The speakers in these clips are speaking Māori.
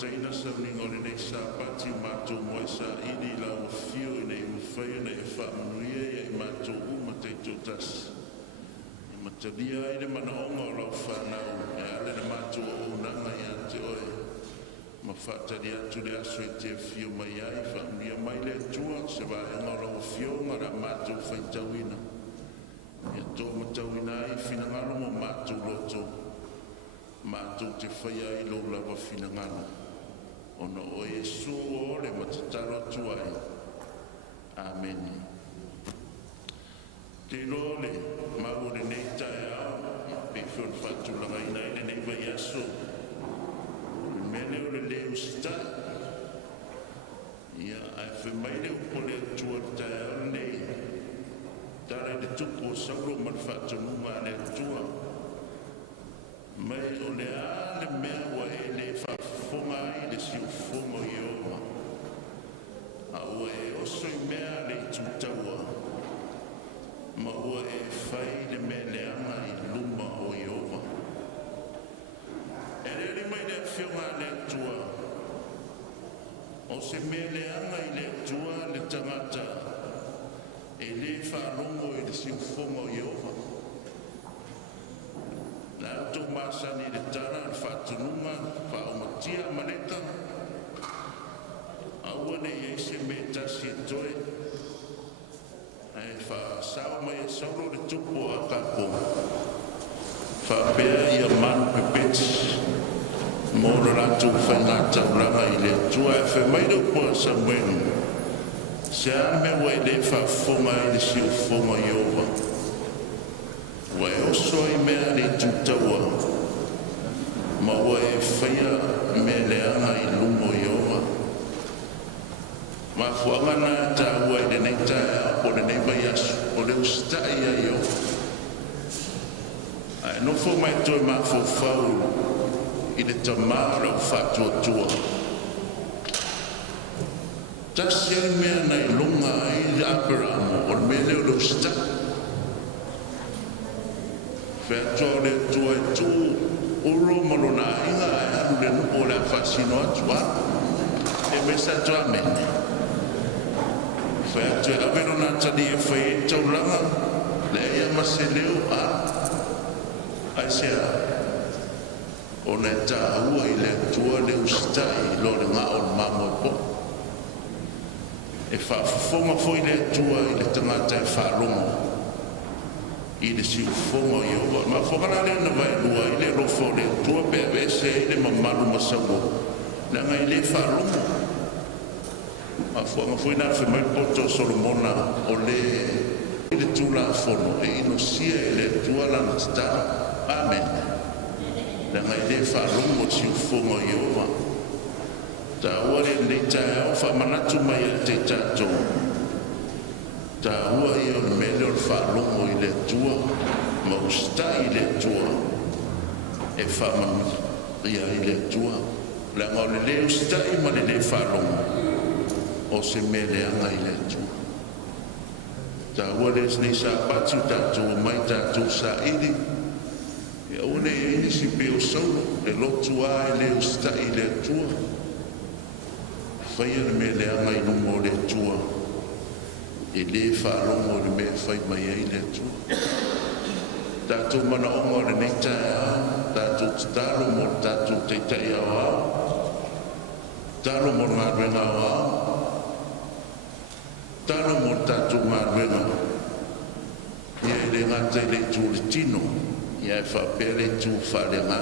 Taina sa ningo nei sa pati mato mo sa ini la o fio nei mfai nei fa manuia e mato uma te totas e matadia ide mana onga la fa na e ale de mato o na mai ante oi ma fa tadia tu de aso te fio mai ai fa manuia mai le tua se va e ngora o fio ngara mato fa tawina e to matawina ai fina ngalo mo mato loto mato te fai ai lo lava fina ngalo ono o Yesu o le matataro tuai. Amen. Te role, maure nei tae au, pe fion fatu langa ina ine nei vai aso. Mene o le leo stai. Ia, ai fe mai le upo le tua tae au nei. Tare de tupu o sauro man fatu nunga le tua. Mai o le a le mea wa e le whafonga ai le siu fonga i oma. A ua e oso i mea le tutaua. Ma ua e whai le mea le anga i luma o i oma. E re mai le whionga le tua. O se mea le anga i le tua le tangata. E le wharongo i le siu fonga i oma. Na to masani de tara fatunuma fa omatia maneta awane yese meta sitoe ai fa sao mai sauro de tupo akapo fa bea ia man pepet mora tu fa ngata brava ile tua fa mai do po samuel se me we de fa foma ile si foma yova Wai oso i mea le tutaua, ma wai whaia me le anga i lumo i oma. Ma fuangana ta wai le nei tae o le nei vai asu, o le ustai a i o. Ai no fo mai toi ma fo fau i le tamara o fatua tua. Tasi ai mea nei lunga i le Abraham o le mele o le ustai. Fea le tua e tu uro malona inga e anu le nupo le fasino atua e mesa tua mene. Fea tu e avero na tani e fai e taulanga le ea maseleo a aisea o ne ta ua i le tua le ustai lo le ngā o mamo e po. E fa fonga foi le tua i le tangata e fa longo. I le si ufonga i owa. Ma whakana le na vai lua i le rofo le tua pe vese i le mamalu masawo. Nanga i le wharongo. Ma whanga fwoi na whi mai poto Solomona o le i le tula fono e ino sia i le tua lana tata. Amen. Nanga i le wharongo si ufonga i owa. Ta ua le nei tae au whamanatu mai a te tatou. Ta ua i o mele o whalongo i le tua, ma ustai i le tua, e whamanu ia i le tua. La ngau le ustai ma le whalongo, o se mele anga i le tua. Ta ua le snei sa patu tatou mai tatou sa iri, e aune e ini si peo sauro, le lotu a i le ustai i le tua. Whaia le mele anga i lumo le tua. E le whaalongo le mea whai mai ei le tua. Tātou mana ongo le nei tae au, tātou talo mo tātou te tai au au, talo mo ngā ruenga au au, talo mo tātou ngā ruenga. Ia e le ngātai le tū le tino, ia e whapea le tū whare ngā.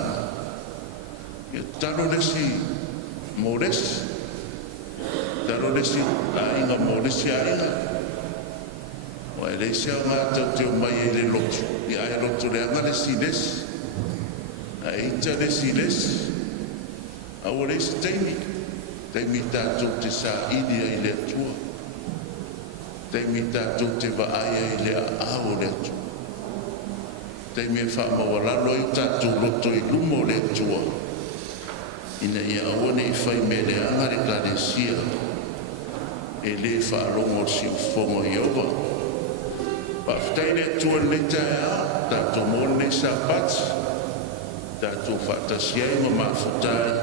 Ia talo lesi mo lesi, talo lesi a inga mo lesi a inga. Wa le sia nga te mai e le lotu. I ai lotu le anga le siles. A ita le siles. A o le steini. Te mi tātou te sa idia i le tua. Te mi tātou te va aia i le ao le tua. te me fa mo la lo ta tu lo to I lumo le tua ina ia one I fai me le anga re ka de sia e le fa longo si fongo yoba pa ftai le tua le ta to mo le sapat ta tu fa ta sia I ma futai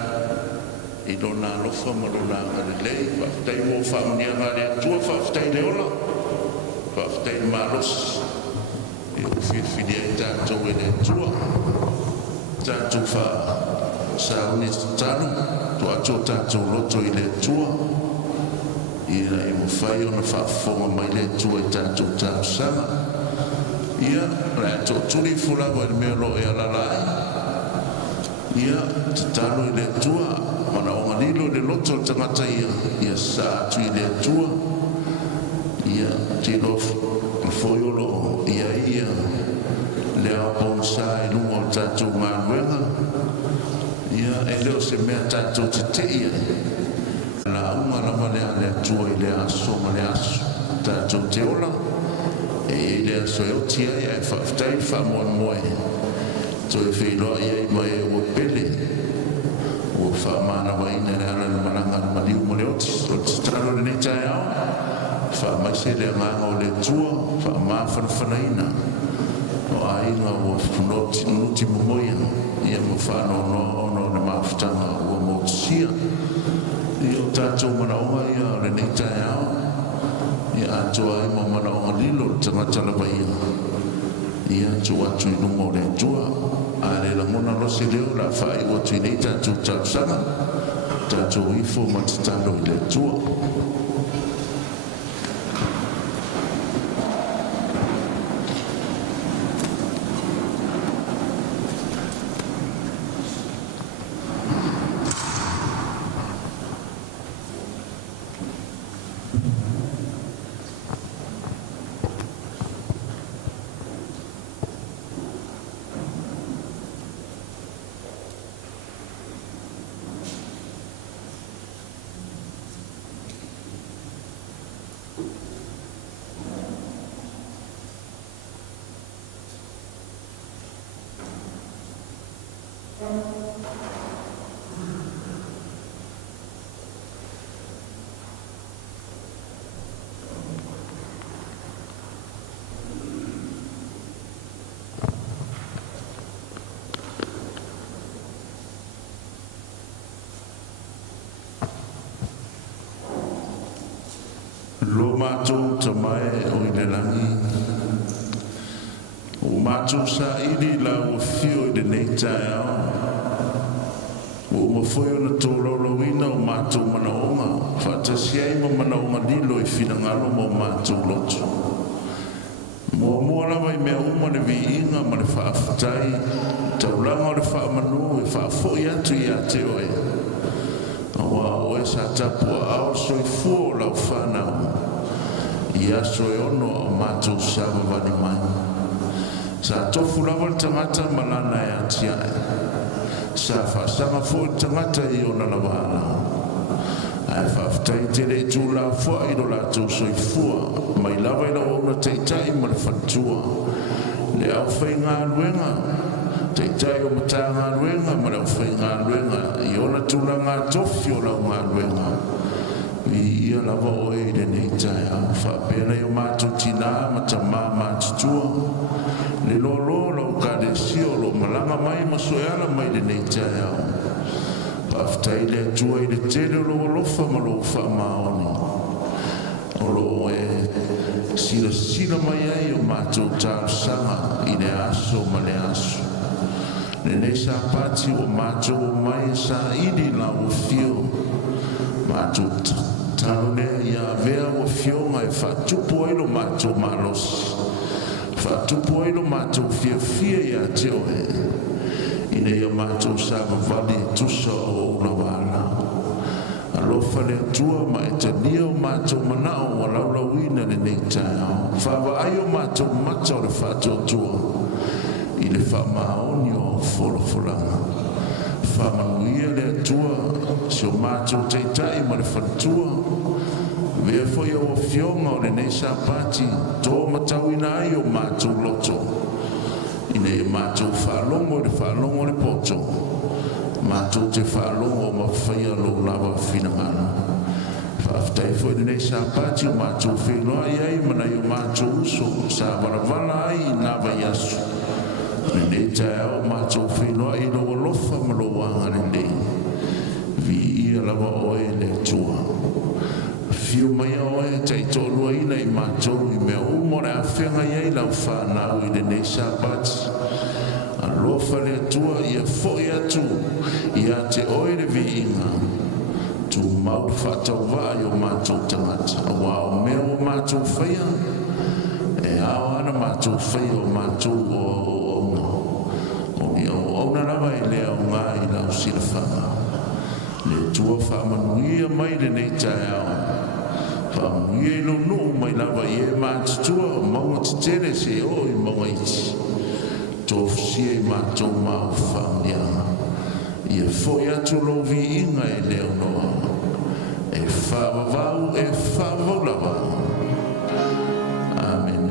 I dona lo fa mo na le pa ftai mo fa ni anga le tua fa ftai le ola pa ftai maros e o fidia ta to le tua ta tu fa sa ni tanu to ato ta to loto I le tua ia e mo fai ona fa fonga mai le tua ta to ta sama ia la to tuli fula wa me lo e ala lai ia tanu le tua mana o ngalilo le loto tangata ia sa tu le tua ia tilo foiolo ia le apon sa I lungo ta to manuela ia e leo se mea tato te ia la uma la male ale tua I le aso male aso tato te ola e le aso e o tia ia e whaftai wha moe moe to e whiloa ia I mai e o pele o wha mana waina le ala le maranga le maliu mo le oti o te tralo le neita e au wha mai se le nganga o le tua wha maa whanawhanaina o ainga o nuti momoia ia mo whanau no le mafutanga ua mo sia I o tātou manaonga ia le neita e au ia atua I mo manaonga lilo le tangata la baia ia tu atu I lungo le tua a le langona rosi leo la whai o tu I nei tātou tausanga tātou ifo matatalo I le tua lo mātou tamae o I le langi o mātou sa ili la o fio I le neita e au o mawhoi o na tōrolo ina o mātou manaonga whatasia I ma manaonga lilo I whinangalo mo mātou loto mo mua lawa I mea uma le vi inga ma le whaafutai taulanga o le whaamanu e whaafoi atu I a te oe awa o e sa tapua ao soi fuo lau whanau I aso e ono o mātou sawa wani mai sa tofu lawa le tangata malana e atiae sa whaasanga fo I tangata I ona lawa ala ai whaafutai te le tu la fua I do la tau soi fua mai lawa I la ona teitai ma le whantua le au whai ngā luenga teitai o mata ngā luenga ma le au whai ngā luenga I ona tula ngā tofi o lau ngā luenga I ia lava o e le neitai au whaapena I o mātou tina ma ta mā mātutua le lolo lau kade sio lo malanga mai ma soeala mai le neitai au whaafutai le atua I le tele lo alofa ma lo wha maoni o lo e sila mai ai o mātou tāu sanga I le aso ma le aso le nei sa pati o mātou mai sa ili la o fio mātou tau lea ia vea o fio mai whatupu ai lo mātou malos whatupu ai lo mātou fia ia te oe I nei o mātou sa vavali tusa o ula wala alofa le atua ma e tania o mātou manao o laulawina le nei tai au whawa ai o mātou mata o le whatou tua I le whamaoni o wholawholanga whamanuia le atua si o mātou teitai ma le whatua vea foi o fionga o le nei sa pati tō matauina ai o mātou loto I le mātou whalongo le poto. Mātou te whalongo ma whaia lo lava whinangana. Whaftai fwoi nei sāpati o mātou whenua iai mana i o mātou uso sa warawala ai nawa yasu. Nei tae au mātou whenua i lo lofa ma lo wanga nei. Vi ia lava oe le tua. Fio mai oe tai tolua ina i mātou i mea umore a whenga iai lau whanau i le nei sāpati. A lofa le tua ia fwoi atu ia te oe le vi inga. Tu mau whatau vai o mātou tangata. A wao mea o mātou whaia. E ao ana mātou whaia o mātou o ona. O ni o ona rawa e lea o ngā i lau sira whanga. Le tua whamanuia mai le nei tae ao. Whamanuia i lo nuu mai lawa i e mātutua o maunga te tere se o i maunga iti. Tōwhisia i mātou mau whaungia. Ia foi atu lo vi inga e leo noa. E whawavau e whawavau. Amen.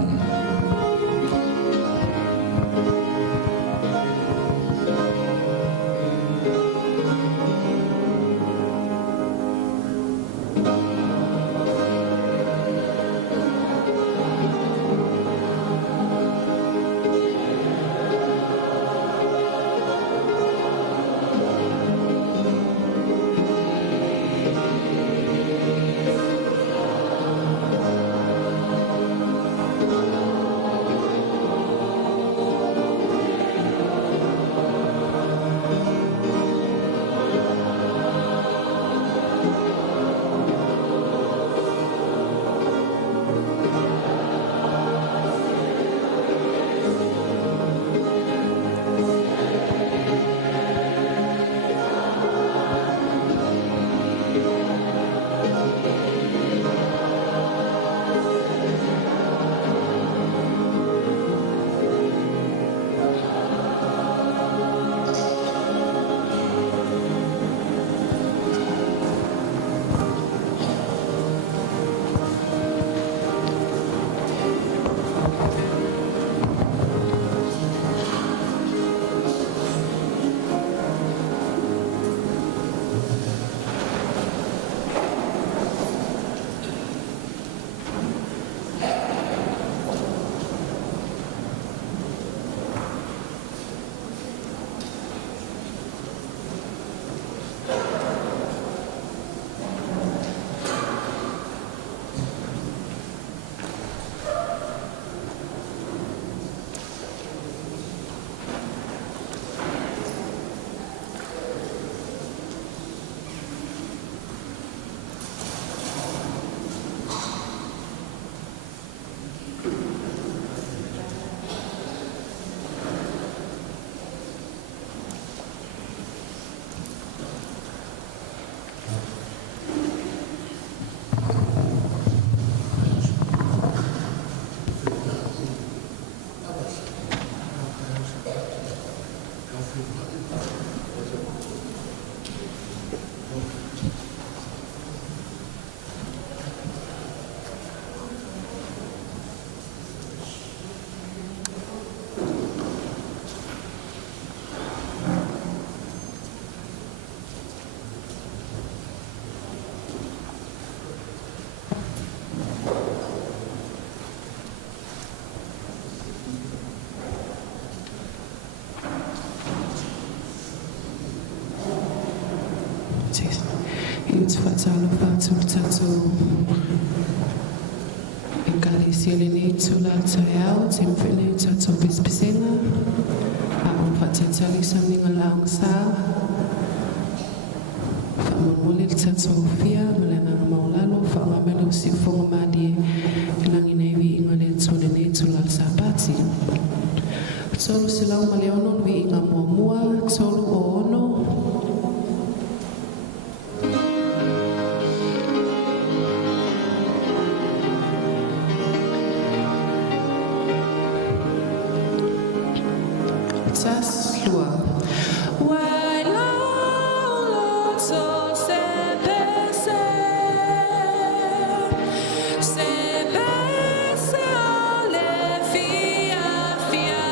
It's fatalo fatu tatu. Engkali sialini tula tayau timpene tatu bisbisena. Ang fatatali samning alang sa. Famulil tatu fia melenang maulalo famamelo sifong madi ilang inevi ingale tsunene tula sabati. Tsolu silang maleonon vi ingamomua tsolu ono. Se besa le fia fia.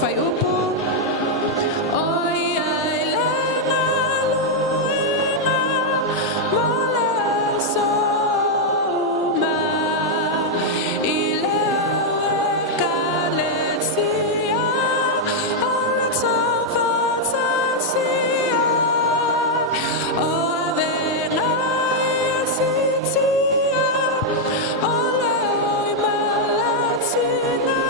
whai upu. Oi ai lena luenga, mole soma. I leo e kalesia, ole tova tasia. O avena e sitia, ole oi malatina.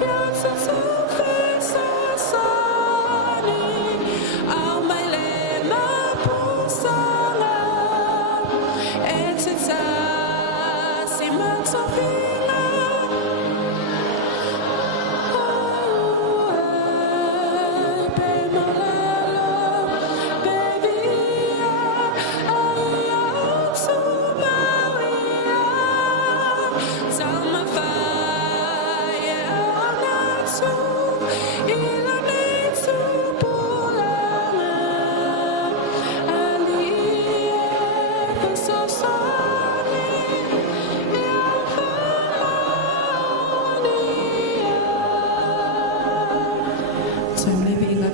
Piazza sofesa sani, au mai lema pusala. E te tasi matofina.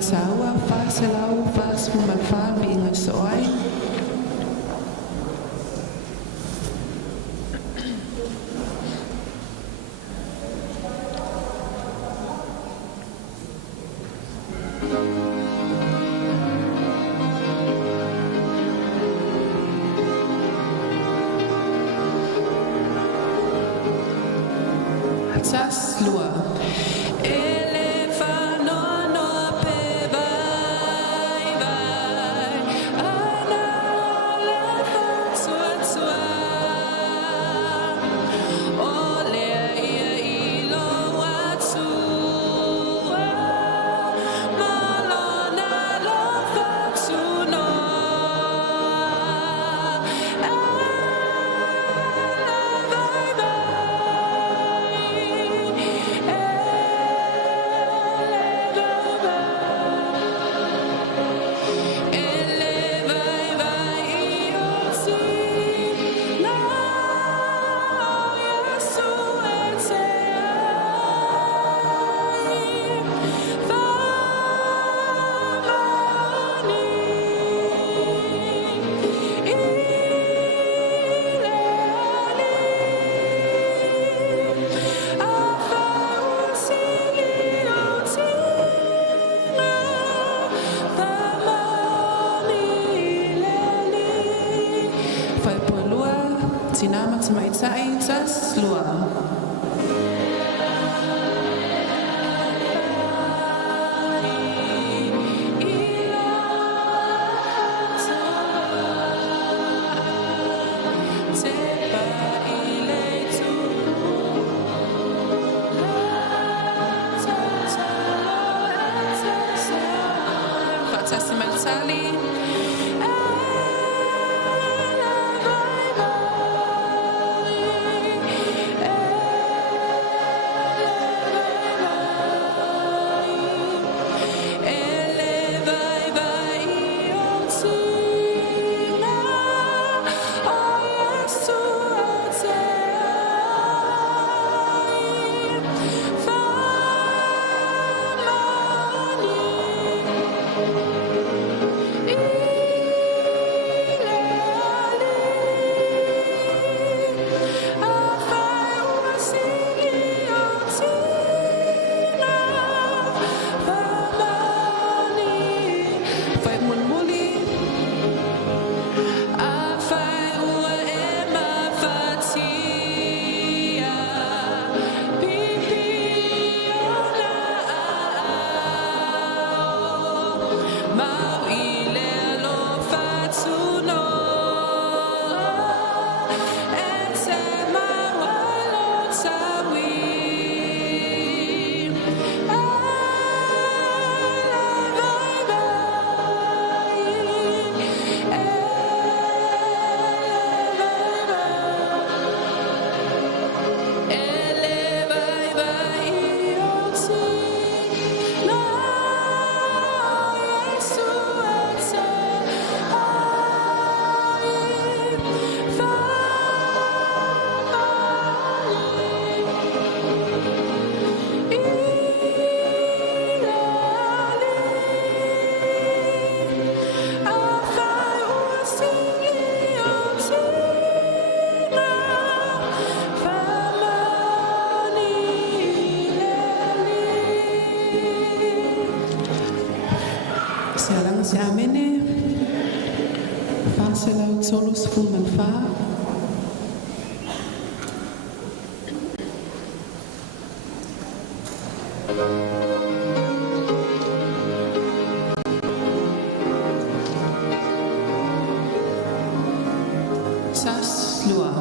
Sawa fas lau fas fumalfa binga soai. Tas lua. Tinama Tamaitai Tas Lua. Fatasimaltali. se amene. Fase lau tolu sefulu man fa. Tas lua.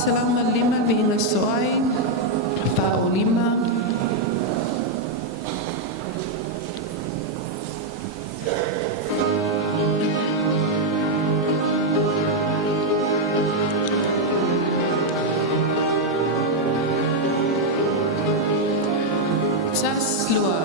Selama 5 vinga soai, pa o 5. Tas lua.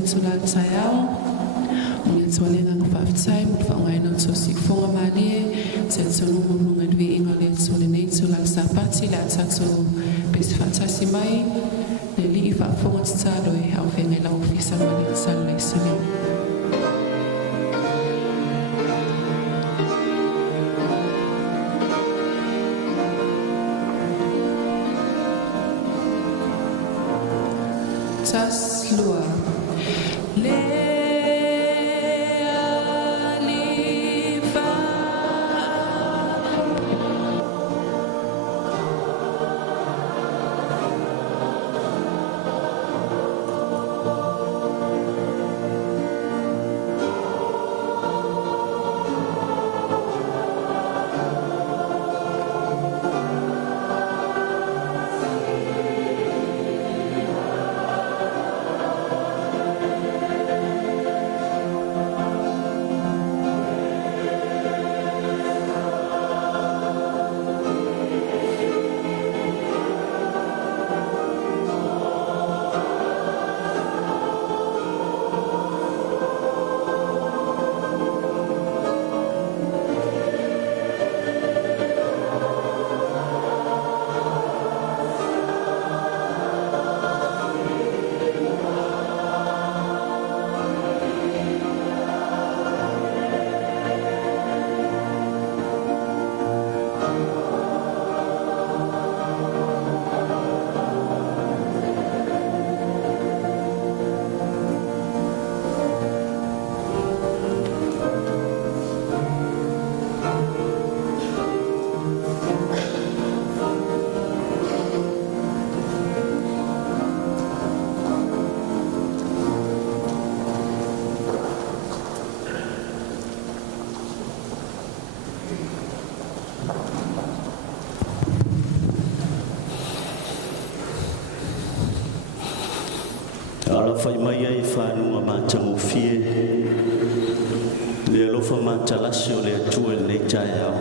Sulat sayau, mungkin soalnya nggak fafsai, mungkin nggak ada sosik fonga mali, sensor mungkin vi ingalit soalnya sulat sapat silat satu besfantasi mai, neli ifa fonga sadoi, au fengela ofisa mali salai sini. Tas luar. fai mai ai whanua mātango fie. Le alofa mātalasi o le atua le tai au.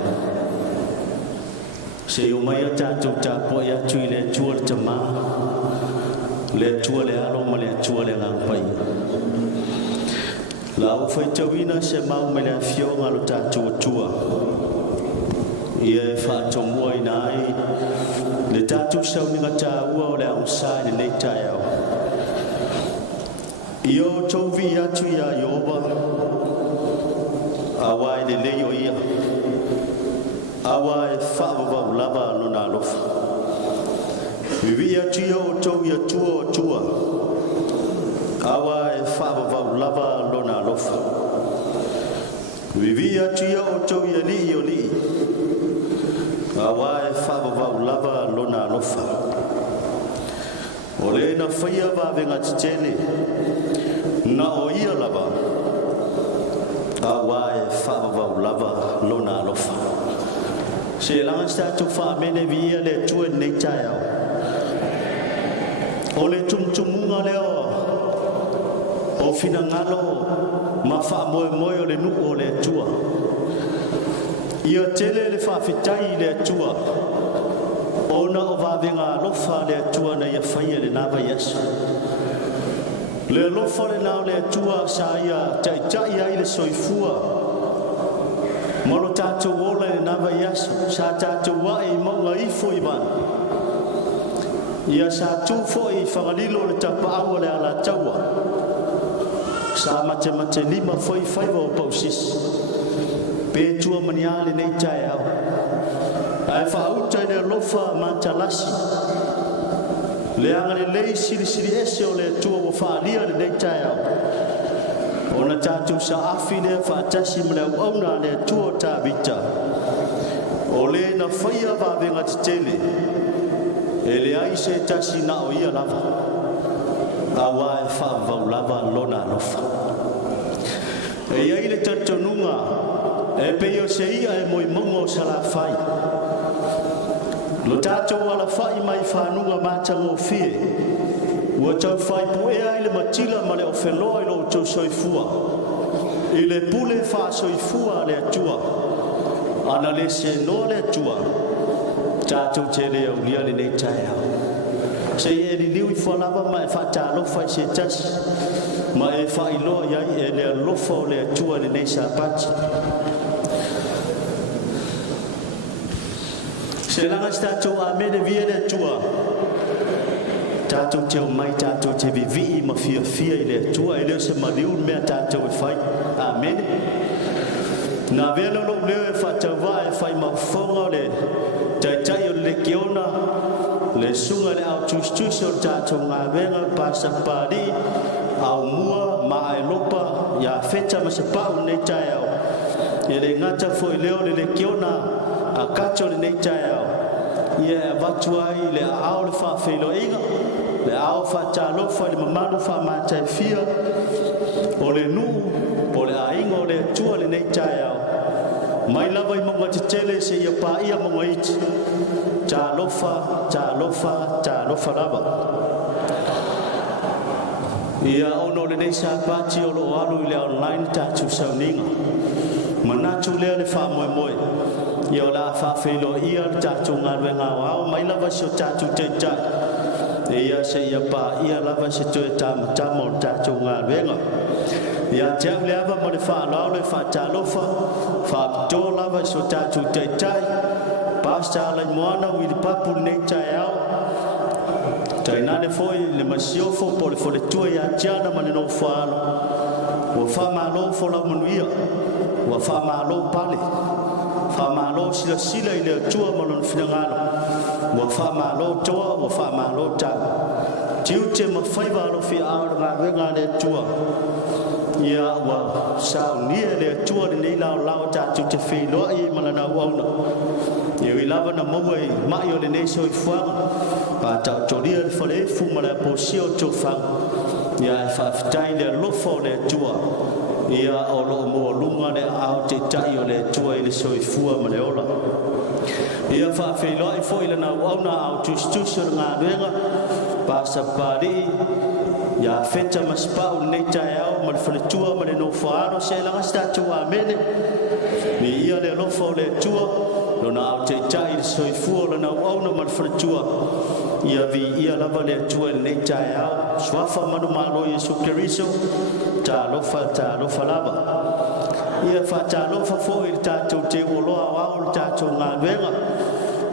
Se o mai a tātou tāpua i atu i le atua le tamā. Le atua le alo ma le atua le ngāpai. La o fai tauina se mau me le afionga lo tātou atua. Ia e whātomua i nai. Le tātou sauninga tāua o le aungsai le nei tai au. Io tovi atu ia Iowa awa i le leo ia awa e whaavavau lava lona alofa vivi atu ia o tovi atua o tua awa e whaavavau lava lona alofa vivi atu ia o tovi ali o li awa e whaavavau lava lona alofa o le na whaia vavenga titele na o ia lava awa e whaavavau lava lona alofa se langa statu whaamene via le tue nei tai au o le tumtumunga leo o fina ngalo ma whaamoe moe o le nuku o le tua ia tele le whaafitai le tua ona o vavenga alofa le tua na ia whaia le nava Yesu le alofa le nao le tua sa ia tai ai le soifua moro tātou ola le nava Yesu sa tātou wai maunga ifo i man ia sa tūfo i whangalilo le tapaaua le ala taua sa mate lima foi faiva o pausis pe tua maniale nei tai au ai whaauta le alofa matalasi le anga le lei siri ese o le tua o whaalia le nei tai au ona tātou sa afi le whaatasi mle auna le tua tā vita o le na whaia vavenga titele e le aise tasi na o ia lava awa e whaavau lava lona alofa e iai le tatonunga e peo se ia e moi mongo sa la whai lo tātou ala whai mai whanunga mātango fie ua tau whai poea i le matila ma le o wheloa i lo tau soifua i le pule wha soifua le atua ana le se noa le atua tātou te le au lia le nei tai au se e li liu i whalava ma e whatalo whai se tasi ma e whai loa iai e le alofa o le atua le nei sa pati se langa tātou a mene via le atua tātou te o mai tātou te vivi ma fia i le atua e leo se mariu mea tātou e whai amen na vela lo leo e whatau wa e whai mawhonga o le tai o le kiona le sunga le au tus o tātou ngā venga pasa pari au mua ma e lopa ia feta ma se pau nei tai au e le ngata fo i leo le kiona a kato le nei tai au ia e watu ai le au le whawhelo inga le au whatalofa le mamalu whamatai fia o le nuu o le ainga o le tua le nei tai au mai lava i monga te tele se ia pa ia monga iti lofa lava ia ono le nei sa pati o lo alu i le online tatu sauninga manatu lea le whamoemoe ia o la whawhelo ia le tatu ngā ruenga au mai lava se o tatu te tai ia se ia pa ia lava se tue tamatama o tatu ngā ruenga ia te au le ava mo le whaalao le whaatalofa whaapito lava se o tatu te tai pasta ala i moana ui le papu nei tai au tainane foi le masiofo po le fole tua ia tiana ma le no whaalo ua whamalo fo lau manuia ua whamalo pale whamalo sila i le tua ma lon finangalo ua whamalo toa ua whamalo tau tiu te mawhaiva alo fi aura ngā renga le tua ia ua sao nia le tua le nei lao tatu te wheloa i malana uauna ia i lava na maua i mai o le nei so i fuanga pa tau toria le whale fu ma le posio tō whanga ia e whawhitai le lofa o le tua ia o lo mo lunga le au te tai o le tua i le so i fua ma le ola ia whawhiloa i fo i le na uauna au tustus o ngā renga Pastor Pari ya fecha maspau nei tai au ma le tua ma le no faro se la statu amene ni ia le lofo le tua no na te tai soi fu le na au no ma le tua ia vi ia lava le tua nei tai au swafa manu malo Yesu Keriso ta lofa lava ia fa ta lofa fo il tatu te olo au tatu nga venga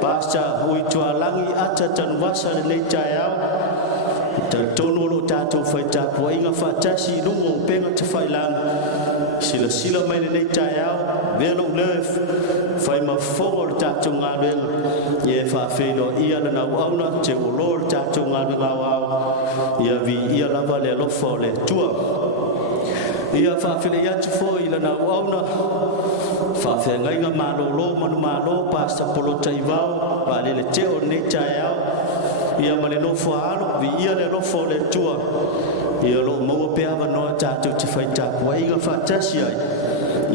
Pastor hui tua langi ata tanwasa le nei tai au ta tono lo tato fai tapo inga fatasi lungo penga te fai lang sila mai nei tai au velo lef fai ma fo tato ngalen ye fa felo ia na auna te lo tato ngalen au ia vi ia lava le lo fo le tua ia fa fele ya te fo ila na auna fa fe ngai nga malo pasta polo tai vao pa le te o nei tai au ia male no foalo vi ia le no fole tua ia lo mo pe ava no tatu te fai tapu ai ga fatasi ai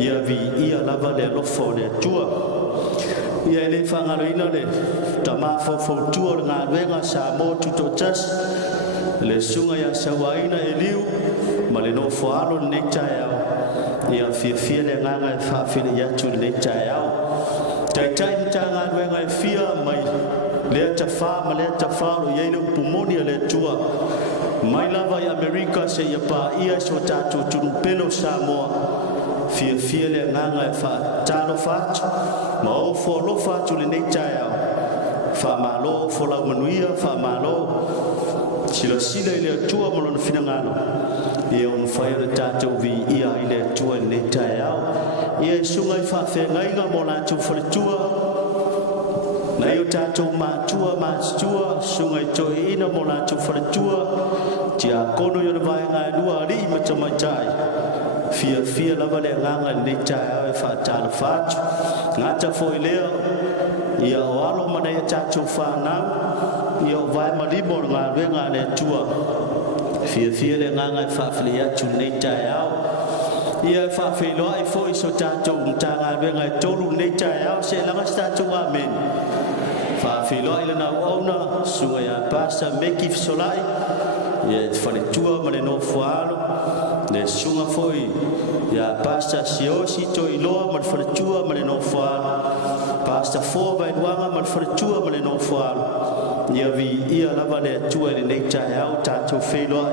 ia vi ia lava le no fole tua ia le fangalo ina le tama fo tua nga venga sa mo tuto tas le sunga ya sawaina eliu male no foalo ne tayao ia fia le nganga fa file ya tu le tayao tai tanga venga fia mai le ta fa lo ye no pumoni le tua mai lava ya America se ya pa ia so tatu tun pelo Samoa fia le nganga fa talo fat ma o fo lo fatu le nei taia fa malo fo la manuia fa malo sila le tua mo no finangano ia on fa le tatu vi ia ile tua nei taia ia sunga fa fe ngai nga mo la tu fo le tua na yo tato matua sungai toi ina mo na tu fatua tia kono yo vai nga lua ri matamai fia lava le nganga ni tai e fa tala fatu ngata foi leo ia o alo mana ya tato fa na ia vai malimo nga venga le tua fia le nganga fa flia tu ni tai au ia fa filo ai foi so tato mtanga venga tolu ni tai au se langa tato amen fa filo ile na ona sunga ya pasta mekif solai ye fale tua male no fualo le sunga foi ya pasta siosi to ilo mal fale tua male no fualo pasta fo vai duanga mal fale tua male no fualo ia vi ia lava le tua le nei tai au tato filo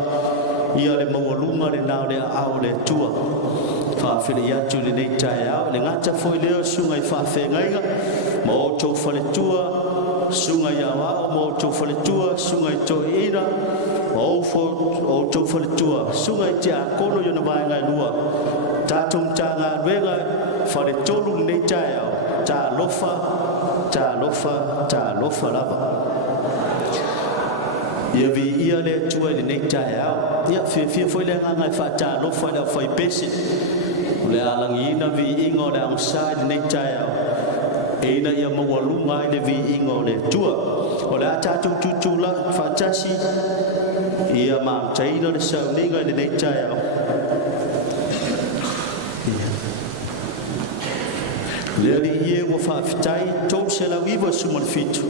ia le mawalunga le na le au le tua fa file ya tu le nei tai au le ngata foi le sunga fa fe ngai mo to fale tua sunga ya wa mo to fale tua sunga to ina o to fale tua sunga tia kono yo na vai ngai lua tatum tanga venga fale tolu nei tai ta lofa lava ia vi ia le tua le nei tai ia fia foi le ngai fa ta lofa le foi pesi le alangina vi ingo le angsa le nei tai ina ia mawalunga ile vi ingo le tua o le tatu tutula fatasi ia ma taino le sauninga le nei tai le ie wo fa fitai to se la vivo sumal fitu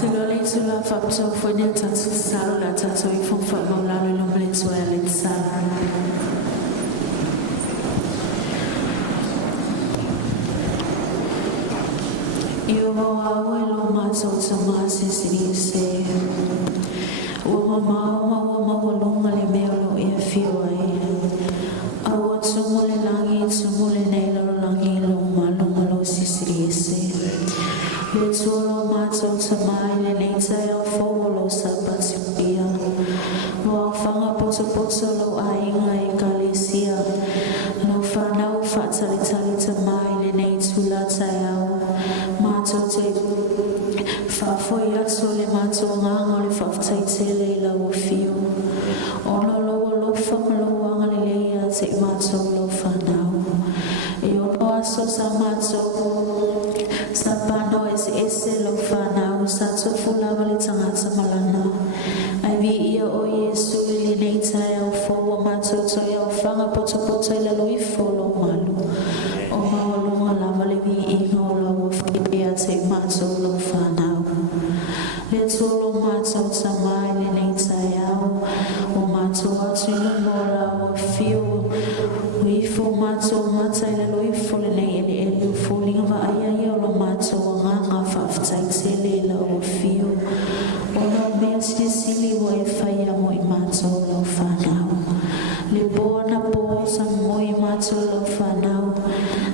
Tilo le tula fapso fwene tatu salo la tatu ifon fa maulalo lomle tuwa le sala. Yo awelo maso sama sisiri se. Wama walonga le melo e fiwai. Awat sumule langi sumule neilo langi lo sisiri se. Le tuolo maso sama le neita yo folo sabati pia. Wa fanga potso lo ainga e kalesia. Lo fana u fatali tali tamai le neitula tayao. Mato te fafoi atsole mato nganga le faftai tele la wofio. Ono lo famlo wanga le leia te mato lo fanao. E ono aso sa mato sapano ese lo fanao sato fulava le tangata malana. Aivi ia o Yesu le neita ya ufowo mato to ya ufanga poto ila lo ifolo malu. O maolunga lava le vi ingo la wofia te mato lo fanao. Le tolo mato tamai le neita yao. O mato atu lo mola wofio. Uifo mato mata ila lo ifo le ne ele ufolinga va aya lo mato nganga faftai tele la wofio. Ono bensi sili wa ifaya mo imato lo fanao. Le bona po sa mo imato lo fanao.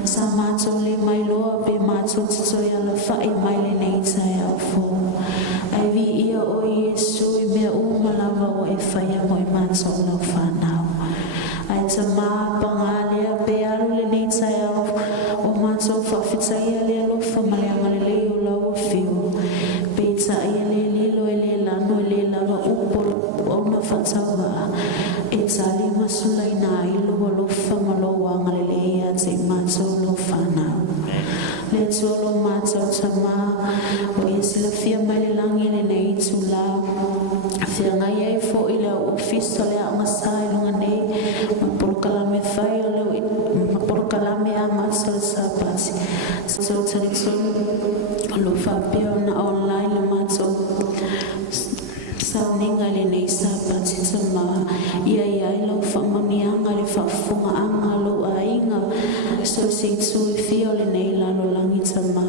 Sa mato le mailoa be mato tito ya lo fai maile neita ya fo. Aivi ia o Yesu i mea umalava wa ifaya mo imato lo fanao. Ai tama pangalea be alu le neita ya o mato fafita ia le lo famaleanga le leo la wofio. Beta ia le lilo ele lano ele lava upolo ona fatawa. Etali masulai na ilo lo famalo wanga le leia te mato lo fanao. Le tolo mato tama o yesila fia mai langi le nei tula. Fia ngai e fo ila ofisa le amasai lunga nei. Maporokalame fai le maporokalame amasal sabati. So tani lo fapia na online le mato. Sauninga le nei sabati tama. Ia lo famanianga le fafunga anga lo ainga. So se tu fio le nei la lo langi tama.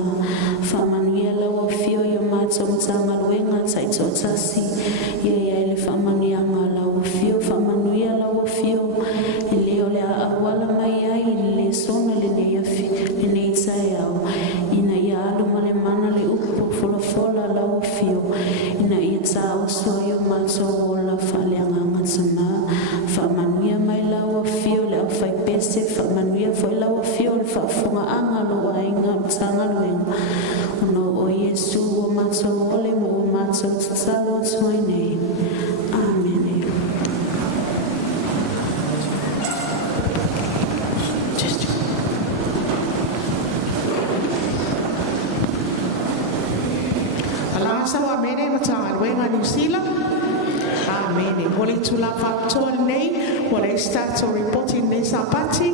Famanuela wa fio yo mato mtanga luenga taito tasi. Ia le famanianga la wa fio. Famanuela wa fio. Leo le awala mai ai le sona le nei afi. Le nei tayao. Ina ia alu male mana le upo fola la wa fio. Ina ia tao so yo mato la faleanga ngatama. Famanuia mai la wa fio le fai pese. Famanuia foi la wa fio le fafunga anga lo ainga mtanga luenga. Ono o Yesu o mato ole mo o mato tsalo tsoine. Amen. Sawa mene matanga luenga New Zealand. Amen. Wole tula faktor nei, wole start to reporting nei sapati.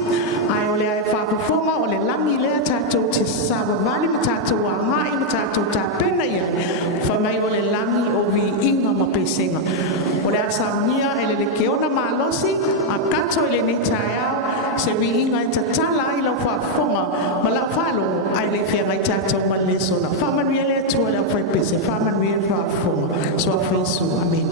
Ai ole ai fafonga ole langi le tato te sawa vali matato wa mai matato ta pena ia. Fa mai ole langi o vi inga mapesenga. Ole asamia ele le keona malosi akato ele nei tayao se vi inga tatala ila fafonga mala falo ai le fia ngai tato maleso na. Fa manuia le tu ole fa pese fa manuia fa fonga. So afesu. Amen.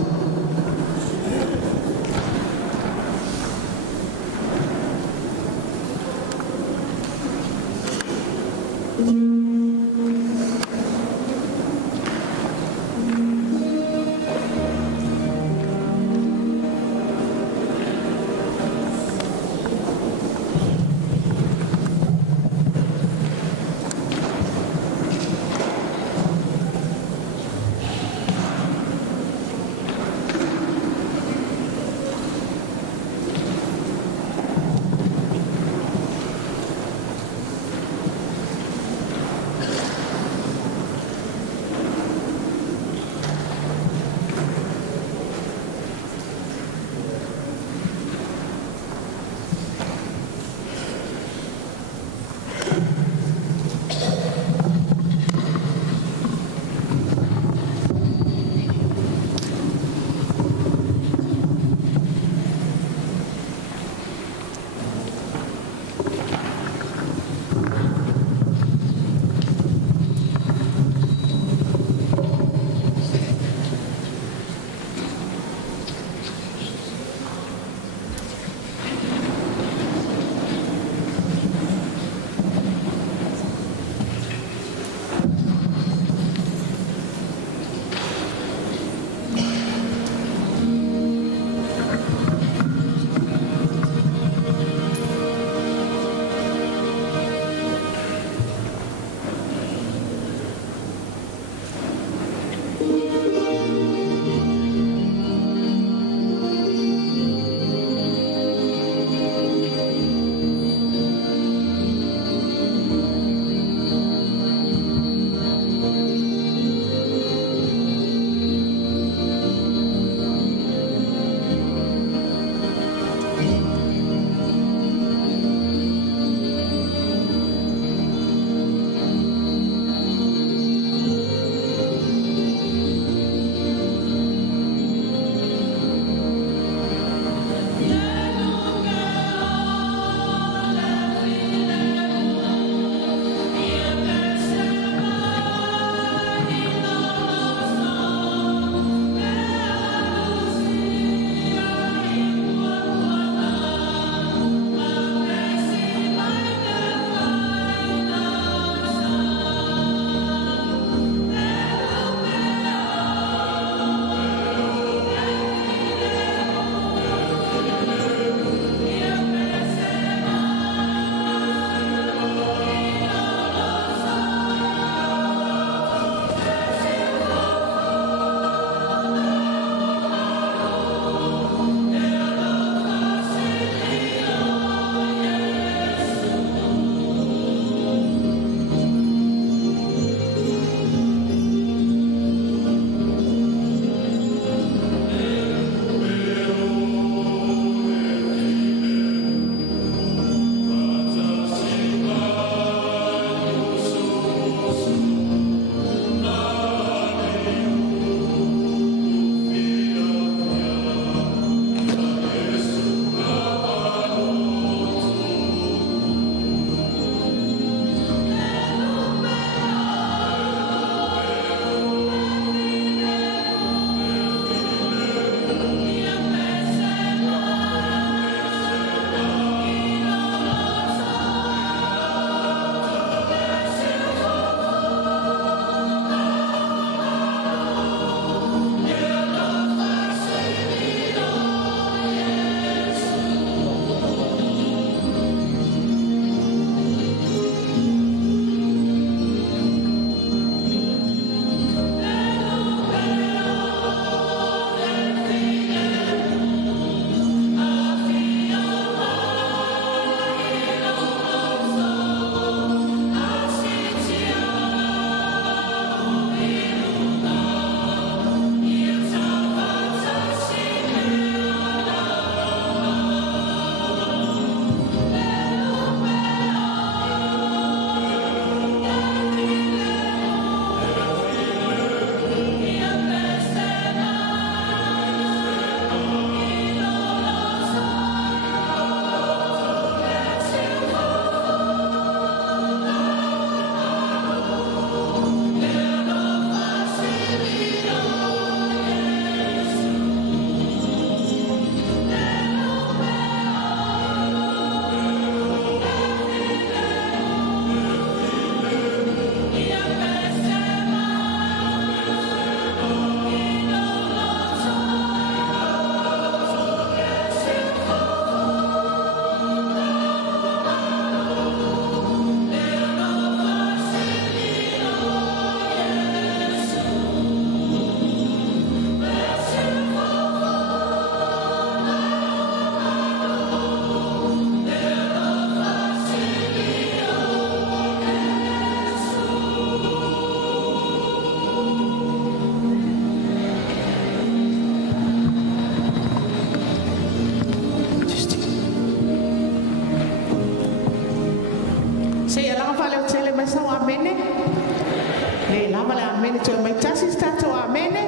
amene te mai tasi stato amene.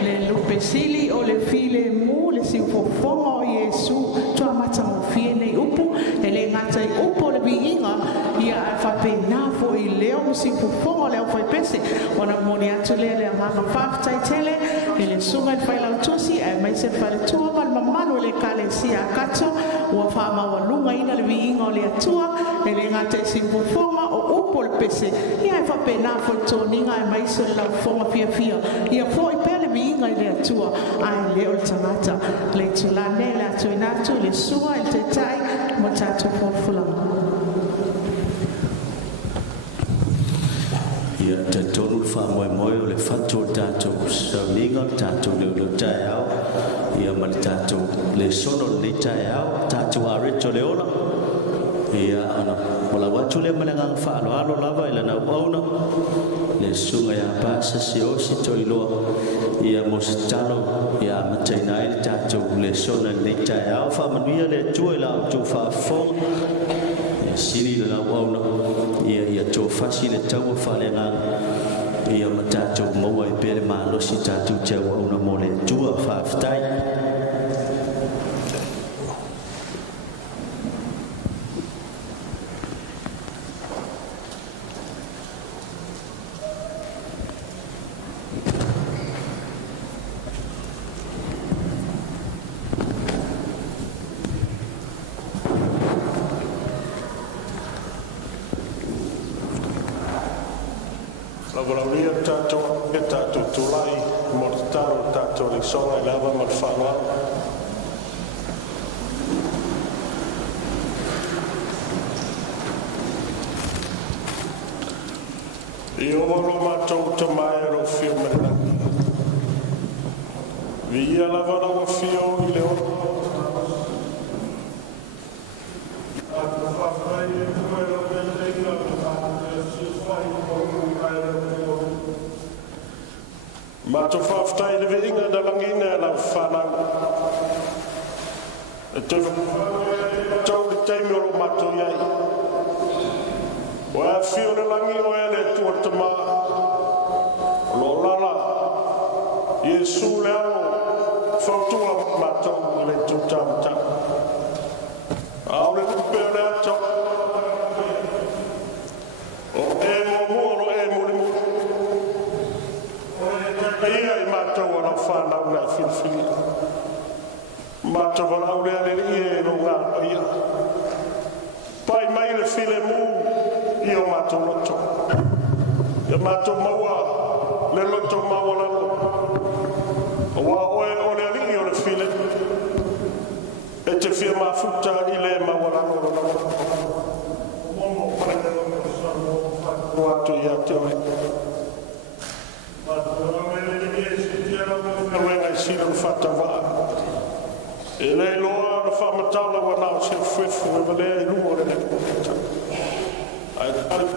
Le lupe sili o le file mu le si fofonga o Yesu tua mata o fie nei upu e le ngata i upu le biinga ia fa pena fo i leo si fofonga le fai pese ona moni atu le nganga faftai tele e le sunga il fai lautosi e mai se fai tua mal mamano le kale si a kato ua fa ma walunga ina le biinga o le atua e le ngata si fofonga o upu le pese ia fa pena fo toninga e mai se la fonga fia ia fo i pele biinga i le atua ai leo le tangata le tulane le atu inatu le sua il te tai mo tatu porfulanga ia te tonu fa moe o le fatu tatu sa minga tatu le tai au ia mal tatu le sono le tai au tatu areto le ola ia ana wala watu le malenga fa alo lava ila na ona le sunga ya pa sa si o si toilo ia mostalo ia mataina il tatu le sono le tai au fa manuia le tuela tu fa fo sili la ona ia to fasile tau falenga ia matato mo ai pere malo si tatu tau ona mole tua fa ftai Lavora tato e tato tulai mortalo tato li sono lava malfana io volo mato tomaero firmena via lavora o fio il leone Mato faftai le vinga da langina la fana. Te tau le teimi o mato iai. Wa fio le langi o ele tua tama. Lo lala. Yesu le ao fautua mato le tutamta. Au le kupe le ato. O e mo moro e mo ia i mātou ana whanau na whiwhiri. Mātou whanau rea le ie no ngā ia. Pai mai le while mū i o mātou loto. Ia mātou maua le loto maua lalo. Wa oe o le ali o le while. E te whia mafuta i le maua lalo lalo. Momo pane o sano watu ia te oe. Renga sira fata va e le loa na fa matala wa na se fufu e vale lu ore ne ai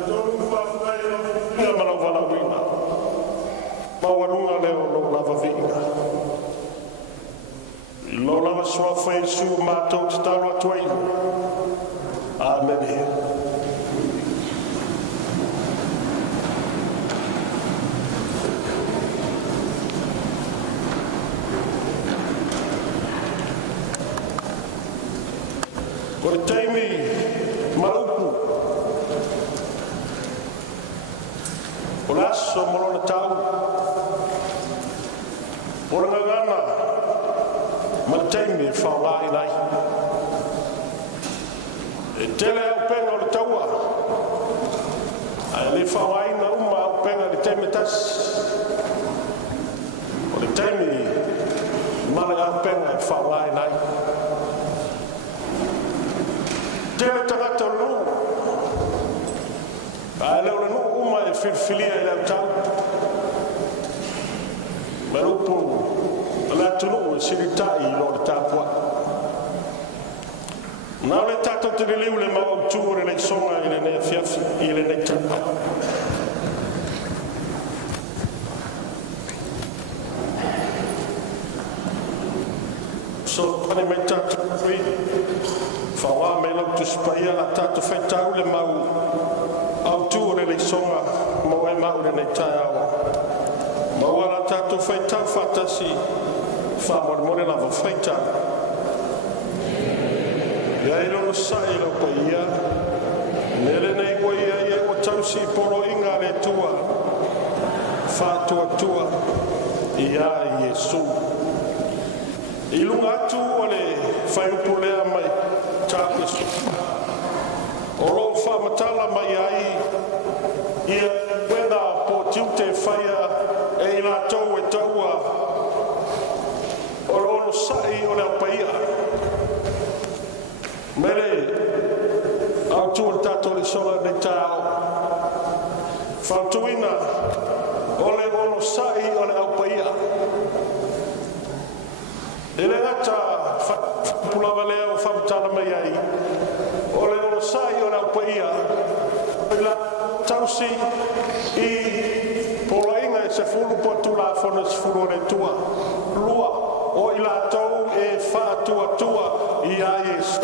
to fa fa ya ma va la wina ma wa lunga le lo la va vinga lo la va so fa su ma to sta lo twai amen. Ko teimi marupu. O laso morona tau. O ngana ma teimi whaungai nai. E tele au penga o le taua. Ai le whaungai na uma au penga le teimi tas. O le teimi male au penga e whaungai nai. Tele tagata o lou. Ai leo le no uma e whiwhilia i lau tau. Marupu la tunu e siritai i lo le tāpua. Nau le tātou te liu le mau tūre le songa i le ne fiafi i le ne tapa. So, pane mai tātou kui. Whawa me lau tu spaia la tātou whaitau le mau au tūre le songa mau e mau le le nei tai awa. Mawara tatu whaitau whatasi, whamore lava whaitau. Ia ilo sai lo pa ia, nere nei koe ia o tausi poro inga le tua, whatua tua, ia Yesu. Ilunga atu o le whaiupulea mai tāpesu. O lo whamatala mai ai, ia wena po tiute whaia e ila tau e taua, o lo sai o le apaia. Mere, au tu tato le sola ne tau. Whautuina, o le ono sai o le apaia. Ele ngata pulava leo whamutana mai ai. O le ono sai o le apaia. Ila tausi I pola inga e se fulu potu la fona se fulu re tua. Lua, o ila tau e whaatua tua I a Yesu.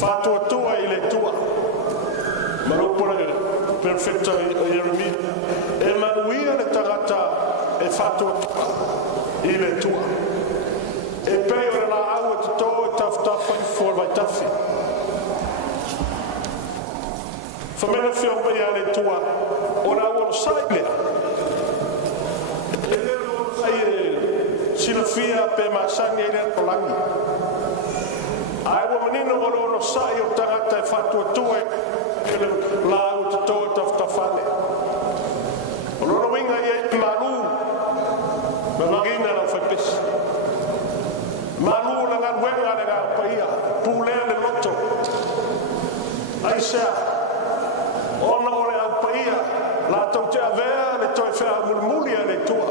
Whātua tua I le tua. Marupura perfecta Jeremia. E manuia le tangata e whātua tua I le tua. E pei o la au e te tō e tawhtafa I fōr vai tawhi. Whamena whio pei a le tua. O la ua sai lea. E lero sai e sinafia pe maasani e lea kolangi. Ai wa manino o lo sai o tangata e whatua tua e la au te tō e tawhtafane. O lo winga I maru ma magina la whaipesi. Maru la ngan wenga le ngā paia, pūlea le loto. Ai sea, ona o le au paia, la tau te avea le toi whea mulmuli a le tua.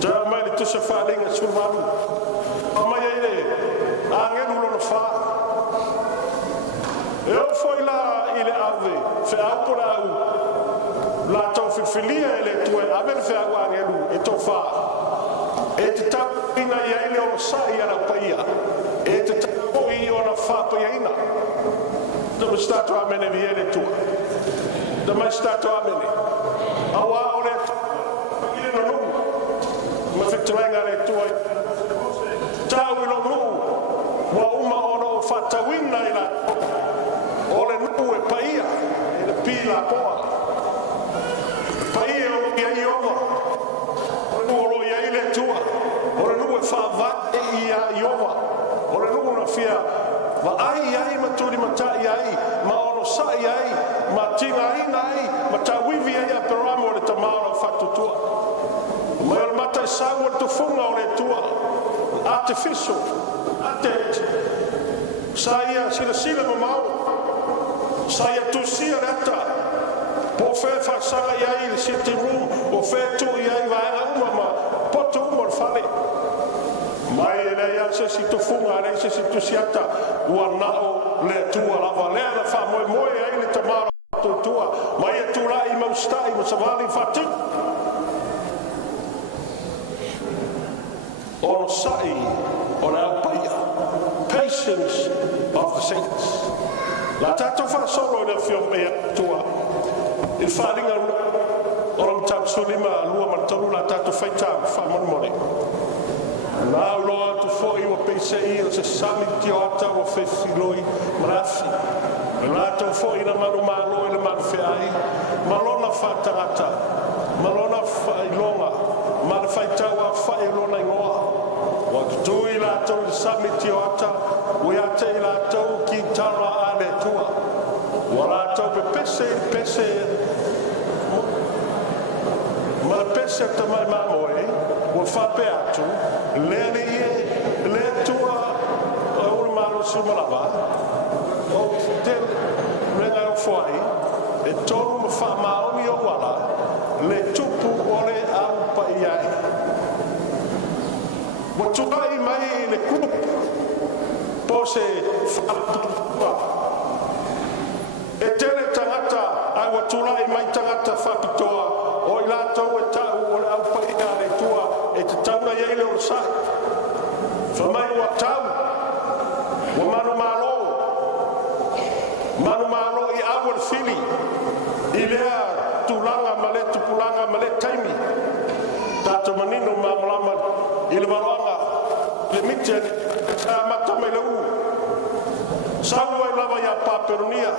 Te mai le tusa whalinga sulmaru. O mai ai le, angelu lono wha. E o foi la I le ave, whea aupo la au. La tau whiwhilia e le tua, ave le whea au angelu, e tau wha. E te tau ina I aile o sai ana paia. E te tau I ona whāpaia ina. Da mai stato amene vi ele tua. Da mai stato amene. Awa o le ile no lungu. Ma whituenga le tua. Tau I lo lungu. Wa uma ona o whatawina I la. O le nungu e paia. E le pila poa. Paia o ia I ova. O ia I le tua. O le nungu e whaava e ia I ova. O le nungu na fia. Ma ai ma turi matai ai. Ma ono sai ai. Ma tina ina ai. Ma tawivi ai a peramo o le tamara o whatutua. Ma o le matai sau o le tufunga o le tua. Artificial. Atet. Saia sila mamau. Saia tusia reta. Po fe whasara iai le city room. O fe tu iai vaenga uma ma. Poto uma le whale. Mai e lei ase si tufunga rei se si tusiata. Ua nao le tua lava. Lea na wha moe moe ai le tamara tua. Mai e tu rai maustai ma savali whati. Ono sai. Ono aupaia. Patience of the saints. La tato fa solo le fiume tua. Il wharinga oram tam sulima lua mantaru la tato whaitau whamon Nā uloa tu fōi wa peisei o se sami ti o ata wa whewhiloi marafi. Nā tau fōi na manu mālo e le manu whiai. Malona whātangata. Malona whailonga. Mana whaitau a whailona ingoa. Wa tutui la tau le sami ti o ata. Ui ate I la tau ki tara a le tua. Wa la tau pe pese. Ma pese ta mai mamoe. Wa whape atu. Le tua o le malo sumalava o te renga o foi e tolu ma fa maomi o wala le tupu o le au pai ai wa tukai mai le kupu po se whaptua e tele tangata ai wa tulai mai tangata whapitoa o I lātou e tau o le au pai ai le tua e te tauna iei le o sai. Whamai wa tau. Wa manu malo. Manu malo I awal fili. I lea tūlanga ma le tupulanga ma le taimi tātou manino māmalama i le waroanga le mite a matama i le u saua i lava ia Paperonia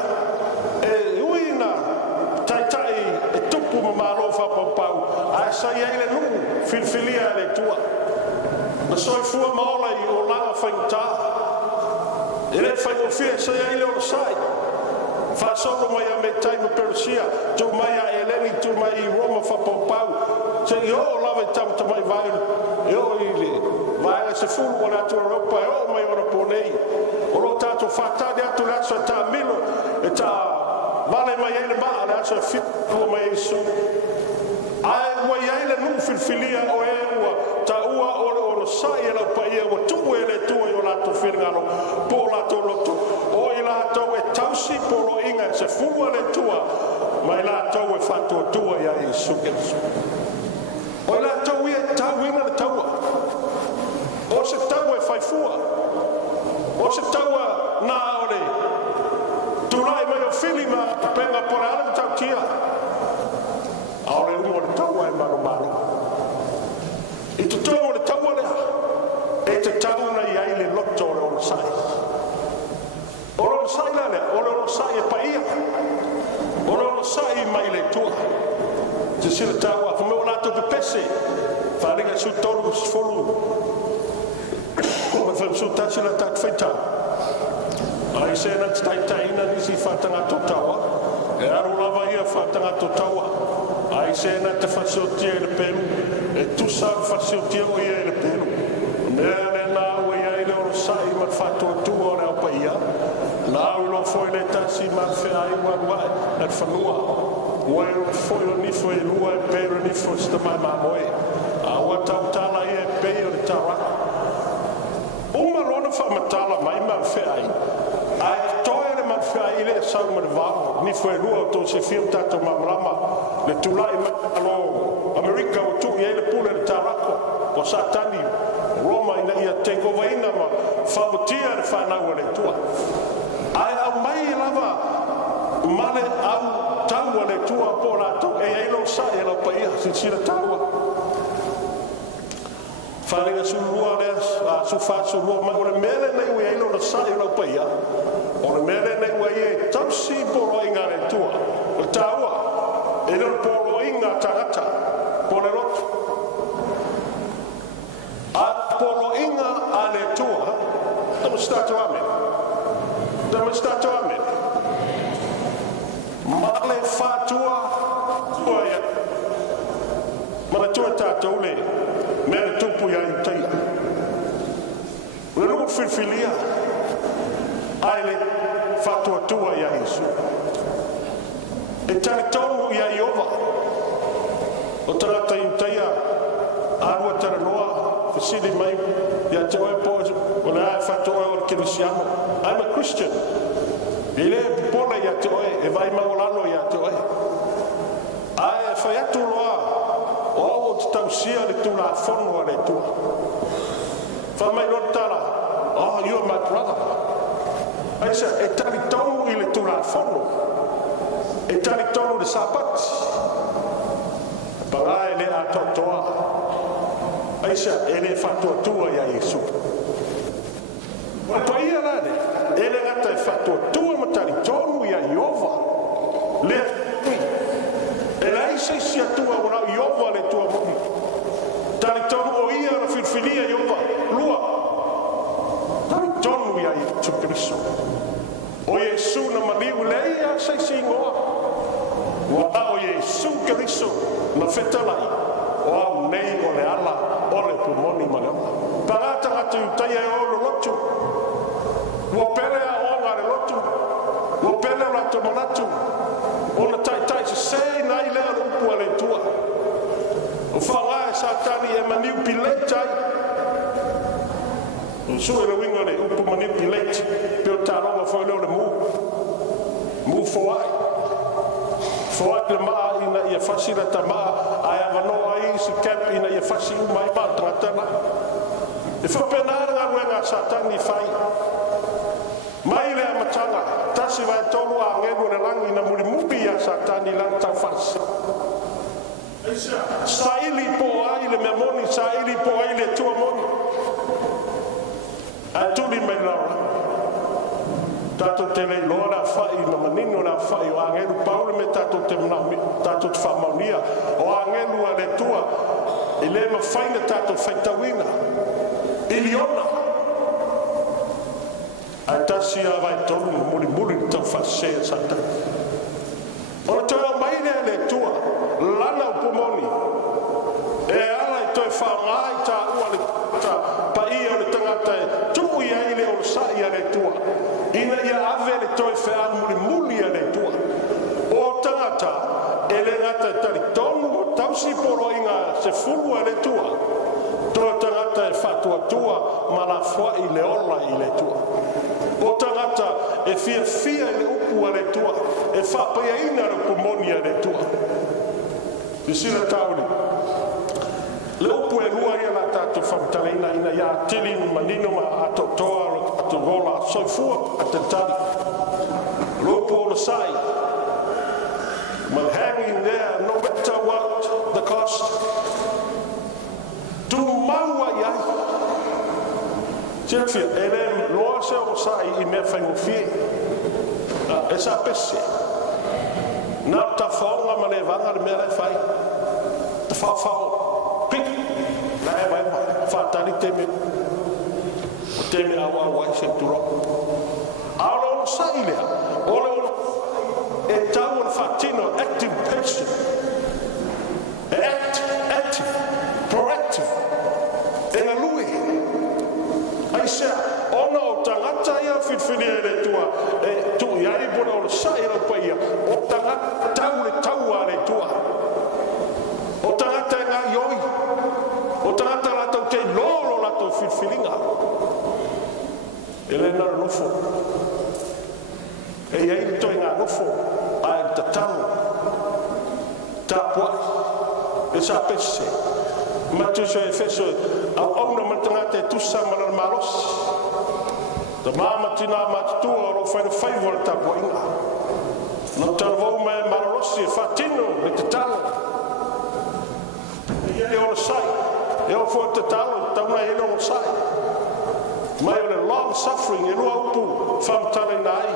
e uina taitai e tupu ma malo whapapau a sai ai le nuu filfilia le tua na soifua maola i o langa whaingutā e le whaingofia sai ai le o sai whasoro mai a me taimu Perusia tu mai a Eleni tu mai i Roma whapapau se i o lawe tamta mai vai e o i le vai se fulu o le atu Europa e o mai ora ponei o lo tato whatane atu le aso ta milo e ta vale mai ele maa le aso e fitu mai Yesu ai wai ai le nu filfilia o e ua ta ua o le oro sai e la paia o tu e le tu e o lato whingano po lato loto o i lato e tausi polo inga se fulu le tua mai lato e fatu tua ia Yesu Kristo o i lato e tau inga le taua o se tau e whaifua o se taua na ole tulai mai o filima penga por ala tau tia aore umo le taua e maro maro i tu tau le taua lea e te tau na iai le loto o le olo sai o le olo sai la lea o le olo sai e paia o le olo sai mai le tua te sila taua fume o lato pe pese wharinga su tolu sfolu so tasi la tak faita ai se na tai na nisi fatanga totawa e aru lava ia fatanga totawa ai se na te fasio tie le pelu e tu sa fasio tie o ia le pelu me le na o ia le o sai ma fato tu o le paia na o lo foi le tasi ma fe ai wa wa e fanua o e foi o ni foi lua e pelu ni foi sta ma moe a wa tala e pelu tawa whamatala mai ma whai ai toi le ma whai le sau ma vao ni foi lua to se fio tato mamrama le tulai ma alo America o tu ia le pule le tarako o satani Roma ina ia tengo vaina ma favotia le whanau le tua ai au mai lava male au tau le tua po lato e ai lo sa e lo paia si sira taua Wharinga su lua lea, su wha su lua, ma ore mele nei ui eilo na sai lau paia. Ore mele nei ui e tausi polo inga le tua. O taua, e lor polo inga tangata, pole rotu. A polo inga a le tua, dama stato amen. Dama stato amen. Male whatua, tua ia. Mana tua tātou le. Mele tupu ia i taia. Le lugu filfilia. Ai le whatua tua ia Yesu. E tani tonu ia Iova. O tarata i taia. Arua tara noa. Fasili mai. Ia te oe po. O le ae whatua o le kirisiano. I'm a Christian. I le pola ia te oe. E vai maulano ia te oe. Ai whai atu loa. O te tausia le tula fono le tua. Whamai rotara, oh, you're my brother. Aisa, e tari tonu i le tula fono. E tari tonu le sapati. Parai le a totoa. Aisa, e le fatua tua ia Yesu. Pa ia lane, e le ngata e fatua tua ma tari tonu ia Iova. Le e la isa sia tua ora Iova le tua moni tali tonu o ia la filfilia Iova lua tali tonu ia Yesu Kristo o Yesu na maliu leia sai singoa wa o Yesu Kristo na fetalai o au nei o le ala o le pumoni malama parata ngatu taia o lo lotu o pere a o ngare lotu o pere la tomanatu ona tai se sei nai lea upu ale tua o whaga e satani e manipulate ai o su e le winga le upu manipulate peo taronga foi leo le mu foai le maa ina ia fasi la tamaa ai avanoa ai si kep ina ia fasi umai maa tratana e whapenara ngā ruenga satani fai mai le amatanga tasi vai tolu a ngego le langi na muri mupi ya satani lang tau fasi Saili po ai le mea moni, saili po ai le tua moni. A tuli mai laura. Tato te lei loa fai na manino na fai o angelu Paulo me tato te mnami, tato te whamaunia. O angelu a le tua, i le ma whaina tato whaitawina. Iliona. A tasi a vai tonu, muri tau whasea sata. O te o maine a le tua, lana o pomoni. E ala i toi whaongai ta ua le ta pa ia o le tangata e tui a ile o sai a le tua. Ina ia ave le toi whea muli a le tua. O tangata e le ngata tari tonu o tausi poro inga se fulu a le tua. Toa tangata e whatua tua ma la fwa i le ola i le tua. O tangata e fia i le upu a le tua. E whapea ina le pomoni a le tua. Isina tauri. Le upu e lua ia la tatu whamtaleina ina ia tili manino ma ato toa ato gola soifua a te tali. Le upu o le sai. Man hanging there no matter what the cost. Tu maua iai. Tirafia, e le loa se o sai i mea whaingo fie. E sa pese. Nā ta whaonga ma le vanga le mea le whai. Ta whawhao. Pik. Na e mai mai. Whatari teme. Teme awa wai se turo. Aolo o sai lea. Ole o e tau o whatino. Active patient. Active. Proactive. E na lui. Ai sea. Ona o tangata ia whitwhini e le tua. E tu iai bona o le sai la paia. O tangata tau le tau a le tua. O tangata e ngā ioi. O tangata la tau te lolo la tau whitwhininga. E le nara nofo. E iai le toi ngā nofo. Ai ta tau. Ta puai. E sa pese. Matuso e feso. Au auna matangata e tusa mana marosi. Ta mama tina matutua o whaina whaiwara ta poinga. Na tarvau me mararosi e whatino me te talo. E o le sai. E o fua te talo, tauna e no sai. Mai o le long suffering e lua upu whamtale nai.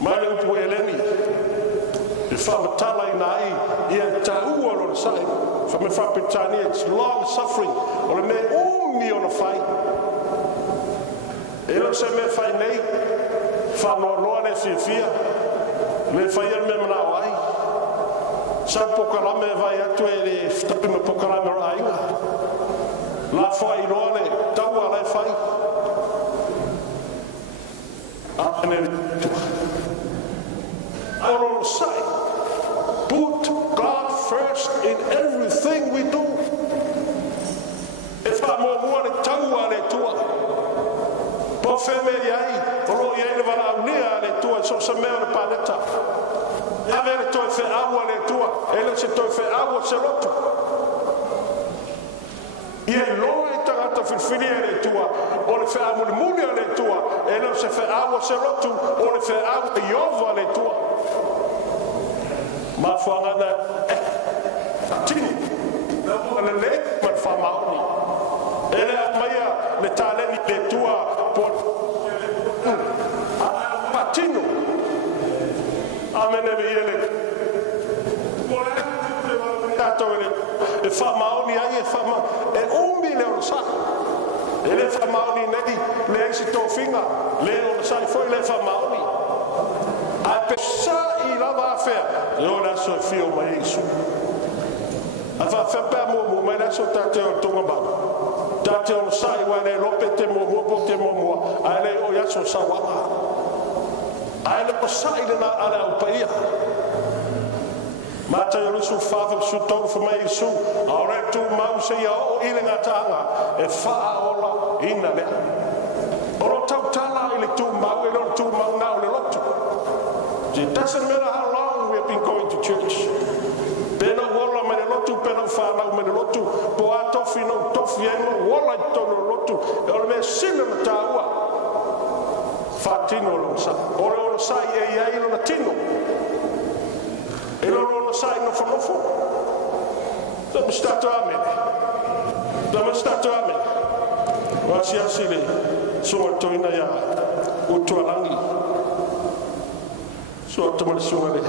Mai le upu e leni. E whamatala nai i e taua o le sai. Whame whapitani, it's long suffering. O le me umi o le whai. E lo se me fai nei, fa noa le fia, le fai me mana ai. Sa pokalame vai atu e le ftapi me pokalame o ainga. La fai noa le taua le fai. Ane Aoro sai, put God first in everything we do. E fa mo le taua le tua. Po feme iai, o lo iai le vala unia le tua, so se mea le paleta. E ave le toi fe aua le tua, e le se toi fe aua se lotu. Ie loa i tangata whiwhiri le tua, o le fe amuli muli le tua, e le se fe aua se lotu, o le fe aua i ova le tua. Ma whangana, tini, le le, ma whamaoni. E le maia, le tāleni le tua, Patino. Amene viele. Tato e fa maoni ai e fa ma e umbi le o sa. E le fa maoni nei le si to finga le o sa foi le fa maoni. A pesa I lava affair. Io la so fio mai isu. A fa fa mo mai la so tato o tonga ba. Tate o sai wa le lope te mo po te mo ale o ya so sa wa ale o sai le na ale o paia mata yo su fa su to fo mai su ora tu mau se ya o ile ngatanga e fa ola ina le ora tau tala ile tu mau e lo tu mau na le lotu. It doesn't matter how long we have been going to church. Pena wola me lotu pena fa na me lotu po ato fino tofi no wola to lotu o me sina na taua fatino lo sa ora o sa e ai no tino e loro lo sai no fonofo siamo stato amen wa sia sile so to ina ya utualangi so to mali sungale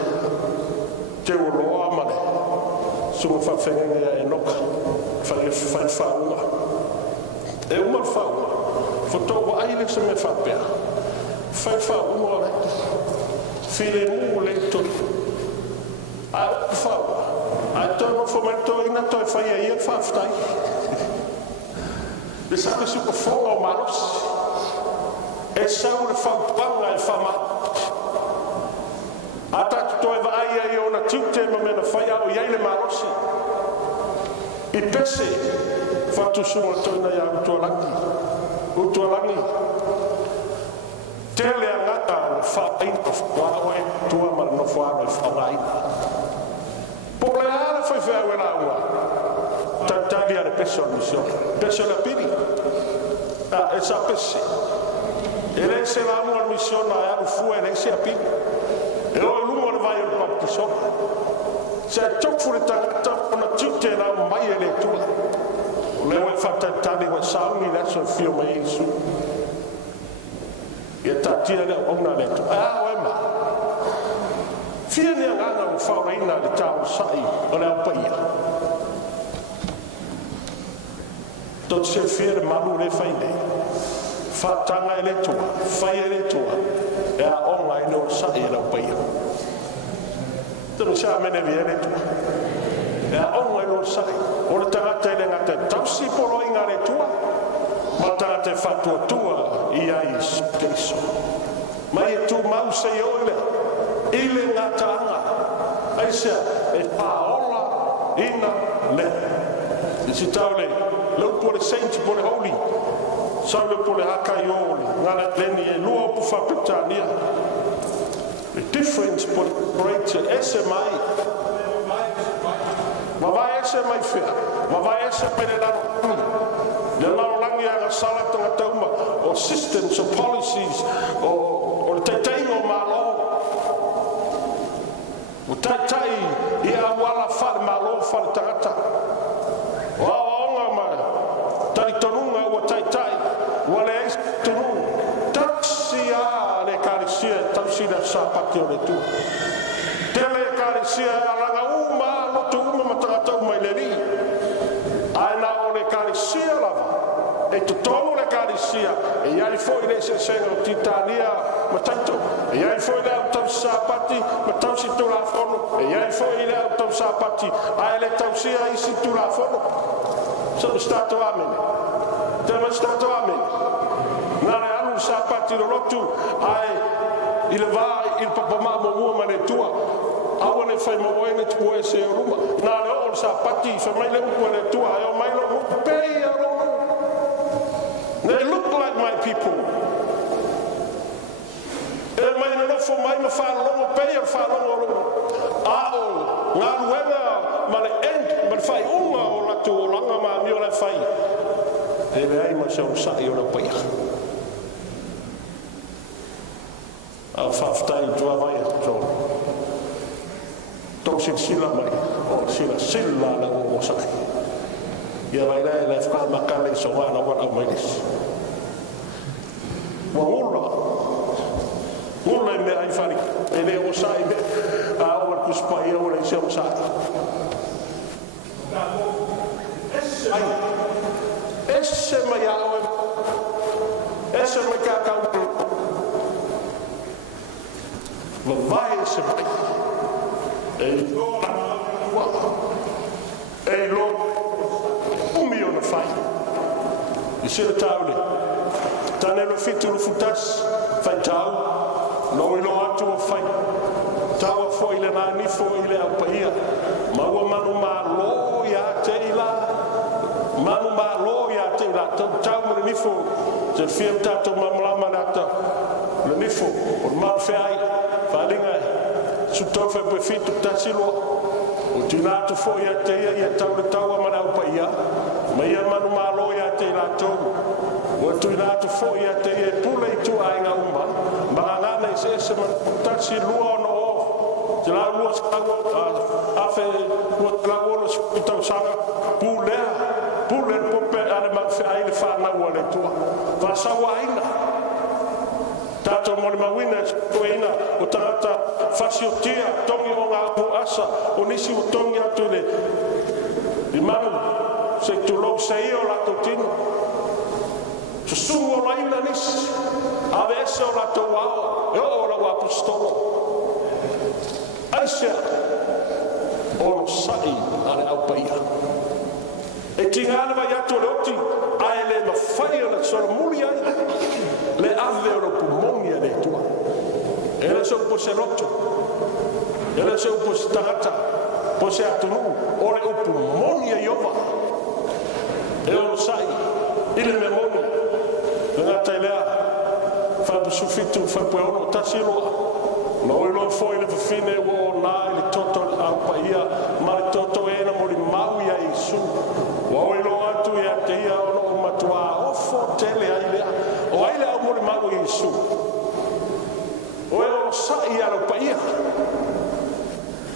te lo amale so fa fenga ya enoka fa fauna e uma fauna foto wa ai le se me fa pe fa fauna file mu le to a fauna a to no fomento ina to fa ia fa ftai le sa que super fonga malos e sa le fa panga e fa ma ata to e vai ai ona tutte ma me na fa ia o ia le malos i pese fa tu sumo to na ia to langi tele angata fa in of wa to ma no fa fa vai por la fa fa wala wa tantali a peso la pini esa pesi ele se la mo mission na ya fu ele se api e o lu mo vai o baptiso se tok fu ta na tutte na mai ele tu le wa fatta tali wa sauni la so fio mai su e ta tira le ona le tu wa ma fia ne ngana fa wa ina le tau sai o le paia tot se fier malu le faine fatanga ele tua fai ele tua e a online o sa e la paia to sa mene viene tua e a online o sa o le tangata ele ngata tausi polo inga le tua mata te fatu tua i ai steso mai tu mau se ole ile ngata anga aisa e paola ina le si taule lo por saint por holy salve por hakayoli ngala leni e lo por fapitania the difference por great SMI ma vai SMI fe ma vai SMI le la langi a sala to toma or systems or policies or tatai o malo o tatai ia wala fa malo fa tata si da sapati o le tu tele karisia alanga uma no tu uma matata uma leri ai na o le karisia lava e tu tomo le karisia e ai foi le se o titania matanto e ai foi le auto sapati matanto si tu la fono e ai foi le auto sapati ai le tausia i si tu la fono sono stato amen tema stato amen na le anu sapati lo tu ai il va il papa mamma uomo ne tua awone fai mo wene tu ese ruma na le on sa pati fa mai le uomo tua e mai lo pay they look like my people e mai no fo mai ma fa lo pay fa lo o na luega ma le end ma fai uma o la tu langa ma mi o la fai e le ai ma sa io la pay a faftai tua vai to sin sila mai o sila la o sai ia vai la fa makale so wa na wa mai dis wa ulla me ai fari ele o sai a o ku spai o le se o sai esse mai a esse mai ka vai se vai e lo umio na fai e se taule tanelo fitu futas fai tau no ilo atu fai tau foi le na ni foi le apaia ma o manu ma lo ya teila manu ma lo ya teila tau mo ni fo se fiem tato mamla manata le ni fo o mal fai falinga su tofa pe fitu tasilo o tinato foi a te ia tau le tau ma na paia ma ia manu malo ia te la to o tinato foi a te pule tu ai nga uma ma ngana se ma tasilo no te la ua afe ua te la ua tau sanga pule pope ale mawhi aile whanau ale tua vasawa aina tato mole mawina koina o tangata fasiotia tongi o ngā asa o nisi o tongi atu le imamu se tulo se io lato tino se sumo la ina nisi ave ese o lato wao e o la apostolo aisea o sai ale au paia e tingana vai atu le oti ae le mawhai o le soramuli ai le ave o le pumongi ane tua e le seu po se loto e le seu po se tangata po se atunu o le upumongi a Iova e o sai i le memoni le ngata ilea whapusufitu whapueono tasiroa no ilo foi le fine o na le toto au paia ma le toto ena mo le maui a Isu o ilo atu ia te ia o matua ofo tele ai lea o ai lea mo le maui a Isu o e o sai alo paia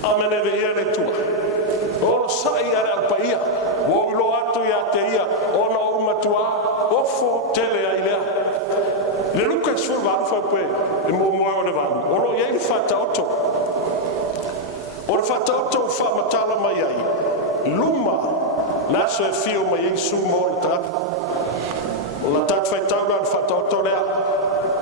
amene ve ia le tua o sai alo paia o ilo atu ia te ia o na matua ofo tele ai lea le luka sfo va fa pe e mo o le va o lo ye fata auto o fata auto fa matala mai ai luma na so fio mai Yesu mo tra o la tat fa tauga fata auto le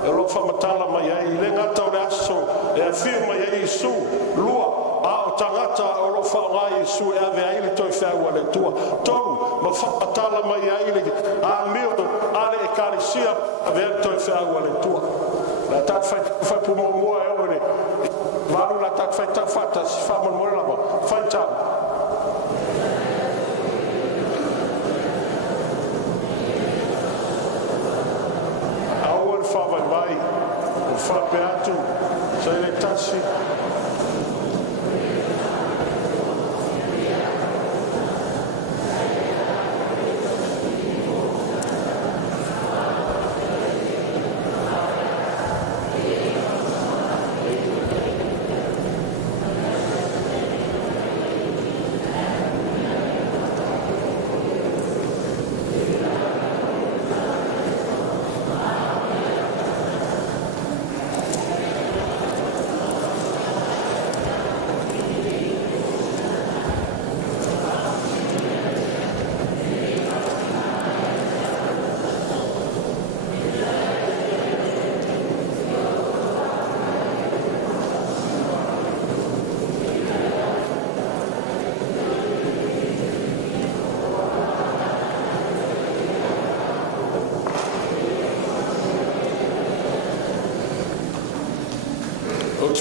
e lo fa matala mai ai le ngata o aso e fio mai Yesu lua a o tangata o lo fa ngai Yesu e ave ai le toi fa wale tua tolu ma fa matala mai ai le a mio ale e karisia ave toi fa wale tua la tat fa pu mo mo e ore valu la tat fa ta fata si fa mo mo la ba fa ta awal fa vai fa beatu sai le tasi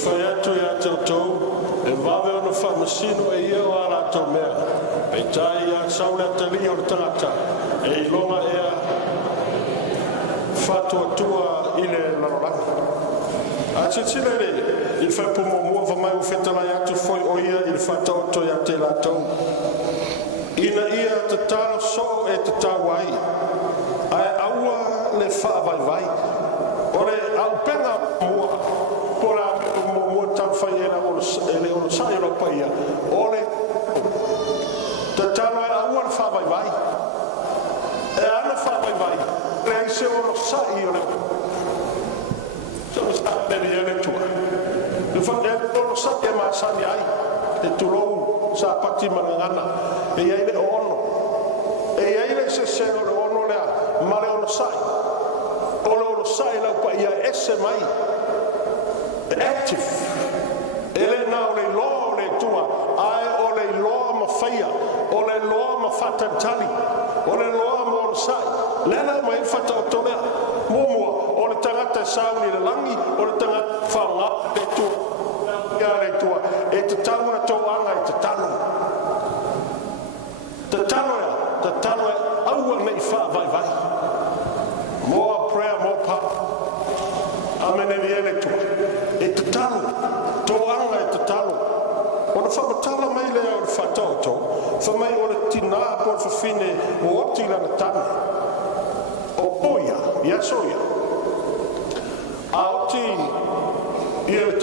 fai atu ia te tau e vawe ono whamasino e ia o ala tau mea e tai ia saule atali o tangata e ilonga ea whatua tua i le larolanga a titile le il fai pumomua whamai u whetala atu foi o ia il whatau to ia te la tau ina ia te talo so e te tawai ai aua le whaavai vai o le au penga mua pora fai era o sai lo paia ole te talo era ua fa vai e ana fa vai le se o sai ole so sta bene ele tu le fa o sai ma sai ai e tu lo sa pati mangana e ai le ono e ai le se o ono le ma le o sai la paia esse mai active ele na o le lo le tua ai o le lo ma faia o le lo ma fatantali o le lo ma sai le na mai fata o tole mo o le tangata sauni le langi o le tangata fanga le tua ya le tua e te talo na to anga e te talo ya au nei fa vai more prayer more power amene viene tua e te talo to anga e te talo o le whamatala mai lea o le whataoto whamai o le tina po le whawhine o oti lana tane o oia ia soia a oti ia le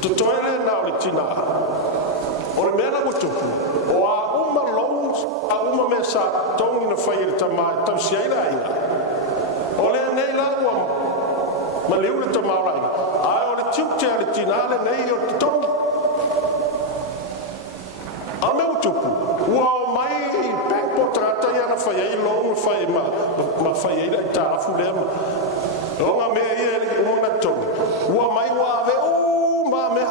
Tutoele na o le tina. O le mea na utupu. O a uma long, a uma me sa tongi na whai le tamai, tau si aira aira. O le nei la ua ma leu le tamau lai. A o le tiuk te le tina le nei o te tongi. A me utupu. Ua o mai i pekpo trata ia na whai ai long whai ma whai aira i tāfu lea ma. O ngā mea ia le umona tongi. Ua mai ua ave ma mea.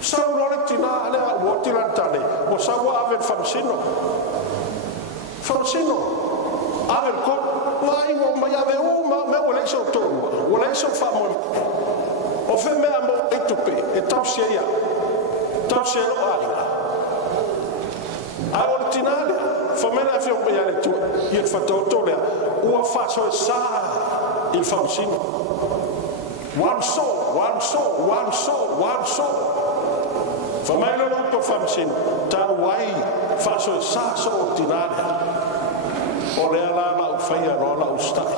Sau lore tina ale a ua tira tale. O sau ua ave whamsino. Whamsino. Ave ko. Ua iwa mai ave ma mea o leiso tōrua. O leiso whamoe. O whi mea mo e tupe. E tau se ia. Tau se lo aina. A o le tina ale. Whamena a whio mea le tua. I e whatoto lea. Ua whaso e saa. Il whamsino. One soul, one soul, one soul, one soul. Whamailo no to whamsin, tau wai, whaso e sa so tinare. O lea la la u whaia roa la u stai.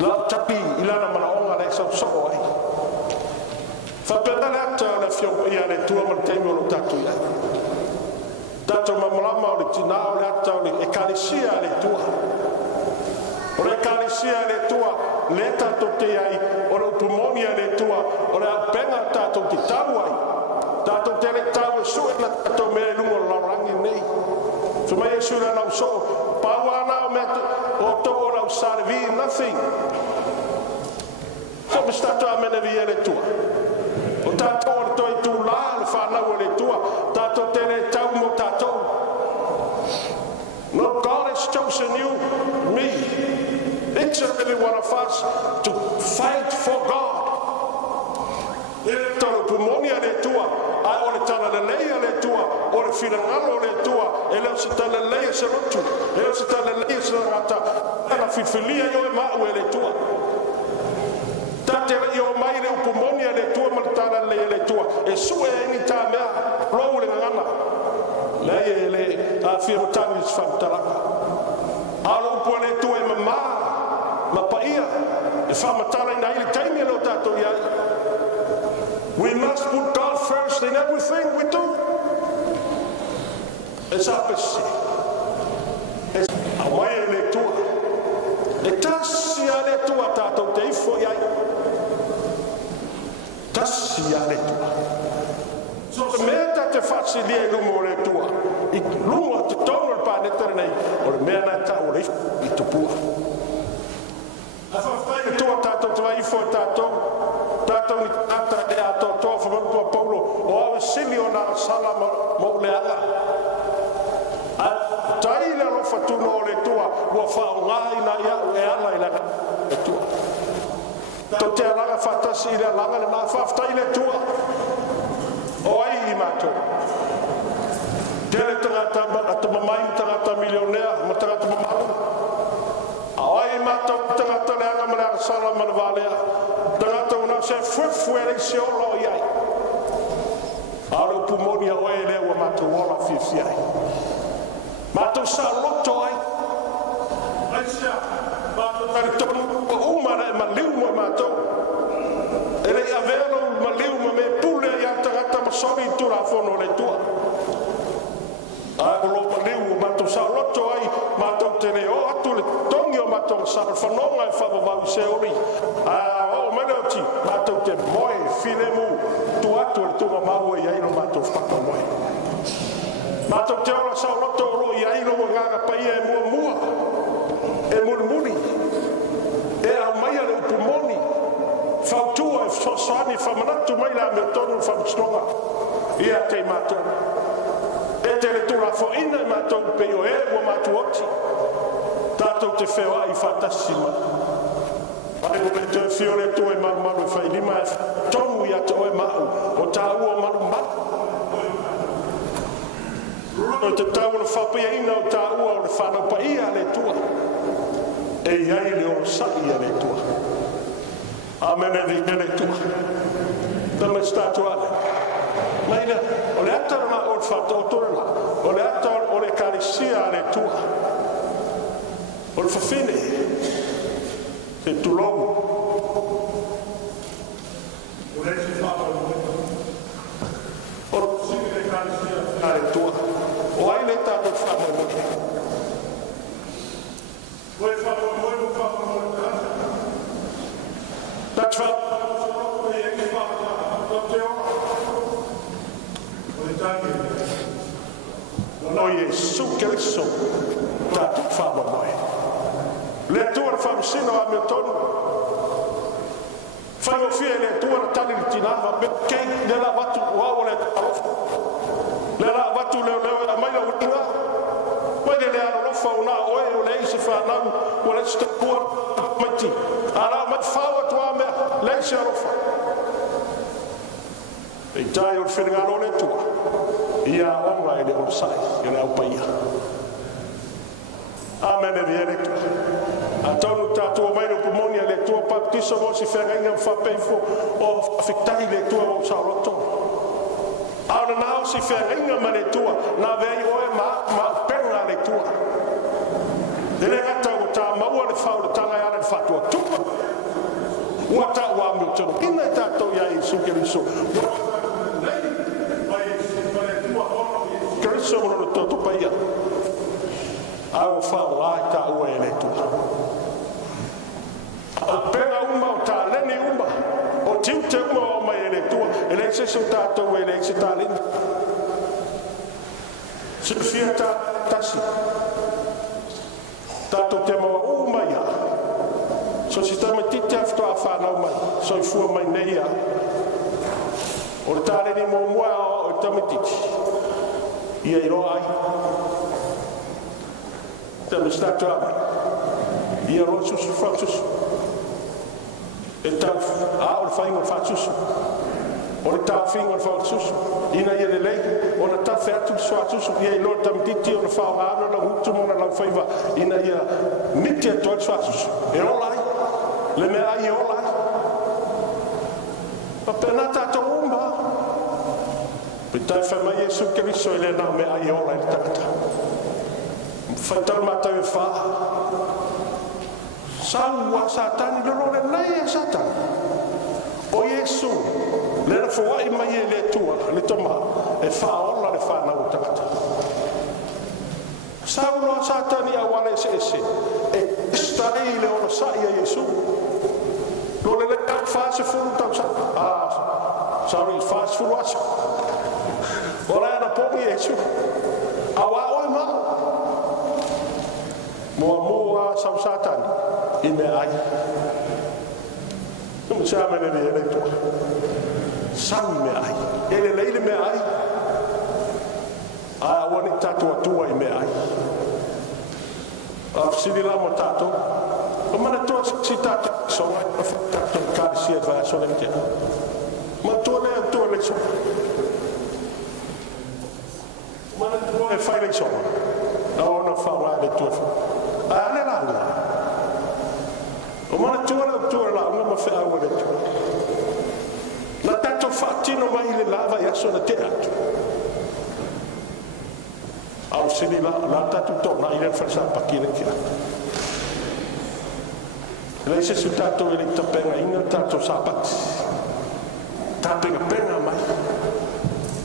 La tapi ilana mana onga le sa so ai. Whapena le ata le whio ia le tua man teimi o lo tatu ia. Tatu mamulama o le tina o le ata o le ekalisia le tua. O le ekalisia le tua. Le tato te ai, o le upumonia le tua, o le apenga tato te tau ai. Tato te le tau e sue na tato mea lungo laurangi nei. Whamai e sue na lau so, pauana o mea o to o lau sarvi, nothing. So me stato a mene vi e le tua. O tato o le toi tu la, le whanau o le tua, tato te le tau mo tato. No, God has chosen you, me. Each and every one of us to fight for God. E tano pumonia le tua, ai o le tana le leia le tua, o le finangalo le tua, e leo se tana leia se rotu, e leo se tana leia se rata, e la fifilia io e mau e le tua. Tate le io mai le pumonia le tua, ma le tana leia le tua, e sue e ni ta mea, lou le ngana. Lei e le a firmutani sfantalaka. Alo upo le tua e mamma, ma paia e whamatara ina ili taimi lo tato iai. We must put God first in everything we do. It's opposite. It's a mai e le tua. E tasi a le tua tato te ifo iai. Tasi a le tua. So mea te whasi lia i lungo le tua. I lungo te tono le pānetere nei. O le mea nai ta o le i tupua. E tua tato te vai fo tato ni tata e ato to fo tua Paulo o ave silio na sala mo le ala a tai le lo fatuno le tua o fa ngai na ia e ala ila e tua to te ala fa si le ala na fa tai le tua o ai mato dele tata at mai tata milionaire ma tata mamau ai mato tata le ala ma sala ma valea tata una se fu elezione lo iai alo pumonia o ele o mato ola fifiai mato sa lotto ai aisia mato tanto uma ma liu mo mato ele avelo ma liu ma me pule ia tata ma sori tu la fono le tua a lo ma liu mato sa lotto ai mato te le o atu le tongi o mato sa fanonga e fa va se ori a o manoti mato te moi filemu tu atu le tu mau e ai no mato fa moi mato te ora sa lotto ro i ai no nga pa ia e murmuri e a mai le pulmoni fa tu e fa sani fa manatu mai la me tonu fa stonga ia te mato e te le tu la fo ina mato pe o e o mato oti tato te feo ai fantasima ai o te fio le tu e maru e fai lima tonu ia te o e mau o ta u o maru o te tau na whapia ina o ta ua o le whanau pa ia le tua e iai le o sai a le tua amene vi le tua tama statu ale maina o le ata na o le whatotore la o le ata o le karisia a le tua o le whawhine te tulou ai tua. O ai le tato whamoe mo. Koe whamoe mo mo whamoe mo. That's what we expect. O Jesu Kristo tato whamoe mo. Le tua whamsino a me tonu. Fai o fia le tua tali tinava me kei le la watu wa le le la watu le le mai o tinga poi le ala lofa una o le se fa na o le sta tua mati ala ma fa o tua me le se lofa e dai o finga lo le tua ia onga ele o sai ele au paia amen e viene atonu tatua mai no pulmonia le tua baptiso mo si ferrenga fa penfo o afectai le tua o saroto ana nao si ferrenga ma le tua na vei o ma penga le tua ele gata o ta maua le fa o tanga ala le fatua tupa o ta wa mi tono ina tato ya Yesu Kristo Kristo mo no to paia au fa wa ta o ele tua o pega uma o talene uma o tiute uma o mai ele tua ele se tato ele se talene se fiata tasi tato te mo uma ya so si tama tite afto a fa na uma so fu mai nei ya o talene mo mo o tama tite ia iro ai tama stato ia ro su fatus eta a o fai o fatus o le ta fingo o fatus ina ia le lei o na ta fertu fatus ia lo tam titi o fa ana na hutu mo na fai va ina ia miti to fatus e o lai le me ai o lai pa penata to umba pita fa mai Yesu Kristo ele na me ai o lai tata fatal mata e fa sawa satani lo le nei satan o Yesu le fo ai mai le tua le toma e fa olla le fa na utata sawa satani a wale se e stai le o sa ia Yesu lo le fa se fu ta sorry fa fu wa ora na po Yesu awa o ma mo sa satani ine ai não chama ele tu sabe me ai ele me ai a wani tatu tua me ai a sidi la mo tatu o mana tu si tatu so tatu ka si va so le te ma tu le so mana tu e fai le so na fa wa le tu a le la o mana tua la uma fa o le tua la tato fatino mai le lava ya so na te atu au sini la tato to na ile fa sa pakile kia le se su tato ile tapenga ina tato sapat tapenga penga mai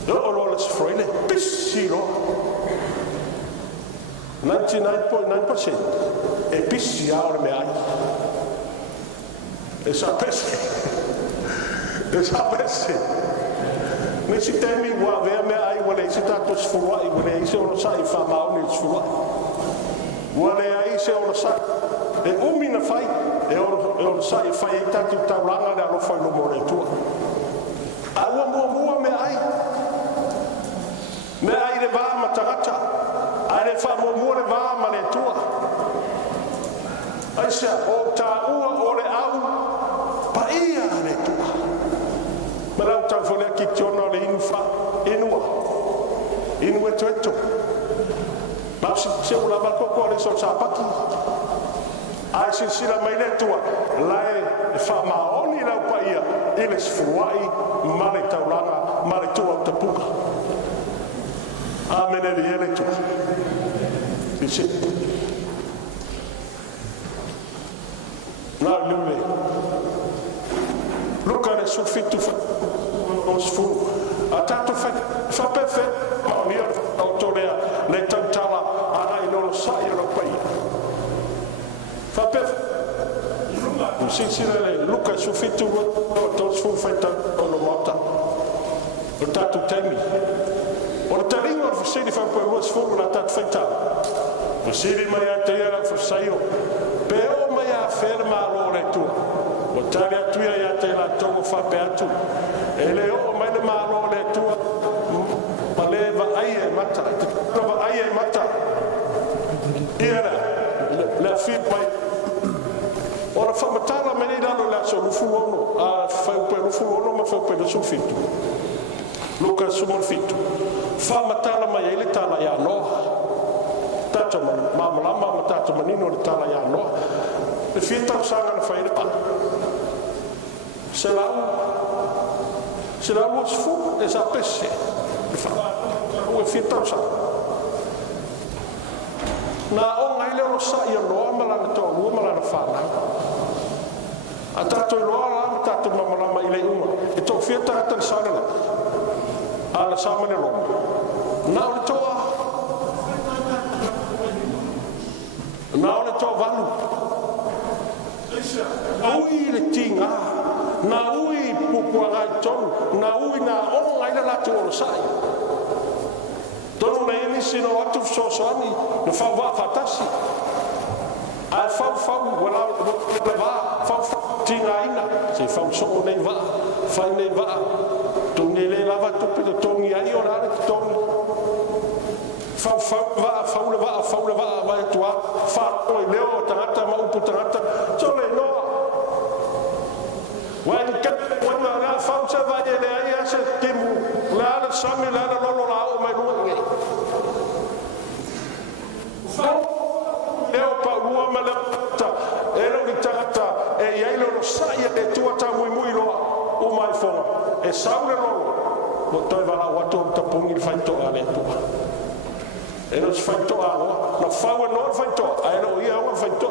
o lo las froile pisilo 99.9% e pissi a me ai e sapesse ne si temi wa ve me ai wale si tato sfua i wale se o sai fa ma o sfua wale ai se o sai e umina fai e o sai fai tanto taulanga da lo fai lo more tua a mo me ai le va ma tarata ai le fa mo le va ma le tua ai se o ta o le au pa ia le tua ma la ta fo le ki tiono le infa inua eto ma se o la va ko le so sa paki ai se sila mai le tua lai fa ma oni la pa ia ile sfuai ma le taulanga ma le tua te puka amen ele tua dice na lule luka le sufitu fa os fu atato fa perfetto ma su fitu to su faita ono mata o tatu temi o taringo o fsiri fa po luas fulu na tatu faita o siri mai ate era fsaio pe o mai a ferma lo le tu o tari atu ya te la tongo fa pe atu ele o mai le malo le tu paleva ai mata prova ai mata era la fi pai ora fa matala me ni dalo la so lufu ono a fa pe lufu ono ma fa pe so fitu luka sumo fitu fa matala ma ele tala ya no tata ma ma tata manino le tala ya no le fitu sanga na fa ile pa se la was fu e sa pesse fa o fitu sanga na o ngai le sa ia no ma la to o ma la fa na ata to lo la ta to ma la ma ile uma e to fieta ta sa la ala sa ma le lo na o to valu ui le tinga na ui pupuagai tonu na ui na o ngai la to o sai tonu nei ni sino atu sosoani no fa va fatasi a fa wala va fa tinga ina se fa so nei va fa nei va tu ne le lava tu pe to ngi ai ora to fa va tua fa o leo tata ma upu tata so le no wan kat wan na fa sa va de le ai se timu la sami la lo la o mai no ngi leo pa rua ma le ta e lo ni tata e ai lo sa ia e tua ta muy lo o mai fo e saure lo mo toi va la wato ta pungi fa to ale tua e non si fa to a no fa no fa to ai no ia o fa to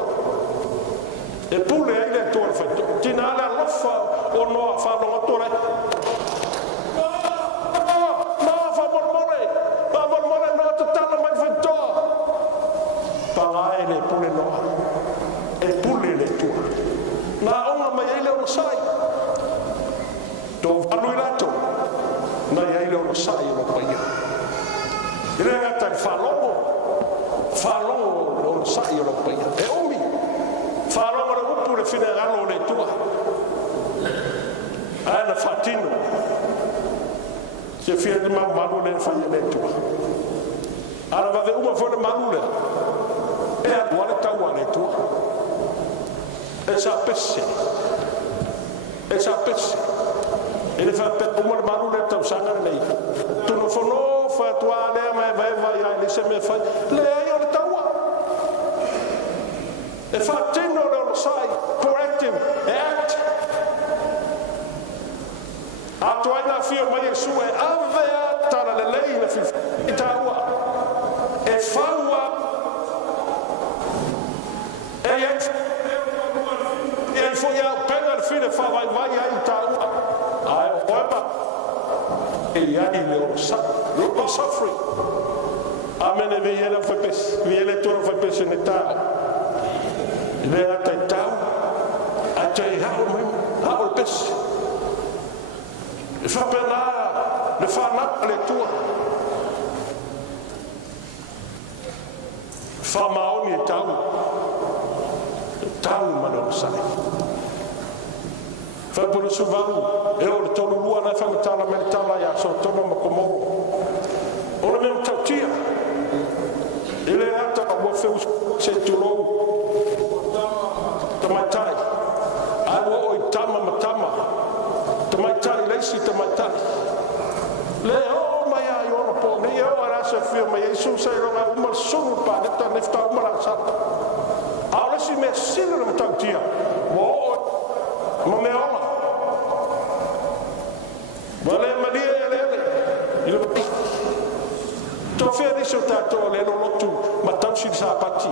e pure ai le to fa to tinala lo fa o no fa no to le le pule no e pule le tu na ona mai ele o sai to valu lato na ele o sai no pai ele ata falongo o sai no pai e omi falongo le pule funeralo le tu ana fatino se fia de malu le fa le tu ana va ve uma fona malu le e a wale tau ane tu e sa pesse e le fa pe umar maru le tau sanga nei tu no fono fa tu ale mai vai ai se me fa le ai o tau e fa tino le sai corrective act a tu ai na fio mai su e ave tara le lei na fi tau e fa e foi a pena fine fa vai ai ta ai opa e ai le sa lo sofri amene viene fa pes viene tu fa pes ne ta le ata ta a te ha o pes e fa pena le fa na le tua fa maoni tau mano sai fa por su valu e o to lua na fa tala mentala ya so to mo como o le mem tatia ele ata o fe se tu lo tomatai a o tama tomatai le si tomatai le o mai ai o po ne o ara se fi mai su sai lo ma uma sunu pa ta nefta uma la sa ahora si me sirve la tatia mo me ola vale malia ele to fe di sotato le no lotu ma tam si sa pati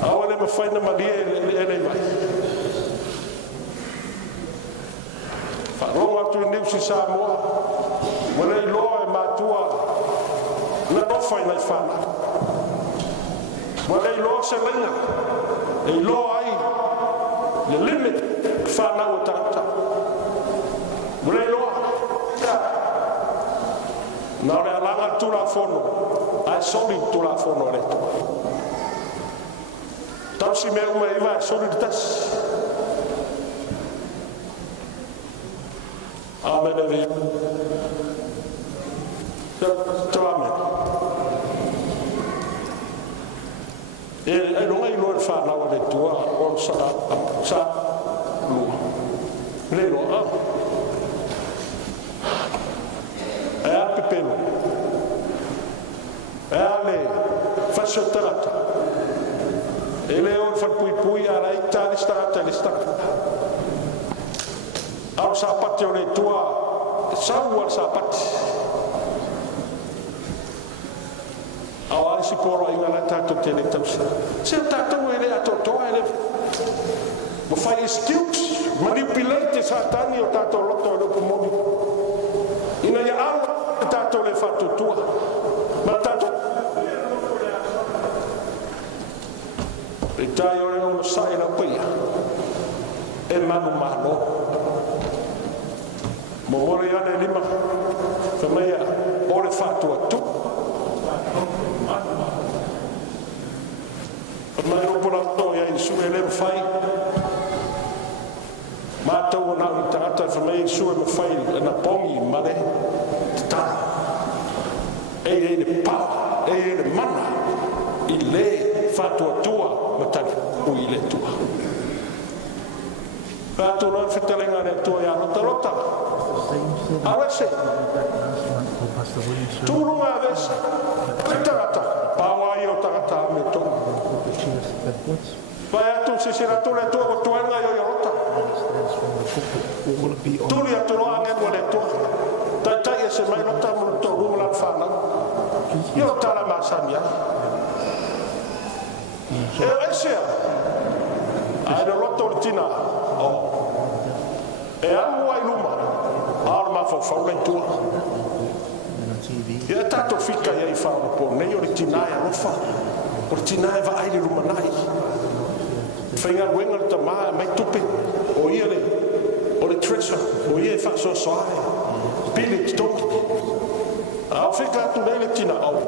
ahora me fa na malia ele vai fa ro tu ni si sa mo vale lo e matua na no fa na fa wale lo se lenga e lo ai le limit whanau o tangata. Mure loa. Nā rea langa tūra whono. Ai sori tūra whono re tua. Tausi mea uma iwa e sori tas. Amen e vi. Amen. E longa i loa whanau re tua. O sa lua. Re loa. E a pepelo. E a le fasio tarata. E le o whanpui a rai tālista. Au sa pati o le tua. Saua sa pati. Au ai si poro inga la tātou tele tausa. Se o tātou e le ato toa e le. Mo fai excuse. Manipulate sa tani o tātou loto e lopo moni. Ina ia au tātou le whatutua. Ma tātou. E tai o reo no sai na pia. E manu mahalo. Mo mori ane lima. Whamea o le whatua tu. Mai o pura to ia i su e le whai. Mātou o nau i tangata whamea i su e me whai na pongi mare. Tai. E le pau. E le mana. I le whatua tua. Matani o i le tua. Tātou roi whitalenga le tua ia rota. Awese. Tūrunga awese. Tangata. Pāwai o tangata me tō. Vai atu se se ratu le tua o tuanga i o rota. Tūri atu roa angenua le tua. Tai e se mai rota mo tō runga la whana. Io tala masamia. E esea. Ai le roto le tina. E amu ai luma. Aora mawhau le tua. Ia tātou whika ia i whao po. Nei o le tina e arofa. O le tina e wa aile luma nai. Whainga ruenga le tamaa mai tupe. O ia le. O le treasure. O ia e whaksoa soae. Pili toki. A whika atu nei le tina au.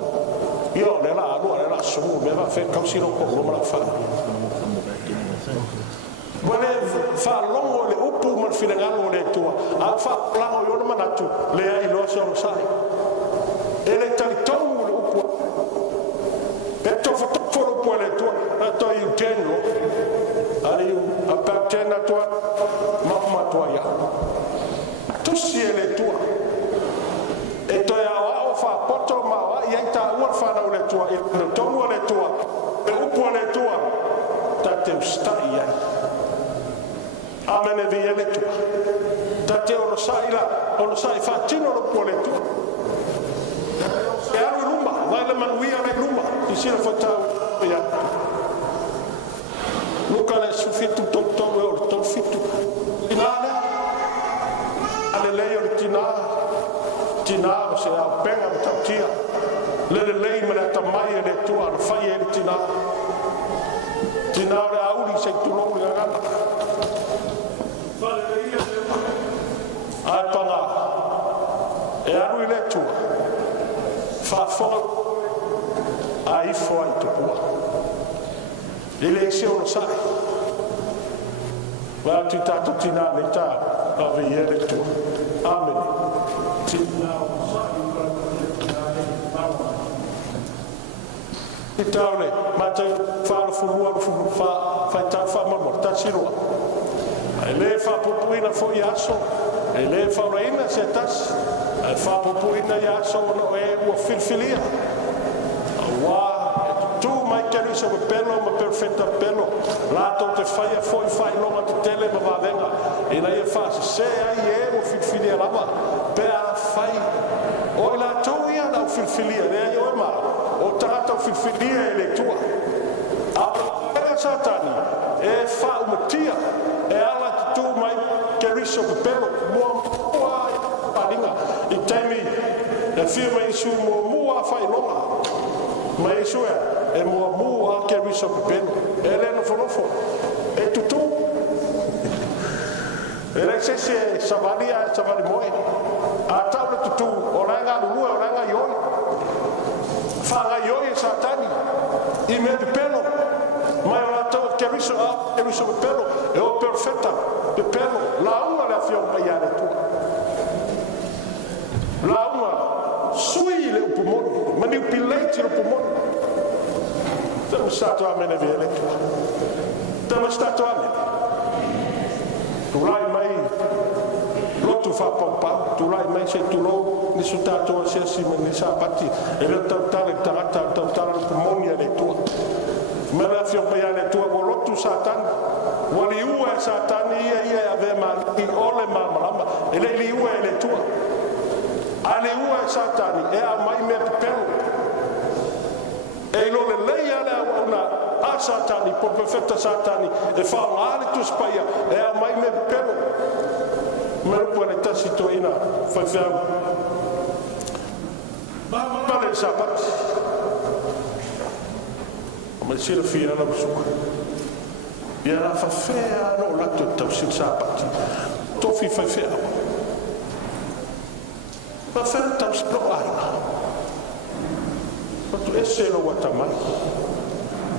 Ia o le la anua le la sumu. Mea wa whek kausiro ko luma la whao. Wale whalongo le upu man whilangalo le tua. A whalango i ona manatu. Lea i loa sa sai. E le talitongu le upu. E tofa toforo po le tua. A to i general. Ali a pētena tua. Mahuma tua ia. Tusi e le tua. E to ia wa o wha poto ma wa. Ia i ta ua whanau le tua. I le tongu le tua. E upu le tua. Ta te ustai ia. Amen e via le tua. Ta te ono sai la. Ono sai whatino lo po le tua. E aru luma. Vai le manuia le luma. I sira whatau ia. Luka le sufitu toktongu e o tofitu. Inane. Ale leo le tina. Tina o se au penga me tau tia. Le lei me le tamai e le tua. Al fai e le tina. Tina o le auri se tulongu le ngana. Ai panga. E aru i le tua. Whafonga. Ai fo ai tupua. I le se ono sai. Wa tu tātou tina ne tā. Awe i le tua. Amen. Tina o sai. I taule. Mātai whaara furua. Whai tā whamamor. Tā siroa. E le whapupuina fo i aso. E le whauraina se tas. E whapupuina i aso no e ua filfilia. Wa tu mai keri so me pelo ma perfetta pelo. Lato te fai foi fai longa te tele ma va venga. E la e fa se ai e ua filfilia lava. Pe a fai. O la tu ia la filfilia. Ne ai o ma. O tata filfilia e le tua. A satani. E fa umatia. E ala tu mai keriso ke pelo mo paringa I taimi e firma isu mo mua fai longa mai isu e mo mua keriso ke pelo e le no fonofo e tutu Ele se savalia savali moe. A tau le tutu o ranga lulua o ranga ioi. Whanga ioi e satani. I me pe pelo. Mai o rātou ke riso a, ke riso pe pelo. E o perfeta pe pelo. La unga le afio mai ane tua. La unga sui le upumoni. Mani upileiti le upumoni. Tamo stato a mene viene tua. Tamo stato a mene. Tulai mai lotu whapapa, tulai mai se tulou ni su tātua se asima ni sāpati e reo tautale tangata tautale pumoni ane tua mera fio pai ane tua ko lotu satani wali ua e satani ia ave ma i ole mamalama e le li ua e le tua ale ua e satani e a mai me pepelo e lo le lei ale a una a satani po perfetta satani e fa ngale tu spaia e a mai me pepelo mera puane tasi to ina fai fiam ma le sapati ma sira fia na busuka ia la fa fea no la to tau sin sapati tofi fai fea ma fea tau sino aina ma tu ese lo watamai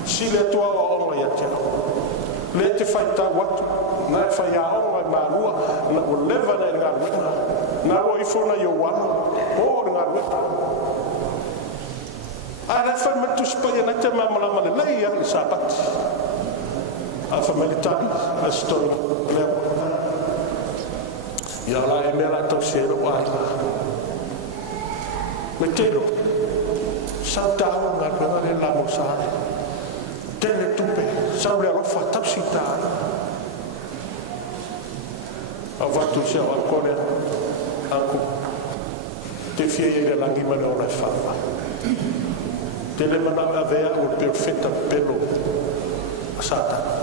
si le tua o onga ia tia le te fai ta watu na e fai a onga i marua na o leva na i ngā wina na o ifona i o wano o ngā wina a le fai me tu spaya na te mamalama le lei a le sapati a fa me le tani a stori leo ia la e mea la tau sero o aina me tero sa tau ngā wina le lamo sare tele tupe sau le alofa tausi tāna a watu se o akone aku te fia i le langi mane o le whawa te le mana avea o perfetta pelo a satana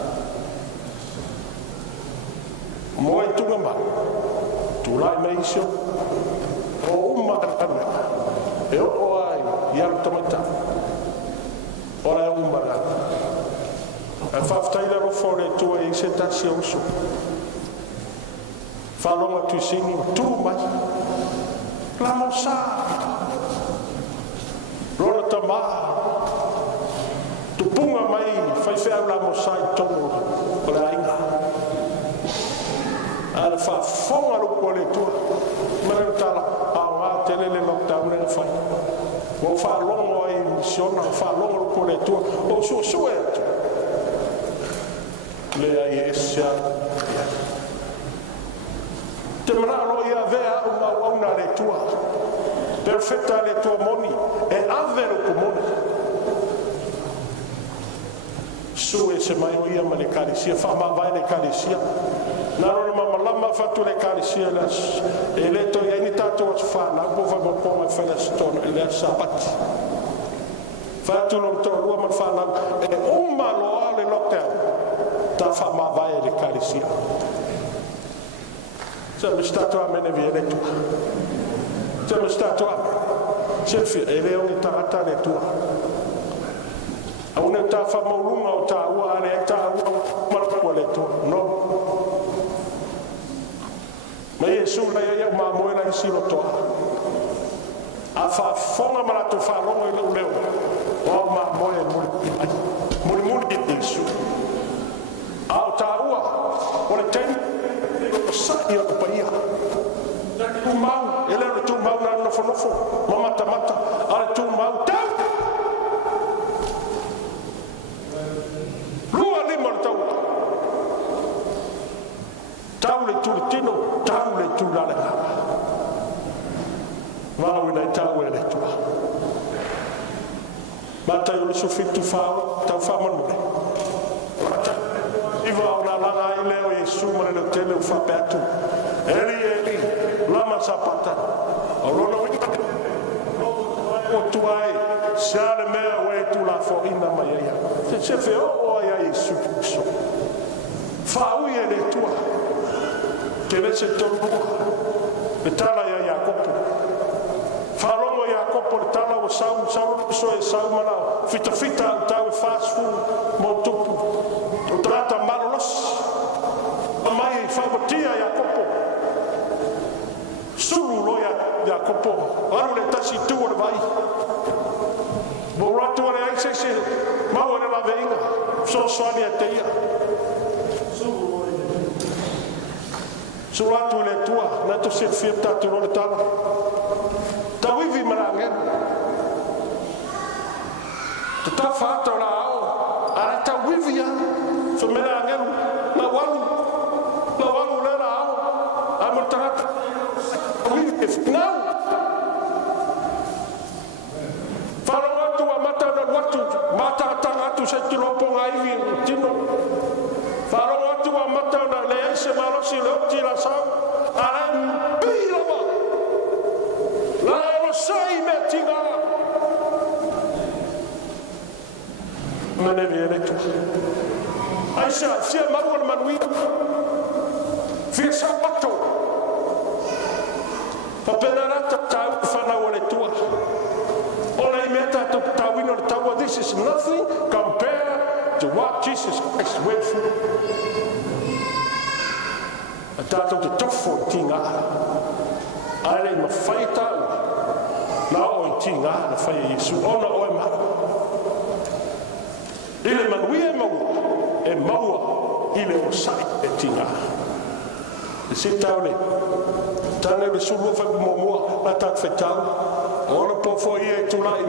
mo i tunga ma tu lai me isio o umma kanwena e o ai i alu tamaita ora e umma kanwena e whaftaila rofo le tua i se tasi o uso whalonga tu singi tu mai la mosa rona tama tu punga mai fai fea la mosa i tongo o le ainga ala whafonga lupo le tua mana utala a ngā tele le lockdown e whai o whalonga ai misiona whalonga lupo le tua o su e atu le ai esia te maralo ia vea una le tua perfetta le tua moni e avero comuni su e se mai o ia ma le calisia fa ma vai le calisia na ro ma lama fatu le calisia las e le to ia ni tato fa na po fa po ma fa la stone le sabati fatu lo to lo ma fa na e umma lo ale lockdown ta fa ma vai le calisia siamo stato a mene viene tu siamo stato a selfie e le ogni tarata le tua a una ta fa maulunga o ta ua ale ta ua ma le tua no ma Yesu la ia ma moela i silo toa a fa fonga ma to fa rongo i leo o ma moe muri Yesu a ta ua o le teni sa'i o paia tu mau ele tu mau na nofo mata ale tu mau tau lua lima tau le tu tino tau le tu la mau na tau ele tu mata yo su fitu fa tau fa man iva ona langa ile o Yesu mare no tele fa petu eli lama sapata orono wina o tuai sale me we tu la fo ina maia se fe o ya Yesu so fa u ye le tua te ve se tolu le tala ya Jacob fa longo Jacob le tala o sau so e sau mana fita tau fast food mo tupu o trata malos mai fa botia Jacob ya kopo anu le tasi tu o vai bo ratu le ai se ma o le la veinga so swani te ia so ratu le tua na to se fieta tu le tala ta wivi marange ta fato la au ara ta wivi ya so marange na walu le la au amorta if now falo tu mata na watu mata tanga tu se tu lopo ngai tino falo tu mata na le se marosi lo tira sa ara pila la lo sai metinga mane viene tu aisha sia marwal manwi fi sa watu Papenarata tau whana o le tua. O nei mea tātou tauino le taua. This is nothing compared to what Jesus Christ went through. A tātou te tofo i tinga. Aere ma whai tau. Na o i tinga na whai a Yesu. Ona o e maru. Ile manui e maua. E maua ile o sai e tinga. E se tau le. Tane le sulu fa mo la ta fetau ora po fo ie tu lai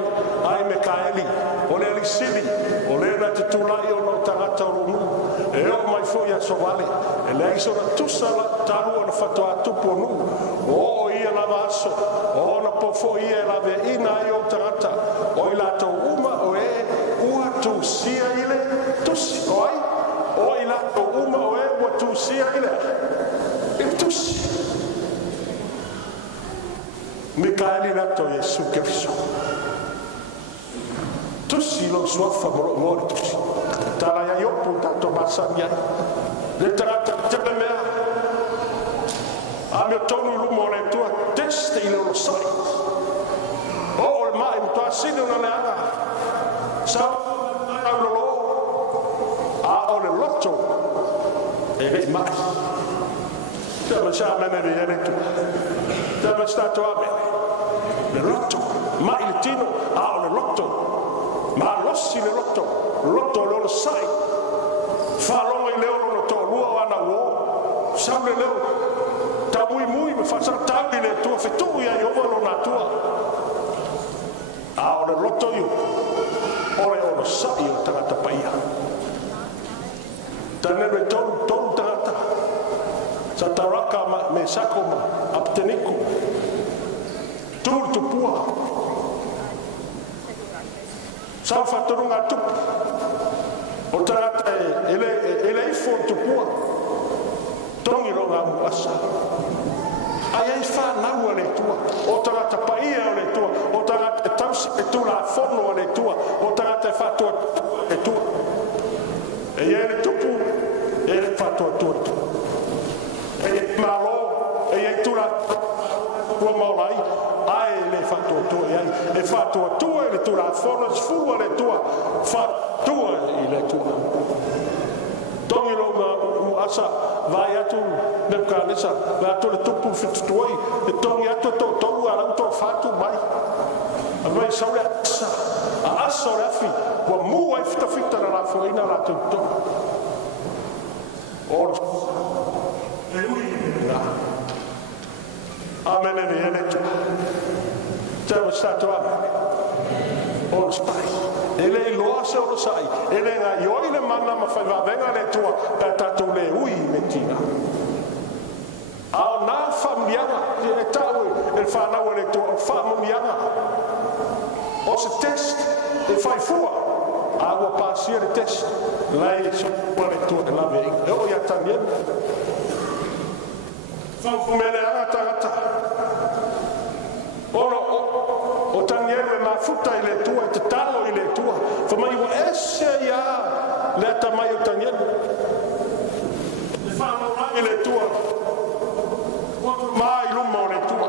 ai me kaeli ole ali sili ole na tu lai o no ta ta ru e o mai fo ia so vale e lei so na tu sala ta ru na fato a tu po nu o ia la vaso o na po fo ie la ve ina io ta o ila to uma o e ua tu sia ile tu si oi o ila to uma o e ua tu sia ile e tu si Mikaeli nato Yesu Kristo. Tusi lo suafa moro tusi. Tala ya yopu tato basanya. Le tarata tebe mea. Ame tonu lumo le tua teste ile lo sai. O o mai mtua sini una leanga. Sa lo a o le lotto. E le mai. Tebe sa mene viene tu. Tebe stato a me. Le lotto, ma il tino ha le lotto, ma lossi le lotto lo sai, fa longa il euro lo to, luo ana uo, sa le leo, ta mui, mi fa saltare le tue fettuia, io volo na tua, ha le lotto io, ora lo sai io tangata paia, tanere ton tangata, sa taraka me sakoma, apteniku, tur tu pua sa fatorunga tu o trata ele for tu pua tongi lo nga asa ai fa na le tua o trata paia le tua o trata tausi e tu la forno le tua o trata fatto e tu e ele tu pu ele fatto tu e malo e tu la tua maulai ai le fatto tu e fatto tu e tu la forno sfua le tua fatto le tua dongi lo asa vai a tu nel canesa va tu le tupu fittuoi e dongi a tu to ala to fatto mai vai saure a asa rafi wa mu ai fitta la forina la tu or amen e viene tu siamo stato a o spai e lei lo sa lo sai e lei na io le manna ma fa va venga le tua per tanto le ui mettina a na famiglia e tau e fa na le tua famiglia o se test e fai fuori agua passi il test lei so quale tua la venga e o ya también fa come le agata o taniere ma futta ile tua te talo ile tua fa mai o esse ya le ta mai o taniere fa mai ile tua mai lumo le tua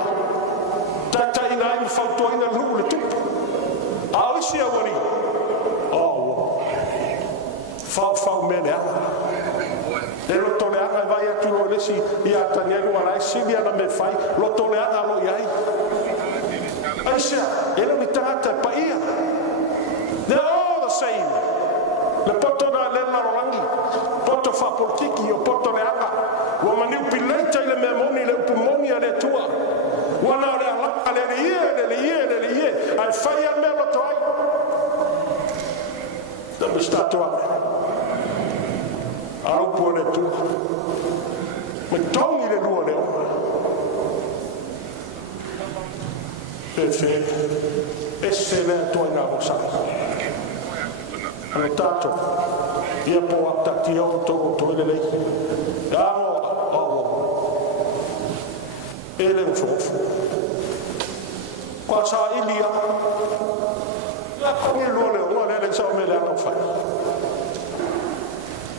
ta ina in fatto ina lu le tu a isi a wari oh fa mene e lo toleanga vai a tu lo lesi ia taniere wala isi dia na me fai lo toleanga lo iai Aisha, ele mi tangata pa ia. They're all the same. Le poto na le larolangi, poto fa politiki o poto le anga. Wa mani upileita ile memoni le upumoni ale tua. Wana le ala le ie. Ai fai al melo toi. Da mi sta tua. Au po le tua. Me tongi le lua le ona. Esse le tua na rosa. Ane tato, ia po ata ti o to ele le. Ele o fofo. Kwa sa ilia. La kongi lo le sa me le no fai.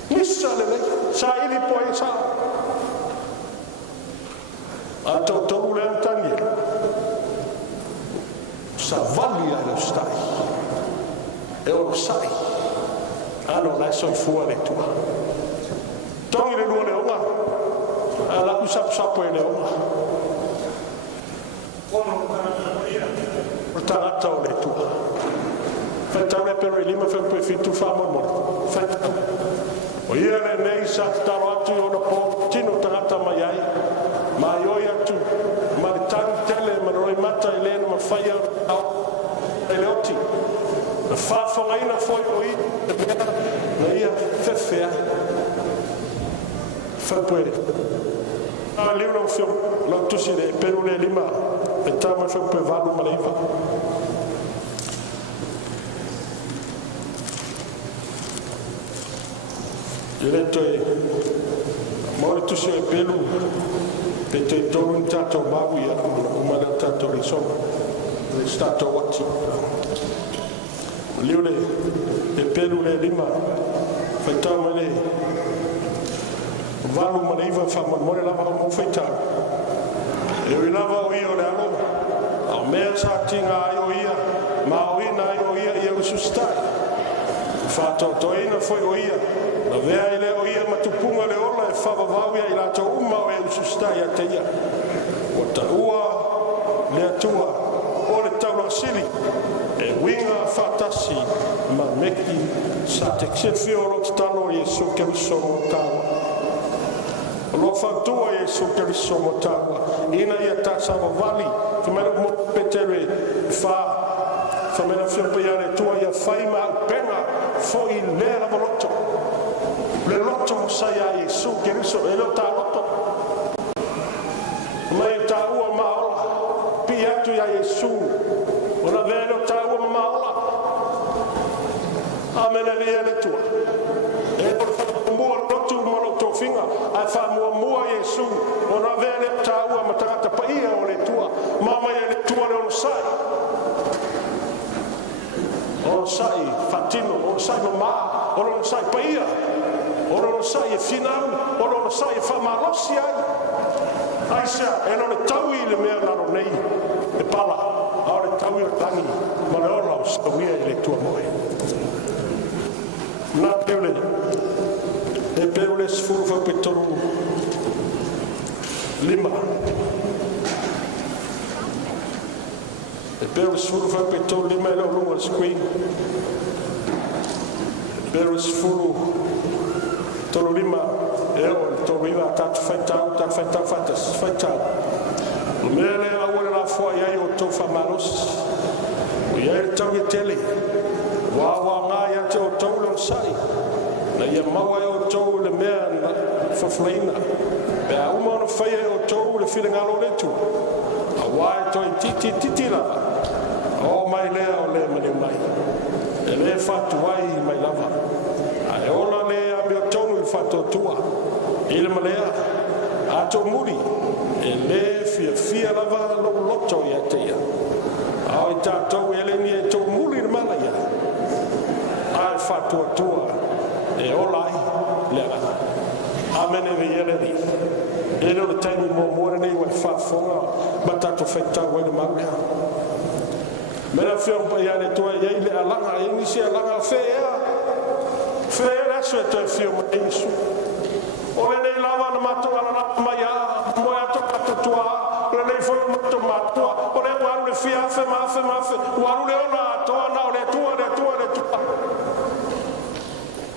Nissa le sa ili po sa. Ato to le antani. Sa valia lo stai. E o sai. Ano la so fuori tua. Tongi le luole onga. Ala usap sapo ele onga. Portata o le tua. Fetta le per lima fe pe fitu famo mo. Fetta. O ia le nei sa taro atu o po tino tangata mai ai. Ma yo ia tu. Ma tan tele ma roi mata ele ma faia ele oti. Na whaafongaina foi oi, na ia whewhea. Whapere. A leo lau whio, lau tusi le peru le lima, e tāma whaupe walu maleiva. I leto e, maore tusi e peru, e te tolu ni tātou mahu ia, umana tātou le soma, le tātou wati. Liule e pelu le lima faitau mele valu maneiva fama mole lava mo faitau e o lava o ia o le alo au mea sa tinga ai o ia ma o ina ai o ia ia usustai fato toina foi o ia na vea ile o ia matupunga le ola e fava vau ia ila to uma o e usustai a te ia o ta ua le atua o le taula sili e winga fatasi ma meki sa te ksefio lo talo Yesu Keriso mo tawa lo fatua Yesu Keriso mo tawa ina ia tasa vali te mero mo petere fa mena fio piare tua ia faima penga fo in lera volotto le lotto sa ia Yesu Keriso e lo ta lotto mai ta ua maola piatu ia Yesu ona velo ta ua maola amene le tua e por mua lotu mo to finga a fa mua Yesu ona vele ta ua matata pa ia o le tua mama ia le tua le o sai fatino o sai mama o sai pa ia o sai final o sai fa malosi ai aisa e no le taui le mea laro nei e pala a le taui o tangi ma le ora o stawia le tua moe na peule e peule sfuru fa petoro lima e peule sfuru fa petoro lima e lo lunga squeen e peule sfuru tolo lima e o tolo iwa tatu faitau fatas faitau o mele a ua la fua iai o tau fa malos o iai tau i tele wawa ngā ia te o tau le sai na ia maua e o tau le mea na whawhlaina pe a uma ona whaia e o tau le while ngalo le tu a wae toi titi lava o mai lea o le mani mai e le whatu wai mai lava a e ola le a me o tau i whatu tua i le malea a tau muri e le fia lava lo loto i a te ia a o i tātou e le ni e tau muri le mana ia ai fatua tua e olai leva amene viene di e lo taimi mo muore nei wa fa fonga batato fetta wa le maga mera fio pa ya le tua ye le alanga e ni si alanga fea la so to fio mo isu o le nei lava na mato ala na maya mo ya to tua le nei foi mo to mato o le wa le fia fe mafe waru le ona toa na le tua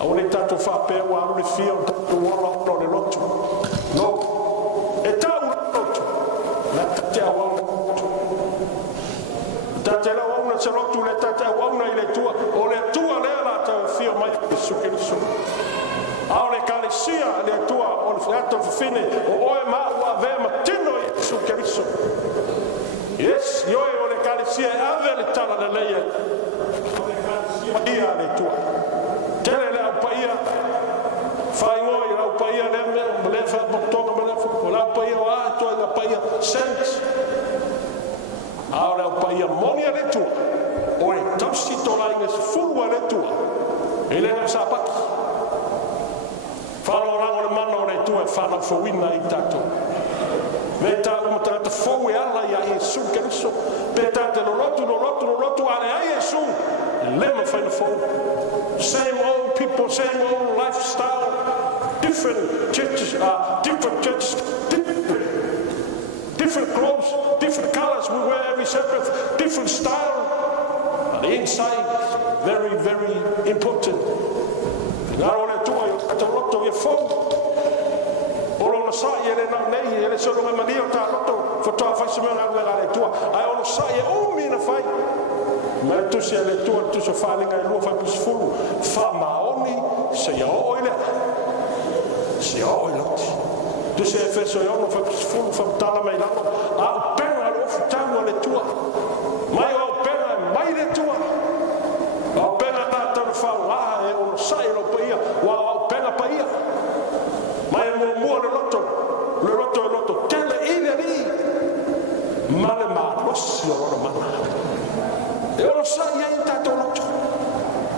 au le tatu fa pe waru le fia o tatu wala no le lotu no e tau lotu la tatu wa tatu la wa se lotu le tatu wa ile tua o le tua le la tau fia mai su ke su au le kalesia le tua o le fiato fine o e ma wa ve ma tino su ke su yes yo e o le kalesia ave le tala le leia ia le tua tele le paia fai ngoi la paia le fa botona me le fu la paia wa to la paia sent au la paia monia le tua o e tausi to la inga fu wa le tua ele na sapaki fa lo rango le mano le tua fa na fo wina i tato meta o mata te fo e ala ya Yesu Kristo peta te lo lotu ale ai Yesu le ma fa na fo same old people same old lifestyle different churches different clothes different colors we wear every separate different style and the inside is very very important na ole tu ai te lotu e fo ono sa ele na nei ele so no madio ta loto fo to fa se mena le tua ai ono sa e o mi na fai ma tu se le tua tu so fa linga lo fa pus fu fa maoni se o ile tu se fe so yo no fa pus fu fa tala mai la a pena lo fa tamo le tua mai o pena mai le tua o pena ta ta fa la e ono sa e lo paia wa o pena paia mai mo le loto tele ile li male ma lo si o ma e o sa ia in tato loto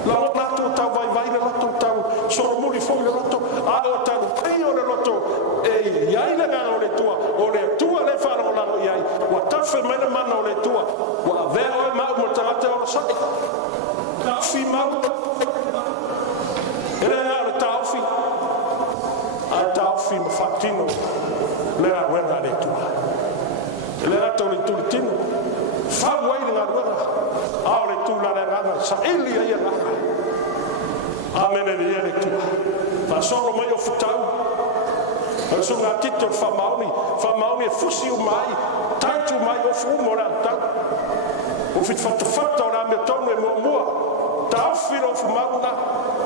la loto ta vai le loto ta solo muri fo le loto a o ta io le loto e ia ile nga o le tua le fa no la ia wa ta fe mena mano le tua wa ve o ma mo ta ta o sa ta fi ma ele na ta fi fi fatino le la guerra de tua le la to le tultino fa wai le guerra a le tu la guerra sa elia ya amen le tua fa solo mai o futau so na tito fa mauni fusi o mai tanto mai o fumo la ta o fit fatto la mia tonne mo ta filo fumana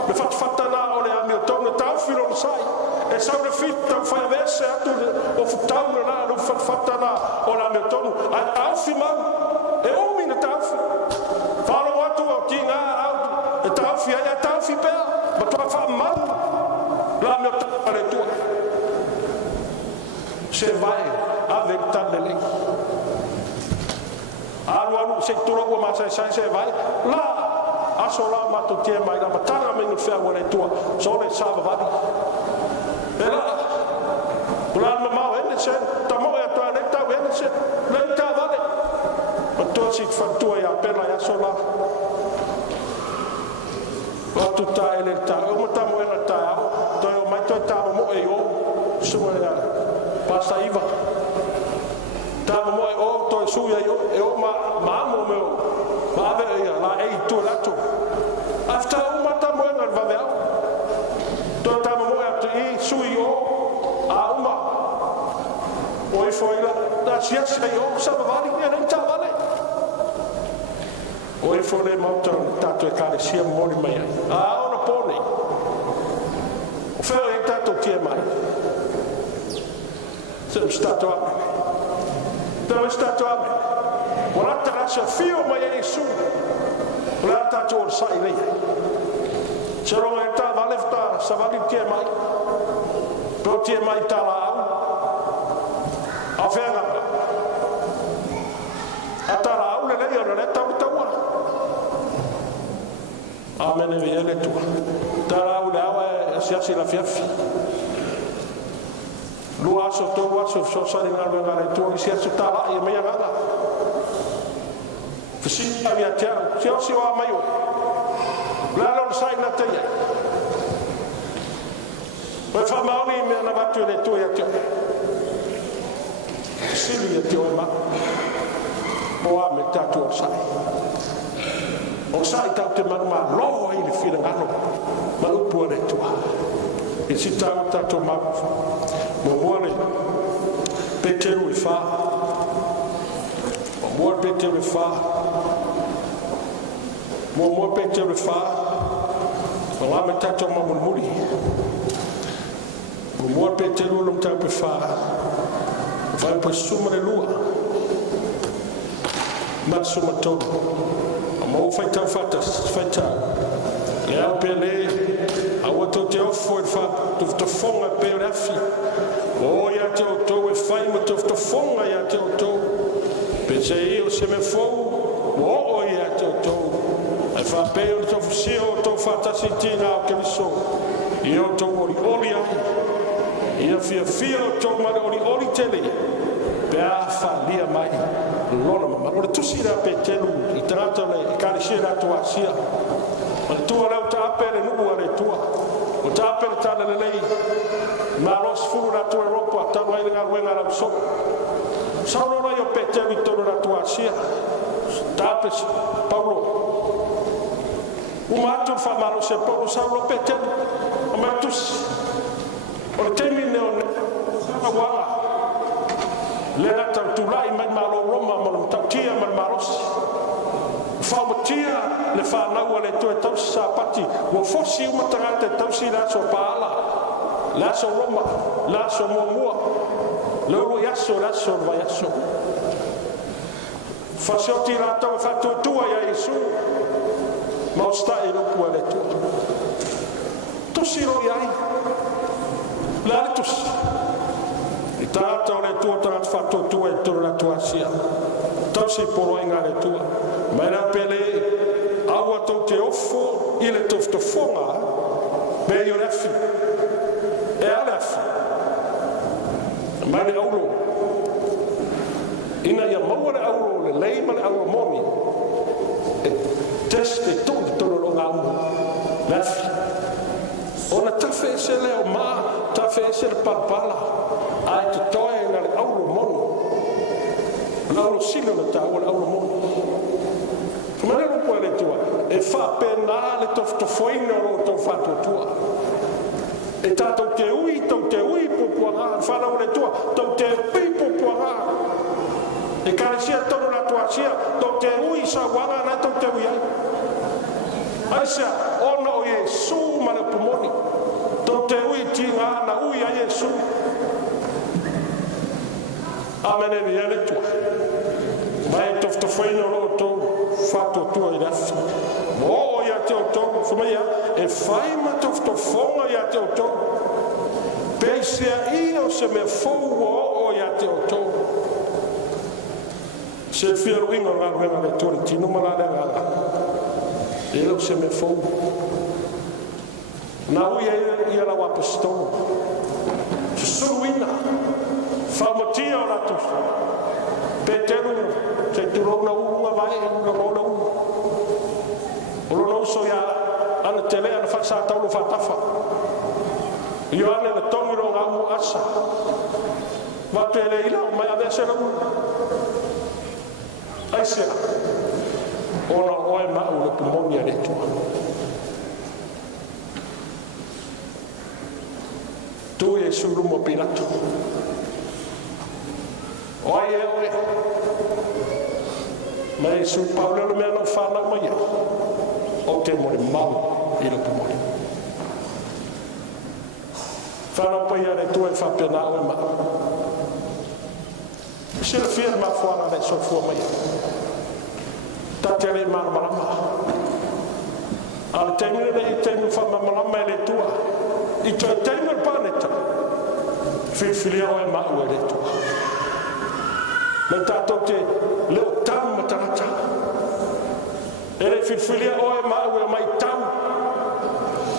le fatto na o le mia tonne ta filo sai e sa le fitta fa verse a tu o futau na lo fatto na o la mia tonne a fima e o min ta fa lo watu o kinga e ta fi per ma tu fa mal la mia tonne tu se vai avec ta de lei alu se tu lo ma se vai la asola ma tu tie mai la batara me no fa wala tua so le sa va ela plan ma ende se ta mo ya ta ne ta ende se le ta vale ma tu si fa tu ya per la asola ma tu ta ele ta o ta mo ela ta to mai to ta mo e o so ya passa iva ta mo o to su ya e o ma mo me ma ave ya la e tu la tu after o mata mo na va ver to ta mo ya tu i su yo a uma o e foi la da sia se yo sa va ni ne ta vale o e foi le mo ta tu e ka sia mo ni mai a ona poni o fe e ta tu tie mai se stato a dove stato a ora ta sa fio ma Gesù ora ta tu sai lei se non è ta vale ta sa vale tie mai to tie mai ta la a fera a ta la le lei ora ta ta wa amen e viene tu ta la si la fiafi lu aso to aso so sa na lo ngale to si aso ta e me nga fisi ya tia si o mai o la lo sai na te ma fa mauni me na batu le to ya tia si li tia ma o a me tatu o sai o sai tau te ma lo ai le fina ngalo ma upu le tua e si tatu ma mo le Peteru e fa mo Peteru e fa mo Peteru e fa o a me tatu ma muri mo Peteru lo tau pe fa vai pa suma le lua ma suma todo mo fai tau fatas fai tau e au pele a wato te ofo e fa tu fonga pe rafi o ia te auto e fai ma tu fonga ia te auto pe se io se me fo o ia te auto e fa pe o tu fsio tu fatasi tina o che so io to oli ia fia o to ma oli tele pe a fa lia mai lona ma o tu sira pe telu i trato le carisera tua sia ma tu ora ta pele nu ora tua o ta pele ta le lei ma los fu la tua ropa ta vai nga wenga la so sa no io pe telu to la tua sia ta pe Paulo o mato fa malo se Paulo sa lo pe telu ma tu o termine o wala le ata tulai mai malo Roma malo tatia mal maros fa motia le fa na wala to to sapati wo fosi uma tangata to si la so pala la so Roma la so mo lo yaso la so va yaso fa so tira to fa to tua ya Yesu ma sta e lo può le to si lo yai la tus tata le tua tata fatto tua e tu la tua sia tu si può ingare tua ma la pele awa to te offo ile to fonga be io rafi e alafi ma le aulo ina ya mawara aulo le lei ma aulo momi teste to lo ngau lafi ona tafe se le ma tafe se le papala ai te toe na le aulo mono na aulo silo na ta o aulo mono kuma le ko le tua e fa pena le to foino lo to fatto tua e tato te ui po poara fa na le tua to te ui po poara e ka sia to na tua sia to te ui sa wala na to te ui ai sia ona o Yesu ma le pomoni to te ui tinga na ui a Yesu amene viene tua vai to foino lo to fatto tua i raffi o ia te to famia e fai ma to fonga ia te to pesia io se me fo o ia te to se fiero ingo la vena le to ti no mala la e lo se me fo na ia la wa apostolo suina famatia ora tu Peteru te turo na unga vai na rola o no so ya ana tele ana fa sa tau fa tafa io ana na tongiro ngamu asa va tele ila mai ave se na aisia ona oe ma u le pulmonia le tu tu e su rumo Pilato oye ma su Paolo me non fa la moia o te more mau il pomone fa la poi le tue fa pena o ma se la firma fuori le so fuori moia tatele mar malama al termine le temu fa malama le tua i to temu paneta filia o ma o le tua le tato te leo tam matata ele filia o ma o mai tam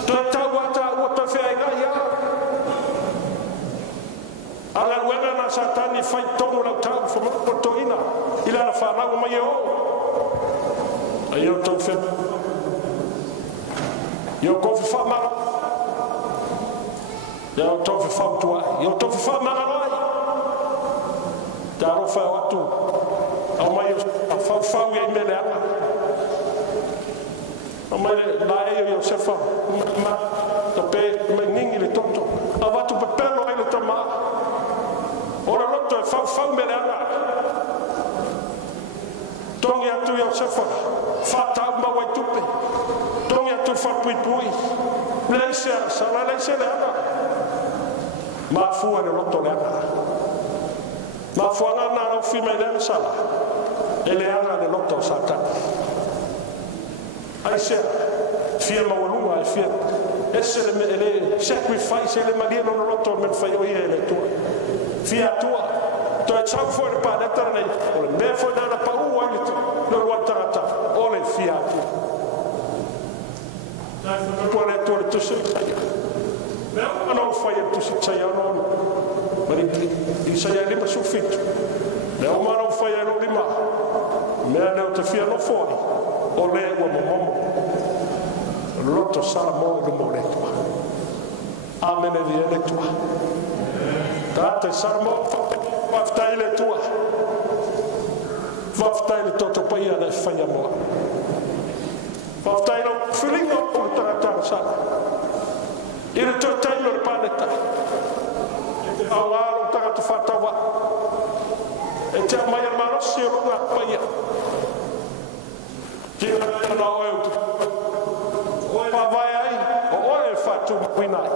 to tau wata fe ya ala wena na satani fai tono la tau fo mo toina ila na fa na mai o ayo to fe yo ko fa ma yo to fa tua yo to fa ma taro fa watu au mai mai la e yo se fa ma to pe mai ningi le toto a watu pe pelo ai le tama ora lotto e fa me le ana tongi atu yo se fa ta ma wai tupe tongi atu fa pui le se sala le se le ana ma fu le lotto le ana ma fu ana na fi me le sala e le ana le lotto sata ai se fia maulunga ai fia esse le sacrifice le maghiano non lotto men fai o ile tu fia tua to e ciao fuori pa da tornei o le me foi da pa u ai lo ruatata o le fia tu dai tu le tu se me non fai tu se c'è no ma di sai ali ma sufficio me o ma non fai lo di ma me ne te fia no fuori o le uomo lotto sala mo lo moletto amen e viene tua tante sarmo faftaile tua faftaile toto paia da faiamo faftaile filingo portata sala il tuo tailo il panetta e awalo tata fatawa e te mai mano si lo paia che no pa vai ai o e fatu winai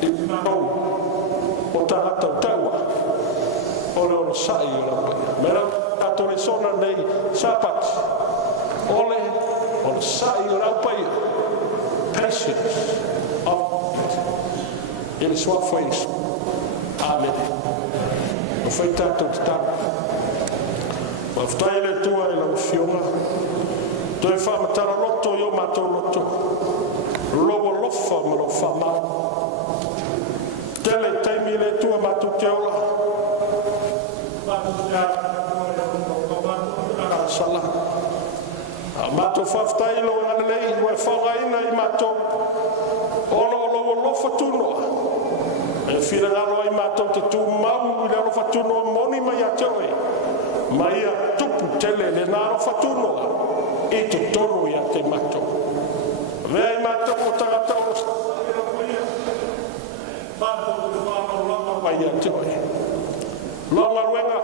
e no o tata tawa o lo sai la mera tato le sona nei sapat ole o sai la pai patience of il suo face amen o foi tato ma fai le tue la fiona to e fa matara lotto io mato lotto lobo lofa me lo fa ma tele temi le tua mato teola sala mato faftai lo lei e fa ina i mato ono lobo lofa tuno e fila lo i mato te tu mau le lo fa tuno moni mai a toi mai a tupu tele le na lo fa tuno e te toro ia te mato vei mato o tangata o mato te whānau lama mai a te oi longa ruenga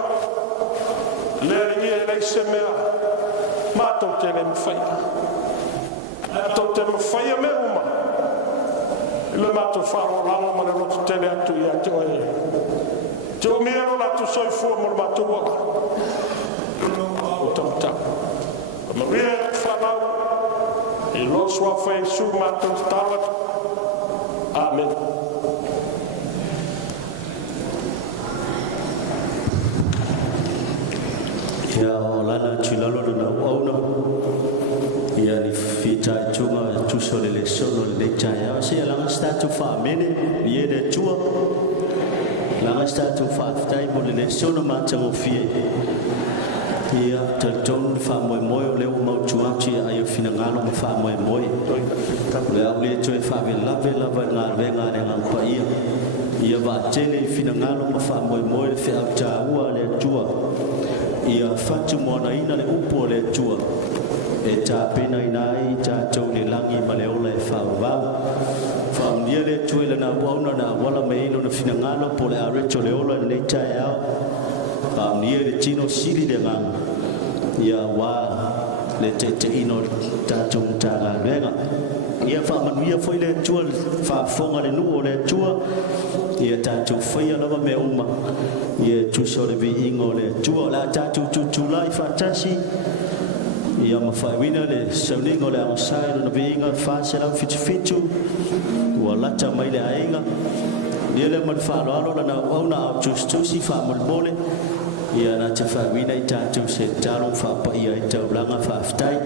le ringi e leise mea mato te le mwhaia mato te mwhaia me uma le mato whānau lama ma le roto tele atu ia te oi te o mea no latu soi fua mo le mato waka o tamtau Maria fanau e lo sua fai su mato stava amen ya olana chilalo na ona ya ni fita chunga tusole le sono le chaya se la sta tu fa mene ye de tua la sta tu fa tai mo le sono ma tamo fie ia te ton fa moi le mo chuachi ai fina ngalo mo fa moi le au tu fa ve lava na venga nga pa ia va tele fina ngalo mo fa moi le fa ta ua le tua ia fatu mo na ina le upo le tua e ta pena ina ta to le langi ma le ola fa fa dia le tu le na bona na wala me ino na fina ngalo po le arecho le ola le ta ya ni le chino sili de nga ya wa le te ino ta tung ta la venga ia fa manuia foi le tua fa fonga le nu le tua ia ta tu foi la me uma ia tu so le ingo le tua la ta tu lai fa tasi ia ma fa wina le sauningo le outside no vinga fa se la fitu wala ta mai le ainga dia le man fa lo na ona tu si fa mo bole ia na te fa wina i tatu se talo fa pa ia i tau langa fa aftai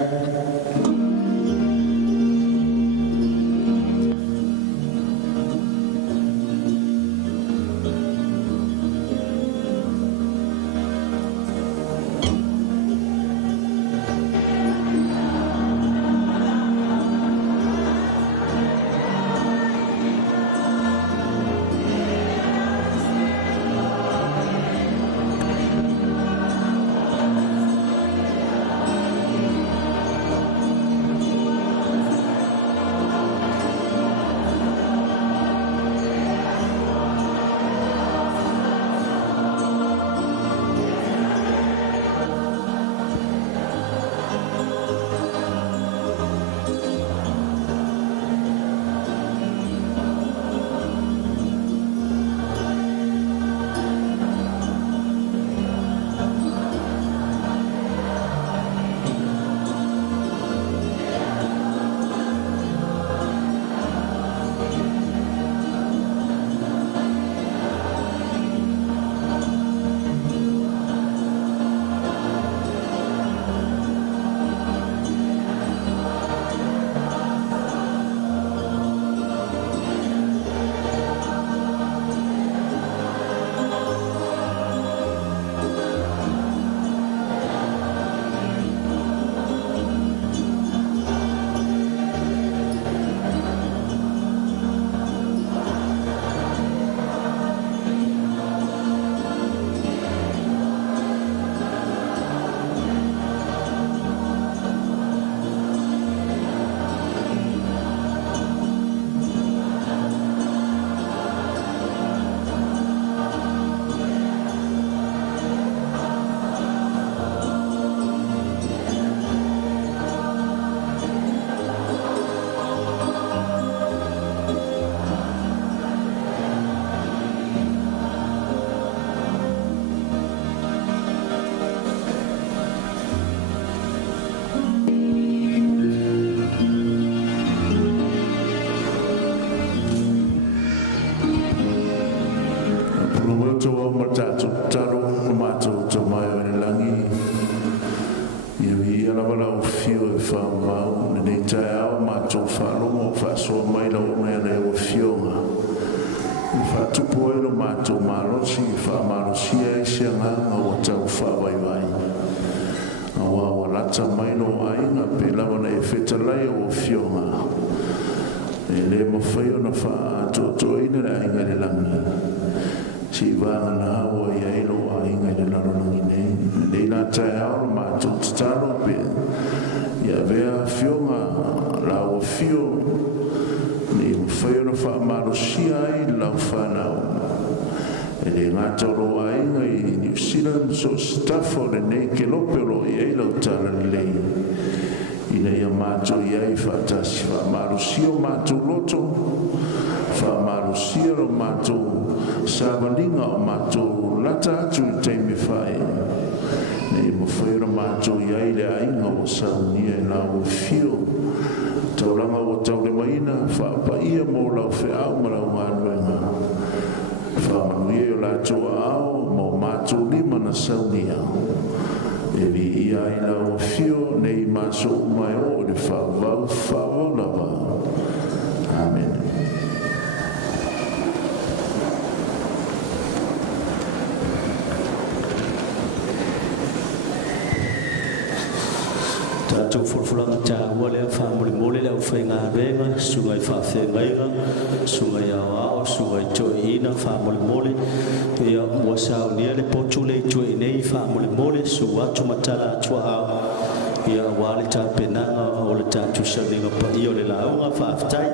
wala o fio e whaamau, nei tae au mātou whaalongo, whaasoa mai lau mea nei o fionga. I whaatupu e lo mātou mārosi, i whaamarosia e se nganga o tau whawaiwai. A wawa lata mai no ainga, pe lawana e whetalai o fionga. E le mawhaio na whaatoto ina le ainga le langi. Si vanga na hawa i ailo ainga le laronangi nei. Nei nā tae au mātou tataro pe. Ia vea fionga la o fio. Ni mawhaio na whaamarosia ai lau whanau. E le ngāta ro ainga i New Zealand so stafo le nei ke lopero i eilau tala lei. Ina ia mātou i ai whaatasi whaamarosia o mātou loto. Whaamarosia o mātou sāwalinga o mātou lata atu i teimi whae. Nei mawhaira mātou i ai le ainga o saunia e lau fio. Tauranga o tau le maina, whaapa ia mō lau wheau marau ngānuenga. Whamanuia o lātou ao mō mātou lima na saunia. E vi ia i lau fio nei mātou mai o le whaavau whaavau lawa. Amen. Tātou whulwhulanga tā ua lea whamuri mole lea uwhainga renga, sungai whawhengainga, sungai au ao, sungai toe ina, whamuri mole. Ia ua sao nia le potu le tue nei whamuri mole, su atu matala atua au. Ia wale tā penanga o le tātou saninga pa i o le launga whaafitai.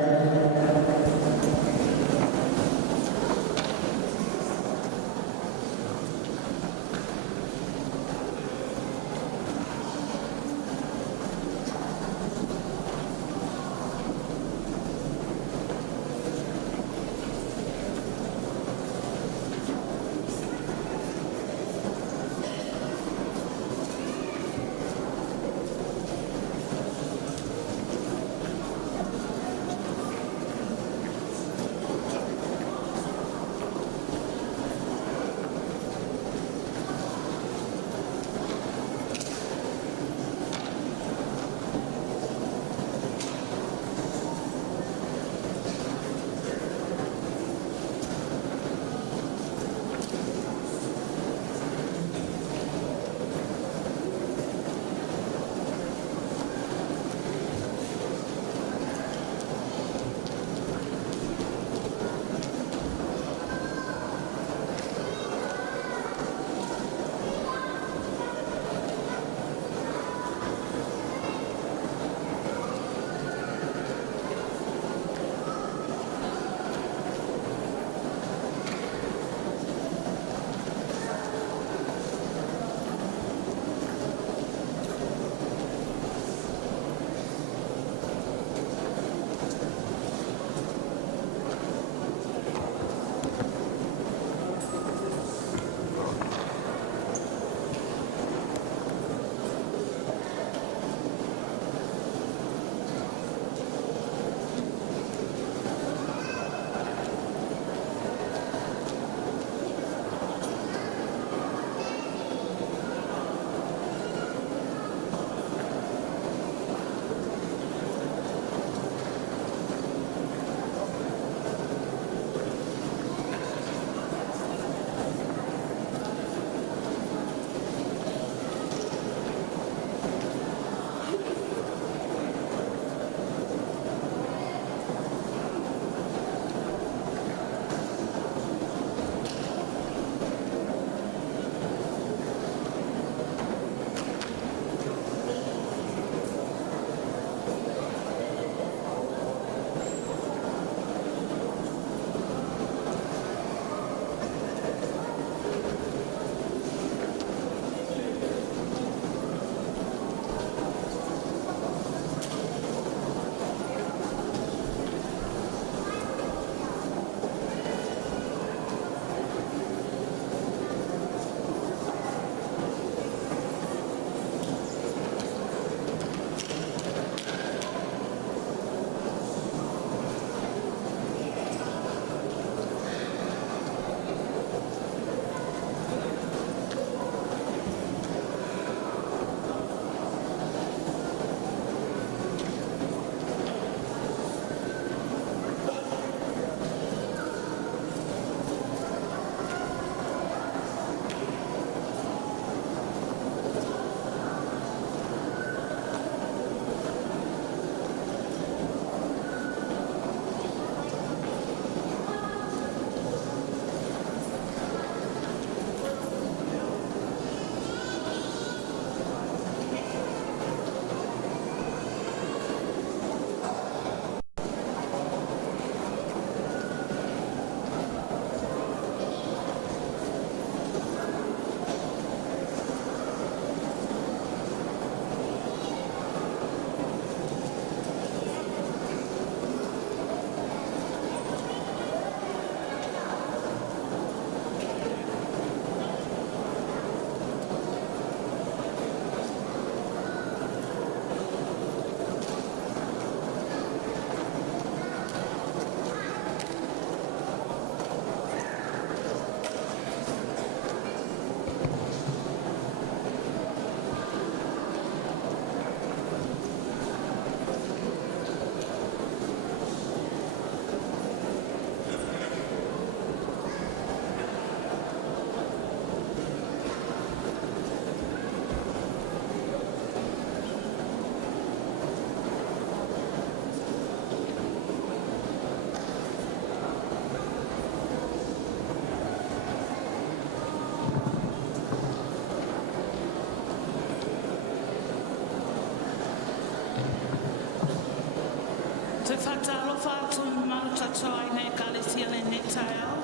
whatalo whātu malu tatoa i nei kālesia nei tai au.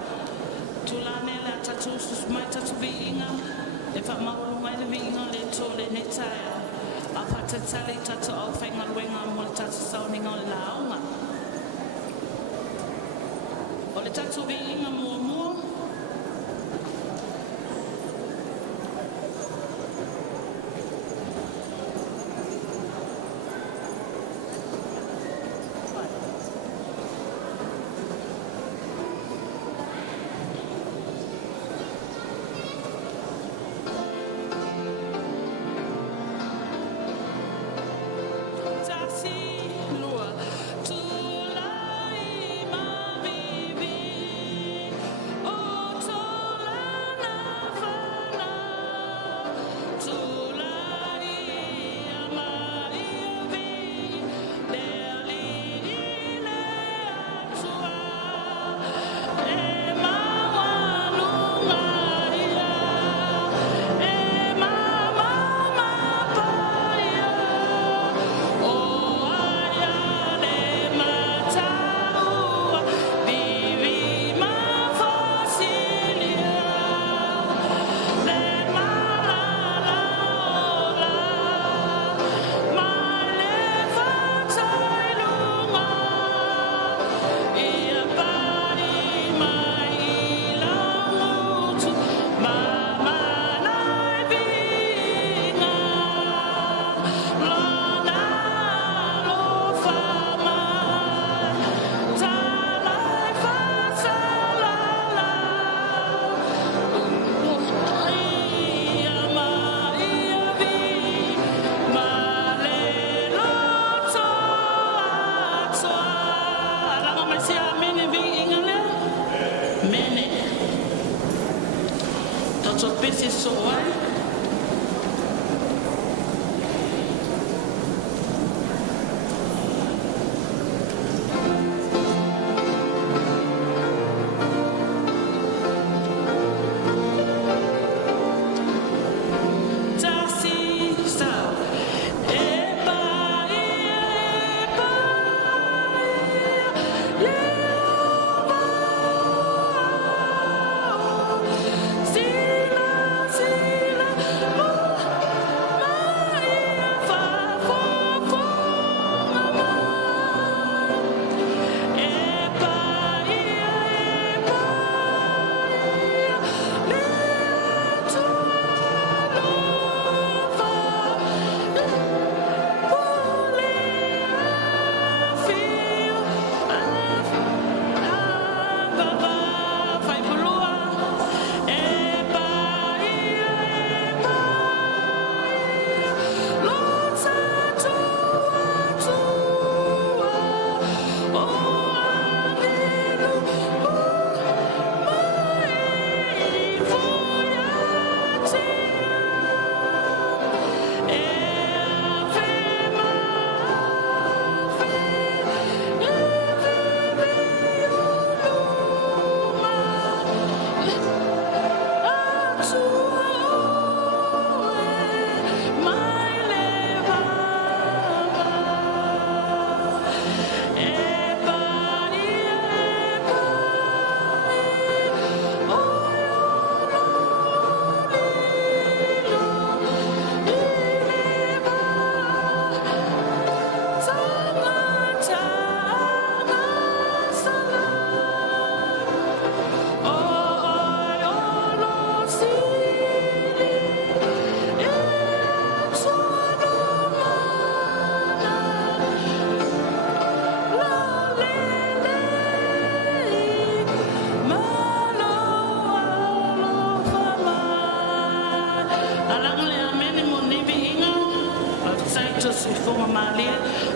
Tūlane le tatu mai tatu vi inga. E whamauru mai le vi inga le tō le nei tai au. A whatatali tatu au whainga luenga mo le tatu sauninga o le launga. O le tatu vi inga mua mua.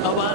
Oh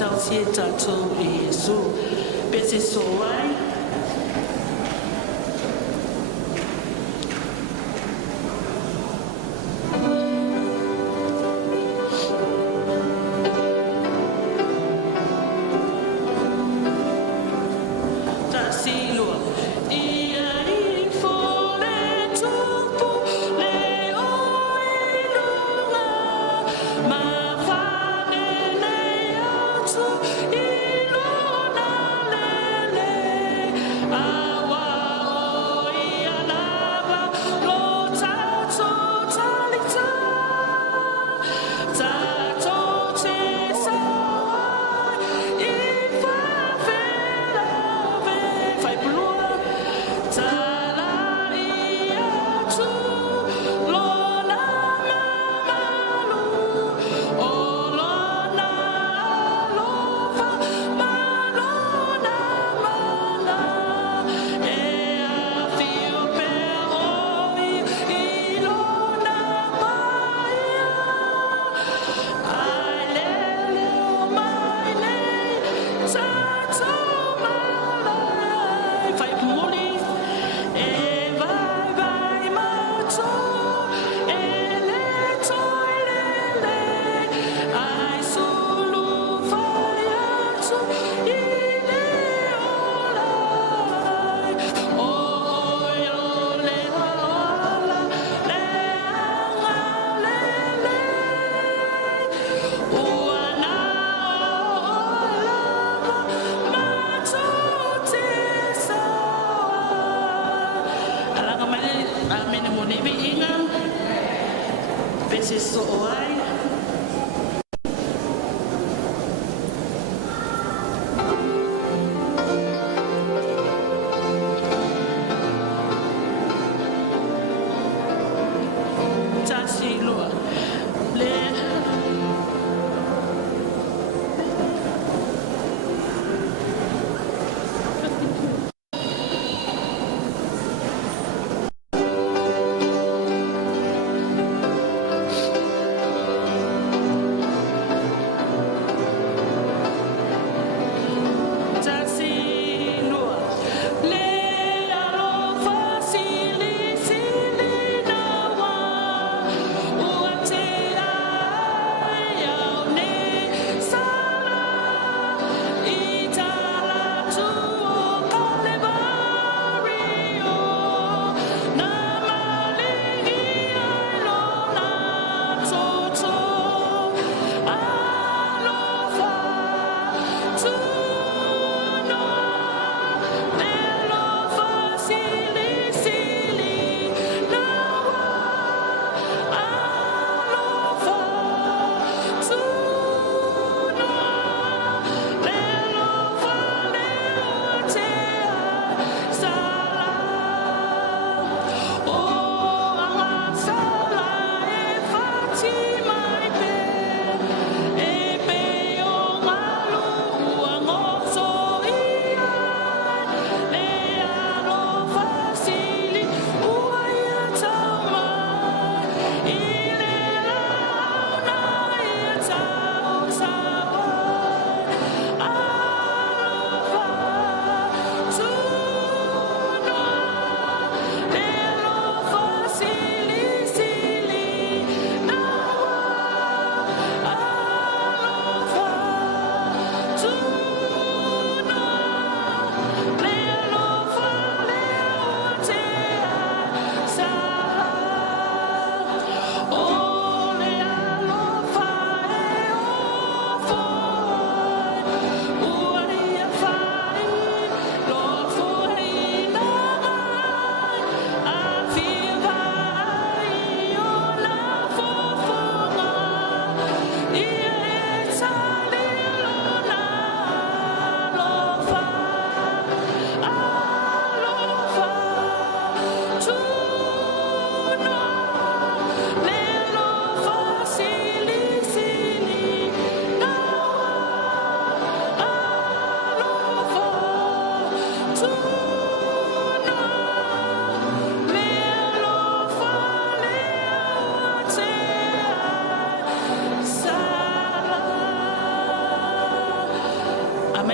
tau si e tātou i Iesu. Pese so ai.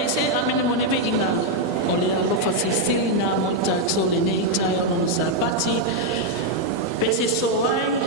se amene mone ve inga o le alofa sisili na mo tātou le nei tai o no Sabati pe se so ai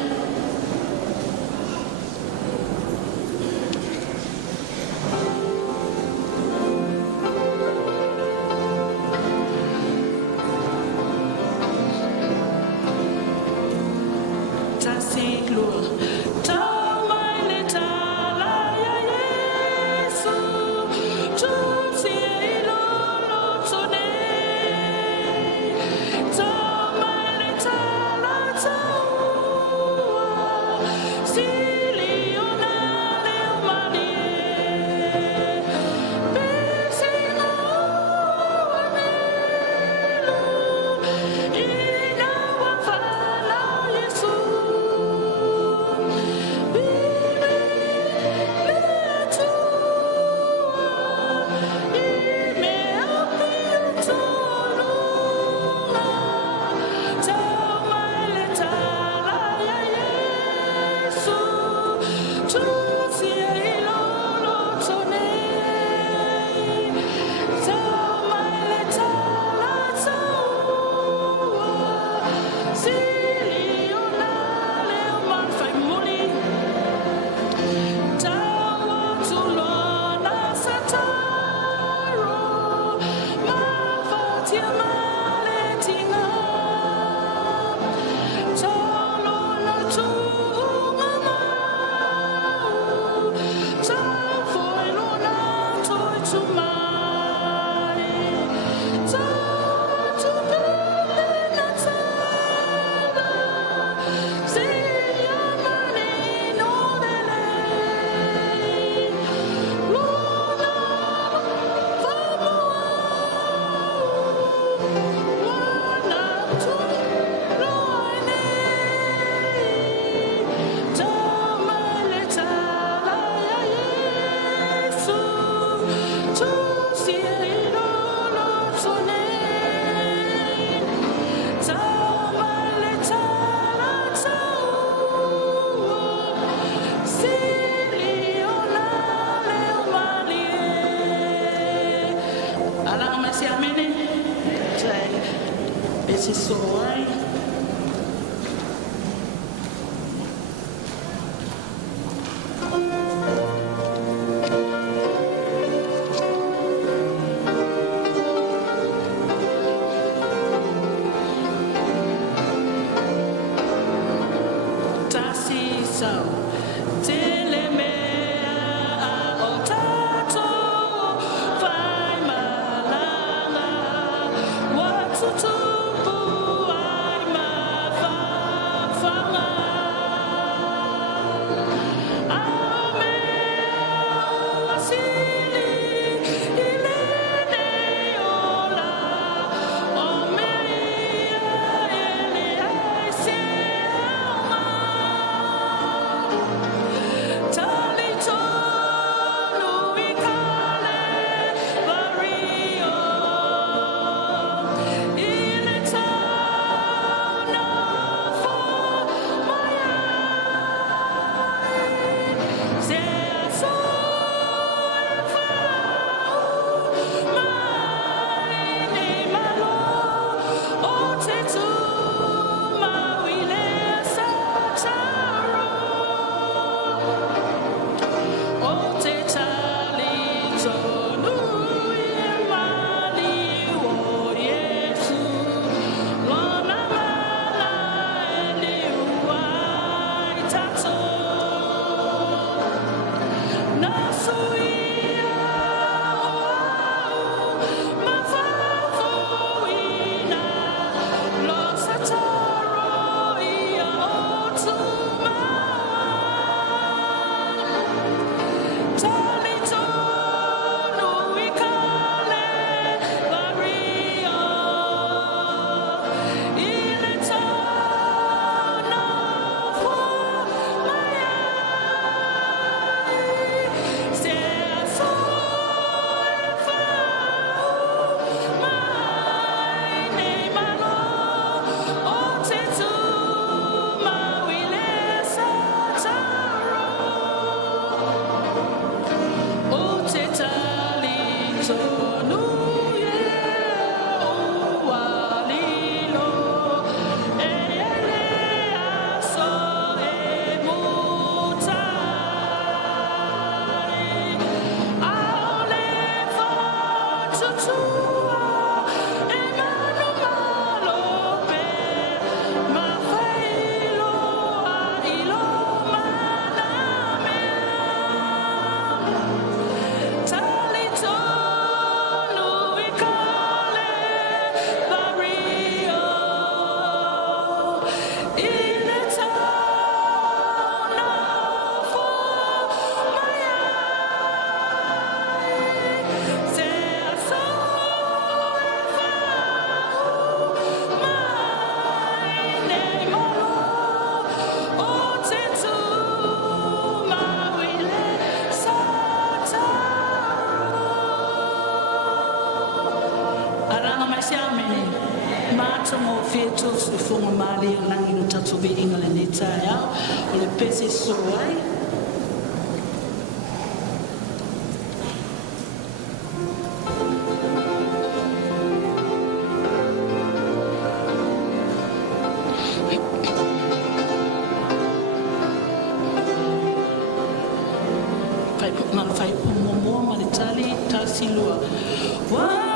Yeah. Mātou mō wheto su whonga māli o langi no tatobi inga le ne tai au, o le pese so ai. Fai pomomoa ma le tali tasilua. Wa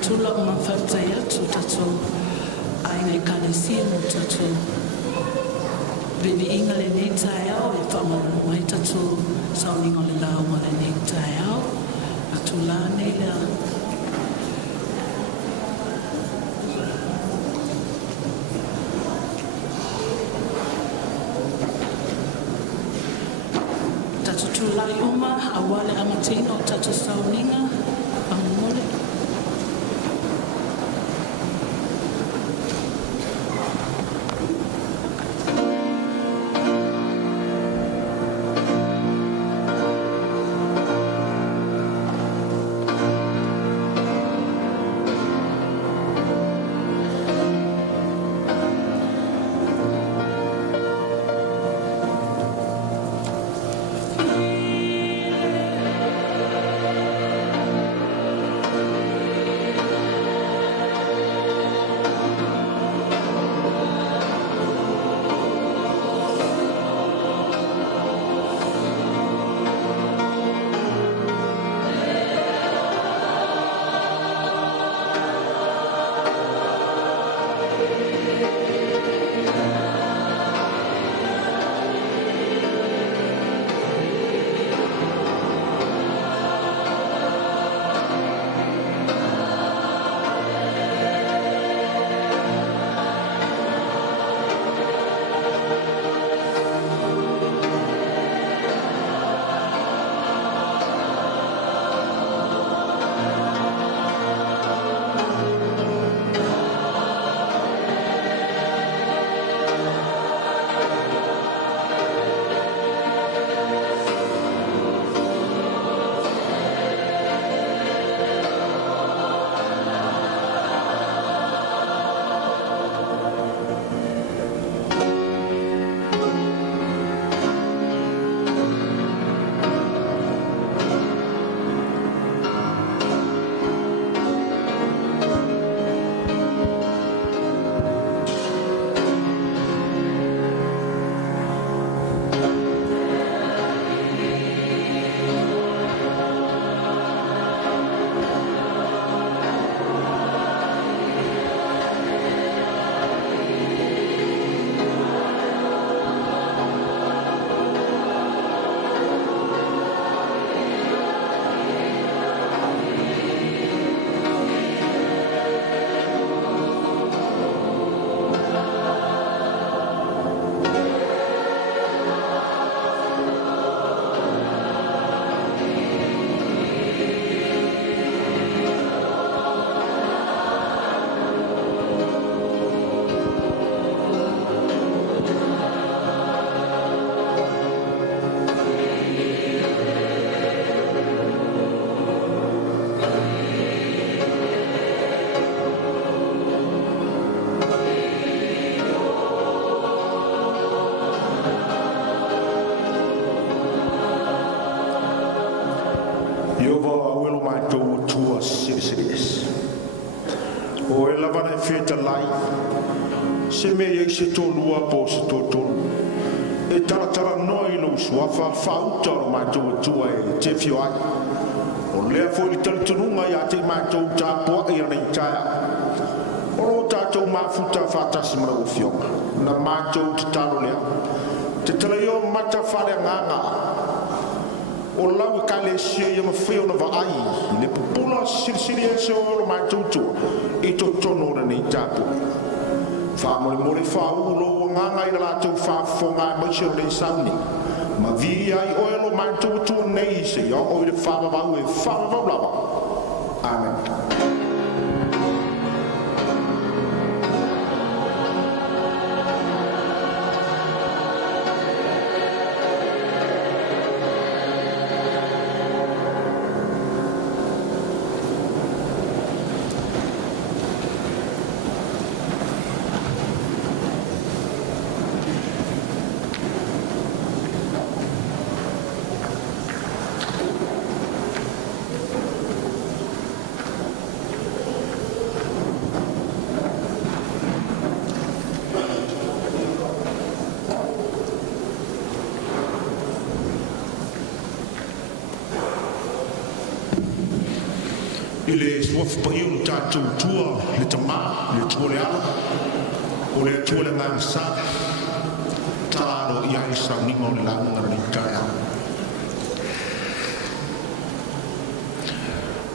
tula o mawhautai atu tato aina I kalesia mo tato veni inga le nei tai au e whamara mai tato sauninga le lao ma le nei tai au a tula nei lea tato tulai uma a wale amatina o tato sauninga a mole O e lava na whita lai se me ye se tolua po se totolu e tala noi lo suafa fauta o mātou tua e te fio ai o lea foi li talitununga ia te mātou tāpua i rana i taia o tātou mafuta whātasi mara o fionga na mātou te talo lea te tala i o mata whare nganga o lau e kale sia i ama whio na vaai le pupula sirisiri e se o mātou tua i to tono rana i tāpua whamore whaulo o nganga i rātou whafonga mai se o rei sauni ma vi ai o elo mātou tua nei se o i le whamavau e whamavau lava. Amen. I le suafu pa iu tātou tua le tamā, le tua le ala, o le tua le ngāi sa, tāro i ai sa ninga o le langa ni tāia.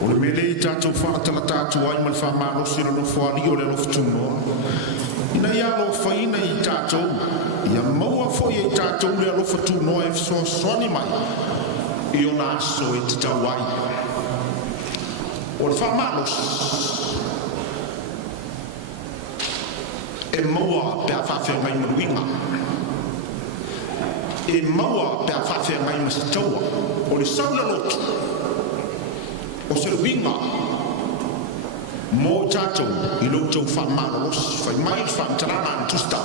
O le mele i tātou whanatala tātou ai man whamārosi rano whani o le lofu tunoa. Ina ia lo whaina i tātou, ia maua fwoi i tātou le lofu tunoa e so swani mai, i o na aso e te tawai. O le whamalos e maua pe a whawhia ngai manuinga e maua pe a whawhia ngai masitaua o le saula lotu o se ruinga mo tātou i loutou whamalos whai mai whamtarana an tusta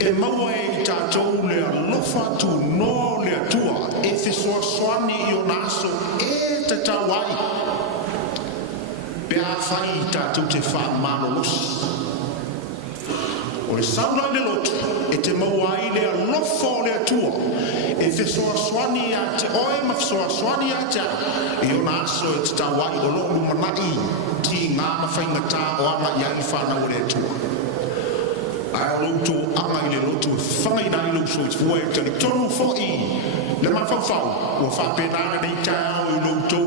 e maua e i tātou le alofa tu no le atua e te soaswani i o naso e te tawai pe a whai i tātou te whamalolos o le sauna le lotu e te maua i le alofa o le atua e te soaswani a te oe ma soaswani a te i o naso e te tawai o lo lumanai ti ngā mawhaingata o anga i ai whanau le atua ai lotu anga i le lotu whangai nai lo so fua e tani tonu fōi le mawhawhau o whapena nei tāo i lotu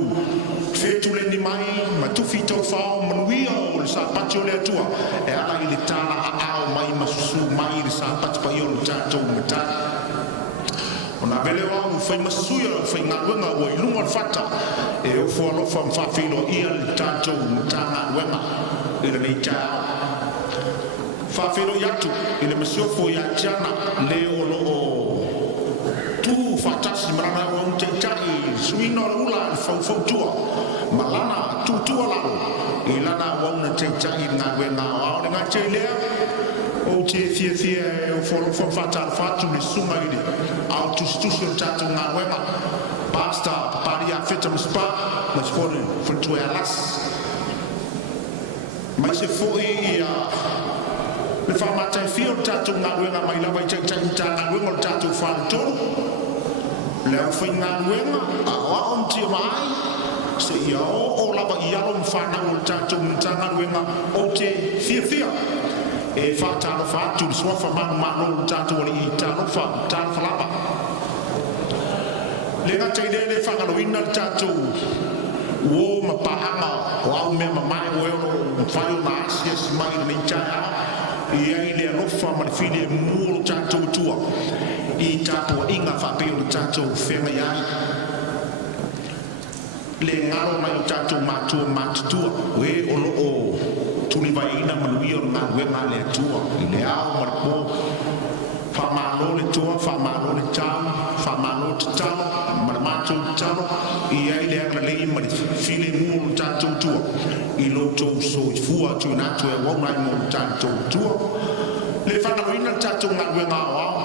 whetu le ni mai ma tuwhi tau whao manuia o le sāpati o le atua e ala i le tāna a ao mai masusu mai le sāpati pa i o le tātou mata o nā vele wau whai masuia whai ngā wenga o i lunga whata e o fualofa mwhawhilo i le tātou mata ngā wenga i le nei tāo whawhero yatu i le masiofo i atiana le olo o tu whatasi marana o te tai suino ula i whauwhautua malana tutua lalo i lana wauna te tai ngā wenga o aore ngā te lea o te thia e o whorofo whatara whatu le sunga i le au tustusi o tātou ngā wenga pasta papari a wheta maspa mas kore whantua e alas mai se fōi i a le whamatai whio tātou ngā ruenga mai lawa i tau tā ngā ruenga o tātou whanatoro le au whai ngā ruenga a oa on tia mai se ia o lawa i alo mwhanau o tātou tā ngā ruenga o te whia e whātaro whātu le swafa manu o tātou ali i tāno whalawa le ngā teile le whangaroina le tātou o mapahanga o au mea mamai o euro whai o nā asia si mai na nei tāia i ai le alofa ma le while mūro tātou tua i tātua inga whapeo le tātou whenga i ai le ngaro mai o tātou mātua mātutua we o lo o tuni vai ina manuia o ngā wenga le atua i le ao ma le pō whamalo le tua, whamalo le tau whamalo te talo ma le mātou talo i ai le agla lei ma le while mūro tātou tua i lotou so i fua tu natu e wau mai mo tātou tua le whanaroina tātou ngā wenga o ao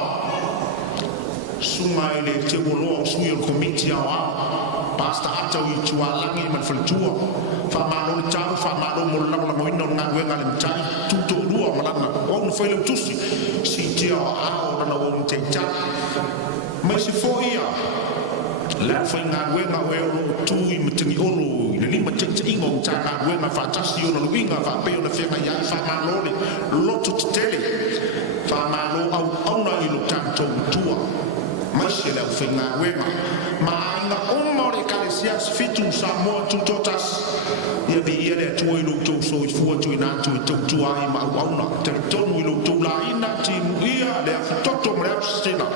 sunga i le te woloa o sui o komiti o ao pasta atau i tua langi man whalitua whamalo le tau whamalo mo lau le mtai tuto rua malana o no foi le tusi si tia a na o te cha mai si foi ia la foi nga wenga o tu i mtingi olo le lima tete ingo cha nga wenga fa tasi o no winga fa pe o na fenga ya fa malole loto tele fa malo au na i lo tanto tua mai si le foi nga wenga ma nga o more kalesia fitu sa mo tutotas ia be ia le tu i lo tu so i fu tu na tu tu ai ma au na te tonu i lo tu la ina ti ia le toto mo le sina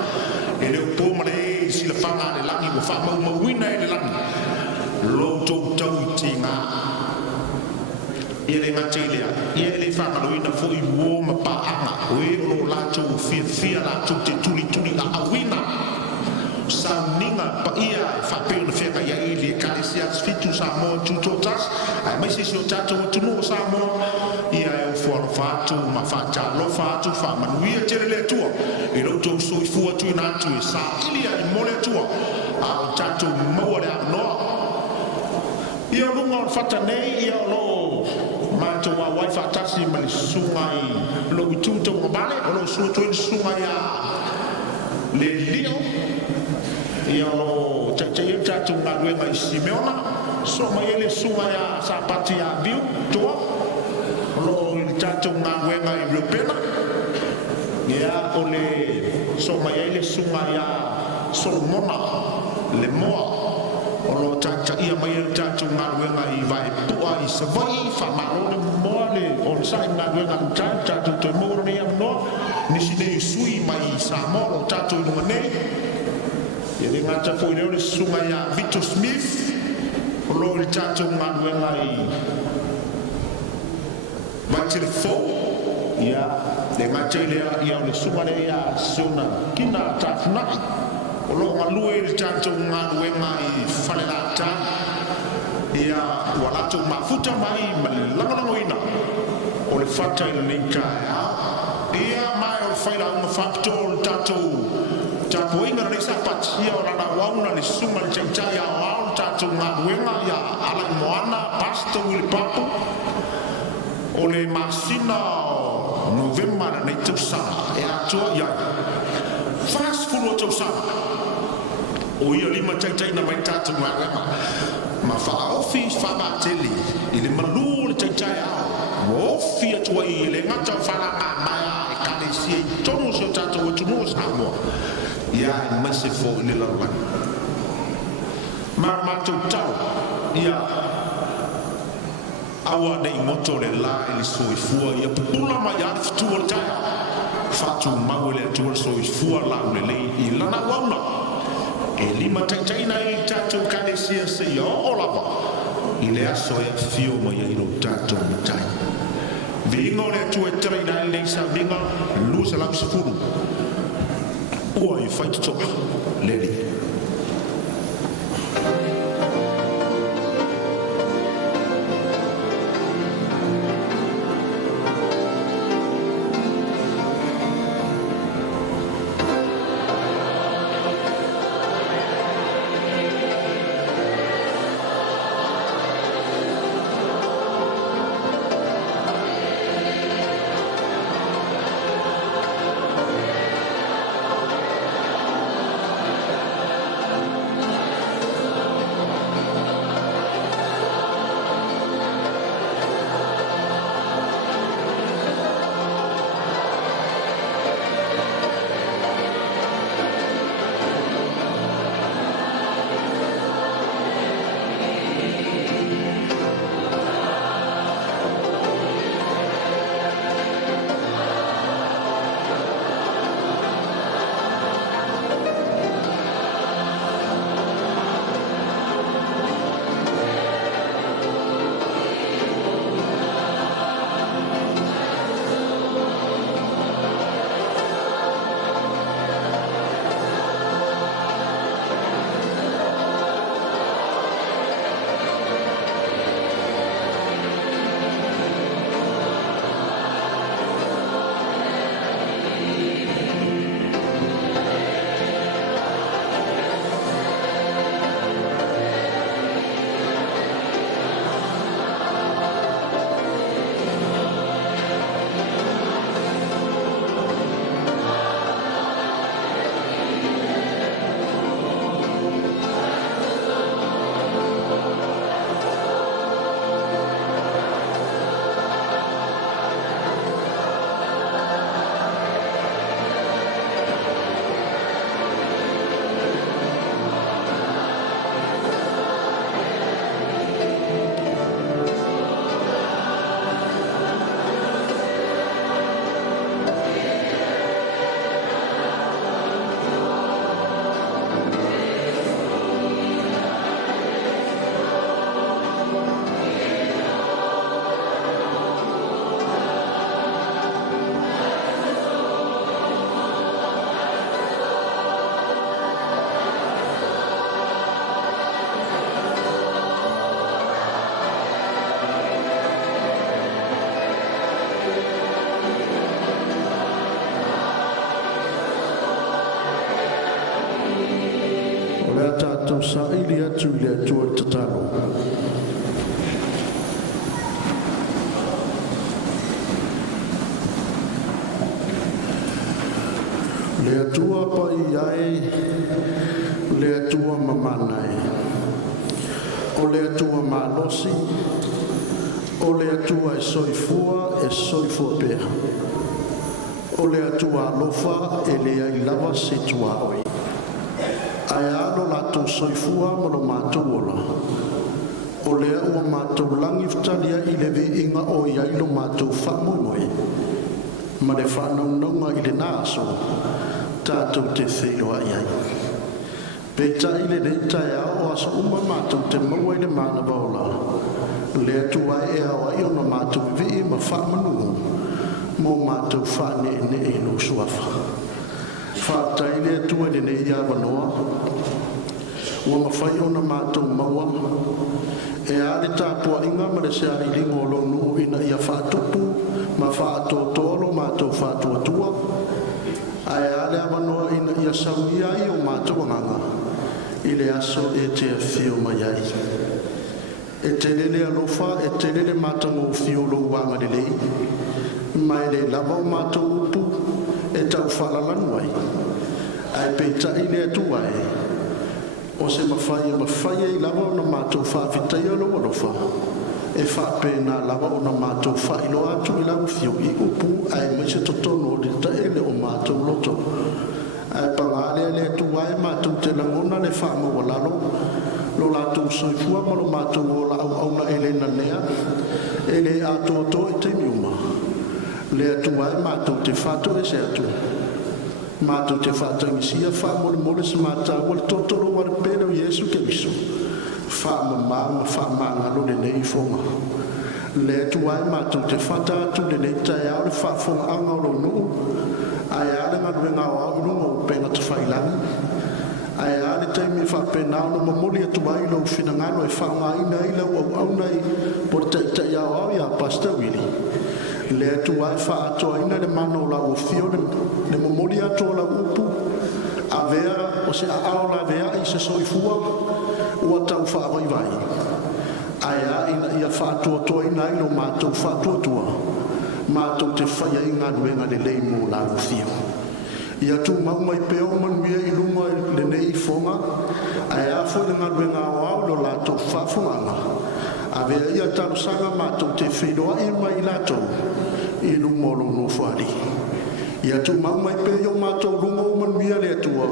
e le po mare si la fanga le langi mo fa mo wina le langi lo to tau tinga ele nga tele ia le fanga lo ina fo i wo ma pa anga o e lo la to fia la to te tuli la awina sa ninga pa ia fa pe no feka ia ile kalesia fitu sa mo tu totas ai mai se o tato tu no sa mo ia e fo fa tu ma fa cha lo fa tu fa manuia tele le tua e lo to so i fu tu na tu sa ilia i mole tua a tato mo le no ia lo ngol fata nei ia lo ma to wa wai fa tasi ma sungai lo tu to ngabale lo su tu sungai ya le lio ia lo cha tu nga we mai Simeona so mai ele sunga ya sapati ya viu to lo cha tu nga we mai Europena ia ole so mai ele sunga ya Solomona le moa lo cha ia mai ele cha tu nga we mai vai tua i savai fa malo le moa le on sai nga we nga cha tu te mo ni no ni sine sui mai sa mo lo cha tu nei ele ngata foi le sunga ya Victor Smith lo le chacho ngwe ngai machile fo ya le machile ya le sunga le ya suna kina tafna lo ngalue le chacho ngwe ngai fale la ta ya wala to mafuta mai malanga ngoina o le fata ile le ya mai o faila un factor tato tapo inga le sapat ia ora na wauna le sunga le chai ya wau tato nga wenga ya ala moana pasto wil papo o le masina november na tusa e atua ya fast food o tusa o ia lima chai na mai tato nga ma fa office fa ba tele ile malu le chai ya o fia tua ile ngata fa la ma ya kalesia tonu so tato o tunu sa mo ia mase fo le la la ma tu tau ia awa de moto le la ili so i fua ia pula ma ya tu o ta fatu ma wele tu so i fua la le i la na wauna e lima tai na i tatu kalesia se yo olava ile aso ya fio mo ia ilo tatu tai vingo le tu e tre na le sa vinga lu sa la sfuru o ai fai to leli tātou sa ili atu i le atua i tatalo. Le atua pai ai, le atua mamanai, o le atua malosi, o le atua e soifua pea, o le atua alofa e le ai lava se tuaoi. Ai alo latou soifua ma lo matou ola, o lea ua matou langi fitalia i le viinga o iai lo matou whamomoe, ma le whanaunga i le naso, tātou te whiloa iai. Peita i le reitai au o asa uma mātou te maua i le mana baola. Le atua e awa i ona mātou vii ma whamanu mō mātou whane ne e no suafa. Whātai le atua le ne ia wanoa. Ua mawhai ona mātou maua. E ale tāpua inga ma le se ari ringo lo nuu ina ia whātupu ma whātotolo mātou whātuatua. Ai ale amanoa ina ia sauia i o mātou nganga i le aso e te whio mai ai. E te lele alofa e te lele mātango whio lo wanga le lei. Mai le lava o mātou upu e tau whalalanu ai. Ai peita i le atua e. O se mawhai e lava o na mātou whawhitai alo alofa. E whapena lava o na mātou whailo atu i lau whio i upu ai mai se totono o le taele o mātou loto. Ai pangale le atua e mātou te langona le whama walalo. Lo lātou soifua ma lo mātou o la au auna e le nanea. E le ato to e te miuma. Le atua e mātou te whato e se atu. Mātou te whatangisia wha mole se mātou wale totoro wale pēna o Jesu ke miso. Whamanga lo le nei fonga. Le atua e mātou te whata atu le nei tai au le whafonga anga o lo nuu. Ai ale ngā ngā au inunga o pēna te whailangi. Ai ale taimi whapena o no mamoli atu ai lo whinangano e whaunga ina i lau au nei po te tai au i a Pastor Willie. Le atua e whaatoa ina le mano la o fio le mamoli atu la upu. A vea o se a ao la vea i se soifua ua tau whaawai vai. Ai a ina ia whaatoa toa ina i lo mātou whaatoa tua. Mātou te whaia i ngā nuenga le lei mō la o fio. Ia tu maumai peo manuia i lunga le nei i fonga. Ai a fo le ngā nuenga o au lo lātou whaafunganga. A vea ia tau sanga mātou te whiloa i mai lātou i lunga lo no whari. Ia tu maumai peo mātou lunga o manuia le atua.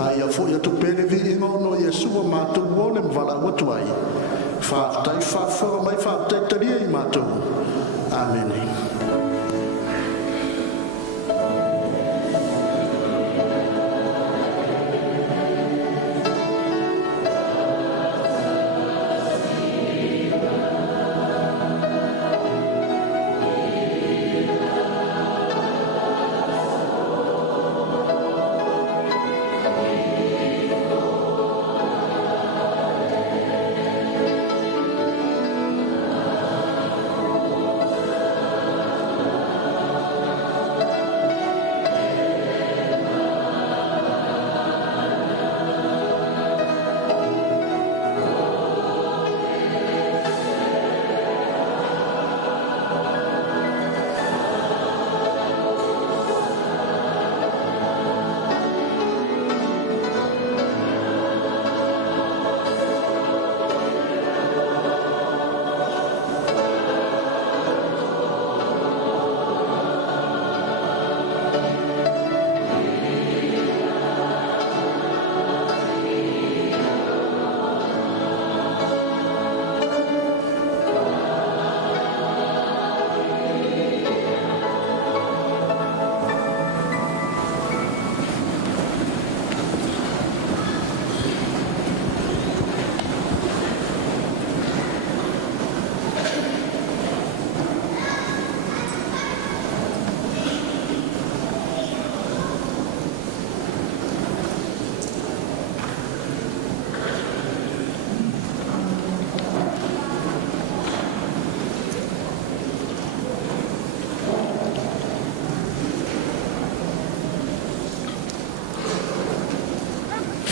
Ai a fo ia tu pele vi inga o no Iesua mātou o le mwala watu ai. Whaatai whaafura mai whaatai taria i mātou. Amen.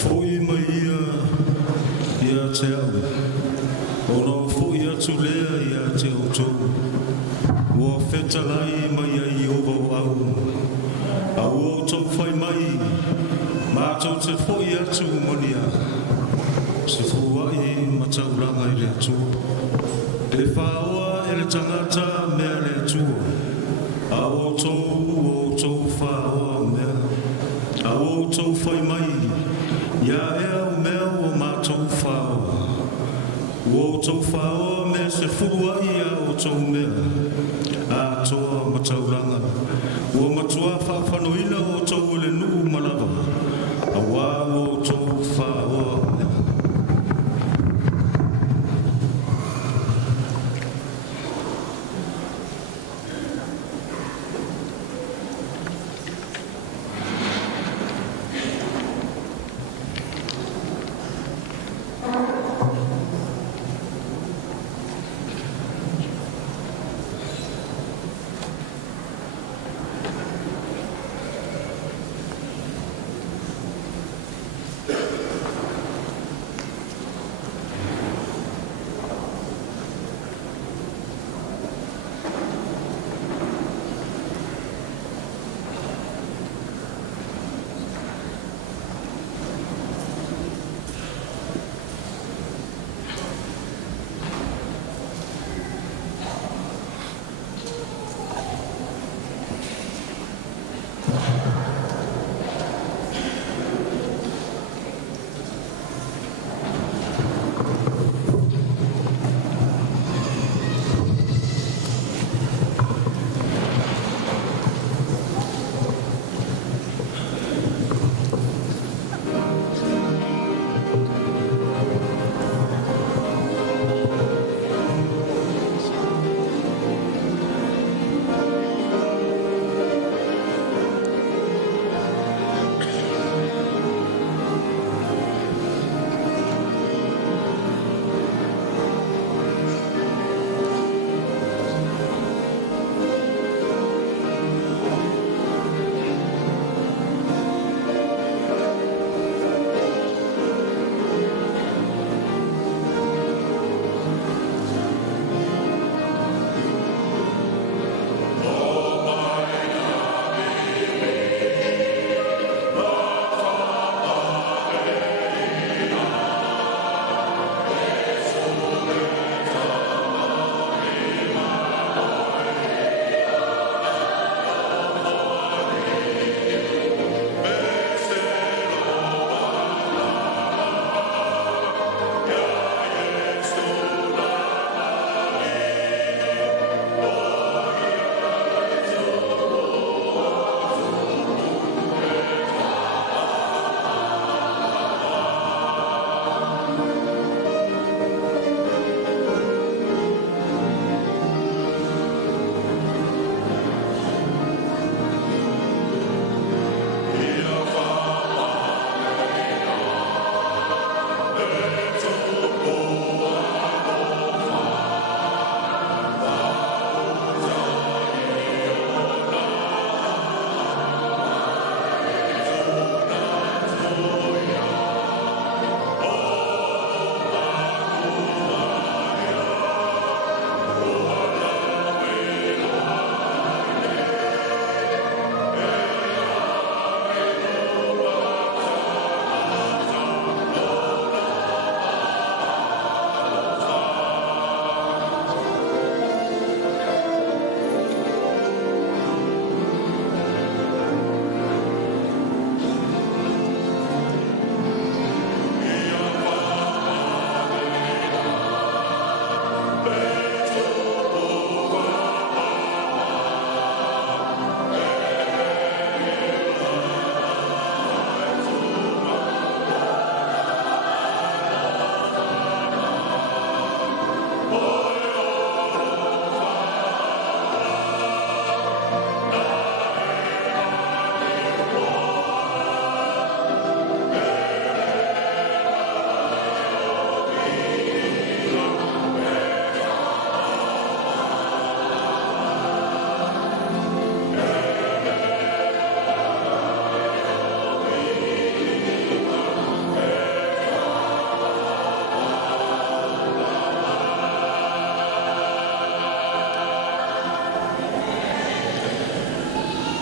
Foi Maria te au. Oro fu ia tu lea ia te o tō. Ua whetalai mai ai o vau au. Au o tō whai mai. Mātou te fo ia tu monia. Se fuai matauranga i le atu. Le whaoa e le tangata mea le atu. A o tō whaoa mea. A o tō whai mai. Ia e au mea o mātou whaoa. O tō whaoa mea se fuai a o tō mea. A toa matauranga. O matua whawhanoina o tō le nuu malawa. A wā o tō whaoa mea.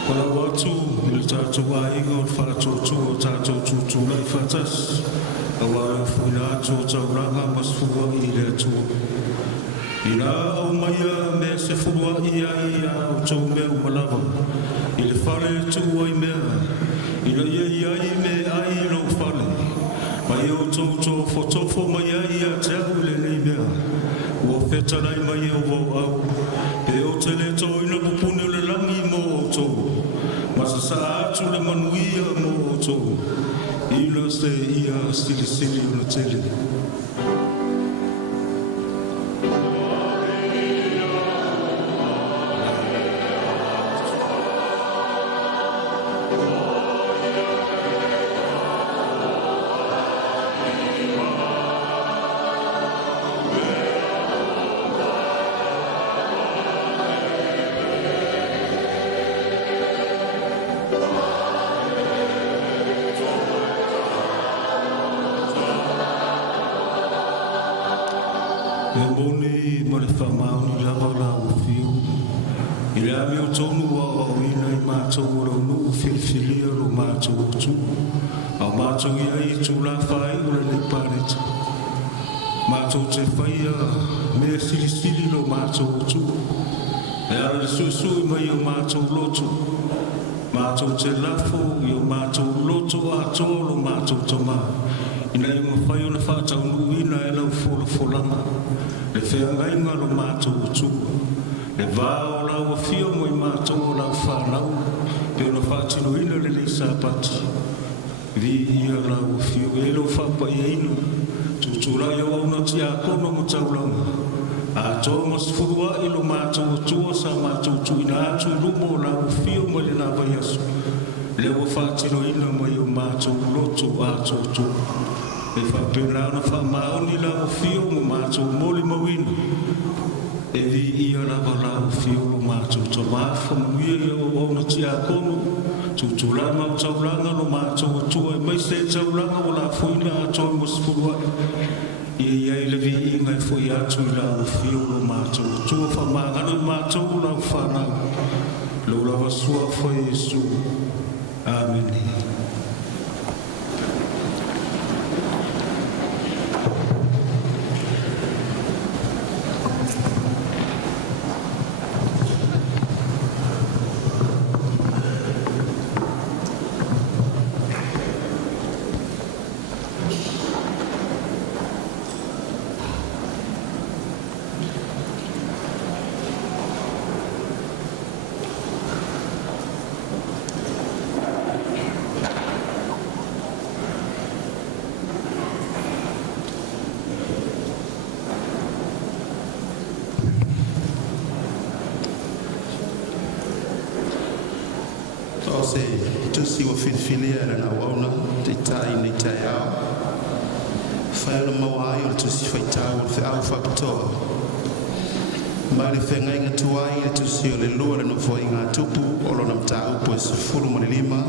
Kona watu ili tātou ainga o whātōtu o tātou tūtū lai whatas. Awara whuina ato tauranga masfua i rea tua. I rā au maia me se furua i ai au tau mea umalawa. I le whare tu ai mea. I ra ia ai me ai rau whare. Mai o tau tō whotofo mai ai a te au le nei mea. Ua whetarai mai o wau au. Pe o te le tō ina pupune o le langi mō o tō. Masa sa atu le manuia mō o tō. Ina se ia sili sili o na tele. Te lafo i o mātou loto a tōro mātou toma. Ina i ma whai o na whātau nuina e lau wholanga. Le whengainga lo mātou utu. Le vāo lau a whio mo i mātou o lau whanau. Pe o na whātino ina le lei sāpati. Vi ia lau a whio e lo whapa i einu. Tuturai o au na ti a kono mo taulanga. A tō mas furua i lo mātou utua sa mātou tu ina atu rumo lau a whio mo le nā vai asu. Le o whātino ina mai o mātou loto a tōtu. E whapena na whamaoni la o whio mo mātou moli mawina. E vi ia lava la o whio mo mātou to māwha muia i o ona ti a kono. Tūtula mau tauranga no mātou atua e mai se tauranga o la fuina a tōi masfurua. Ia iai le vi inga e fwoi atu i la o whio mo mātou atua whamangana mātou la o whanau. Lo lava sua fwoi Jesu. Amen. Si wa filfilia na wauna te tai ni tai au whaela mawai o tu si whaitau o au whapatoa mai le whengai ngā tuai e tu si o le lua le no fo i ngā tupu o lona mta upo e sifuru mo le lima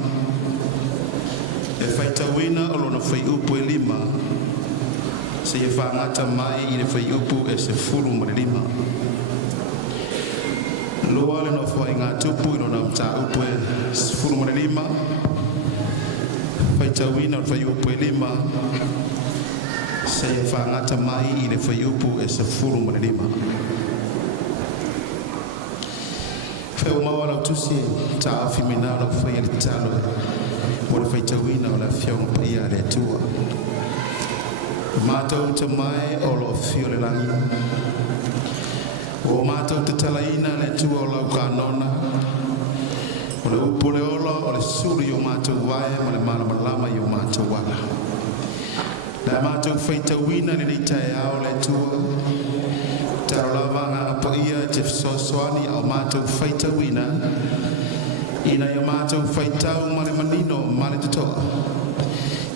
e whaitauina o lona whai upo e lima se e whangata mai i le whai upo e sifuru mo le lima lua le no fo i ngā tupu i lona mta upo e sifuru mo le lima Whaitauina o le whaiupu e lima se e whangata mai i le whaiupu e se furu mo le lima. Whau maua lau tusi ta awhi mina lau whai ali talo mo le whaitauina o le whiong paia le tua. Mātou te mai o lo whio le langi. O mātou te talaina le tua o lau kānona. O le upu le ola o le suri o mātou wae mo le malamalama i o mātou wala. Na mātou whaitauina le nei tae ao le tua. Taro lava ngā apa ia te sosoani au mātou whaitauina. Ina i o mātou whaitau ma le manino ma le tutoa.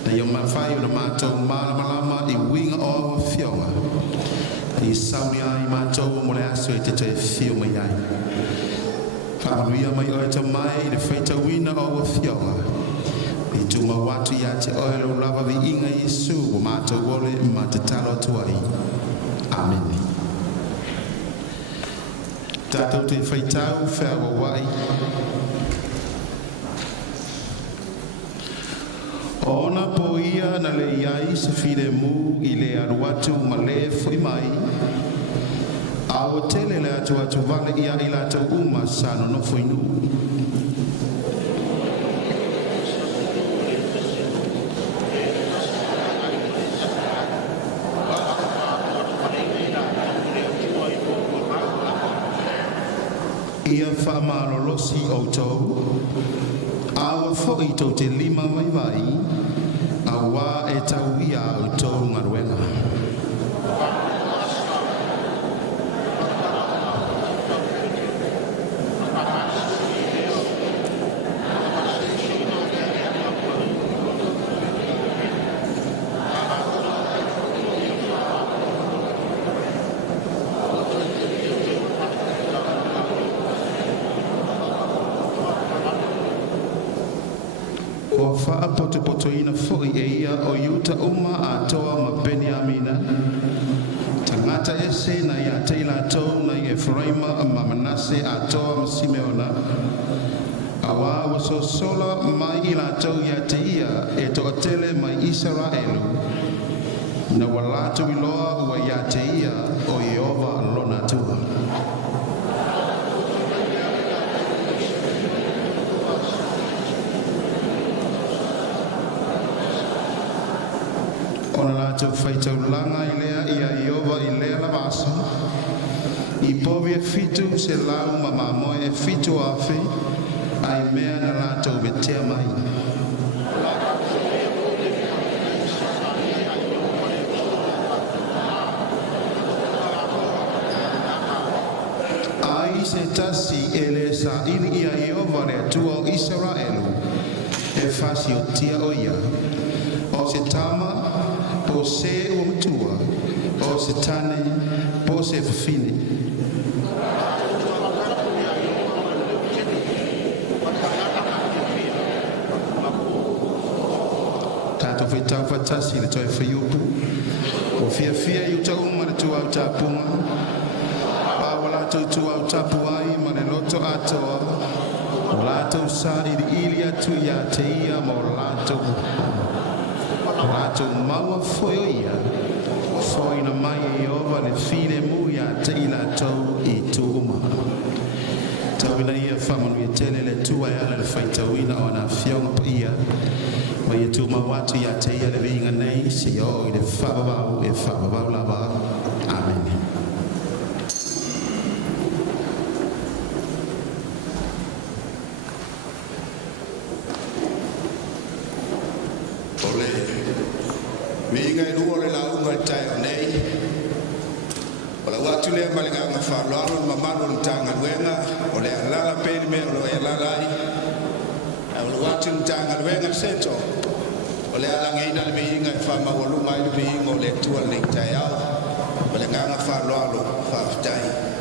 Na i o mawhai o le mātou malamalama i winga o awa whionga. I sauni ai mātou mo le aso e te te whio mai ai. Whamanuia mai oe ta mai le whaitauina o wa whionga. I tuma watu ia te oe lo lava vi inga Jesu o mātou wole ma te talo tuai. Amen. Tātou te whaitau whea wa wai. ia na le iai se file mu i le aruatu ma le fui mai. A o tele le atu vale ia i la tau uma sa no no fui nu. Ia whamalolosi o tau, awa fo i tau te lima mai vai, a wā e tau ia o tau ngaruenga. Wa faa poto ina fo i ia o yuta uma a toa ma Beniamina. Tangata ese na ia teila tau na i Efraima ma Manase a toa ma Simeona. Awa waso sola mai i la tau ia te ia e toa tele mai Israelu. Na walatu iloa ua ia te ia o Iova lona tua. Ona la tau whaitau langa i lea ia Iova i lea la vasa. I povi e fitu se lau ma mamoe e fitu afe, ai mea na la tau betea mai. Ai se tasi e le sa ili ia Iova le atua o Israelu, e fasi o tia o ia. O se tama, po se o matua, o se tane, po se fafine. Tato whaitau whatasi le toi whaiupu, o fia i uta uma le tua au tapunga, pāwala tau au tapu ai ma le loto atoa, o lātou sa ili atu ia te ia ma o lātou. Rato maua foi o ia, foi na mai e ova le file mu ia te ila tau i tu uma. Tau ina ia whamanu ia tele le tua e ala le whaitau ina o na whiaunga pa ia, ma ia tu mawatu ia te ia le vinga nei si o i le whababau lava. Amen. Minga ilu ole la unga tai o nei. Ola watu le malinga nga whaaloalo ni mamalo ni tanga luenga. Ole alala peli me ole alalai. Ole watu ni tanga luenga seto. Ole alanga ina le mihinga e whama walunga ilu mihinga ole tua le tai au. Ole nga whaaloalo whaafitai.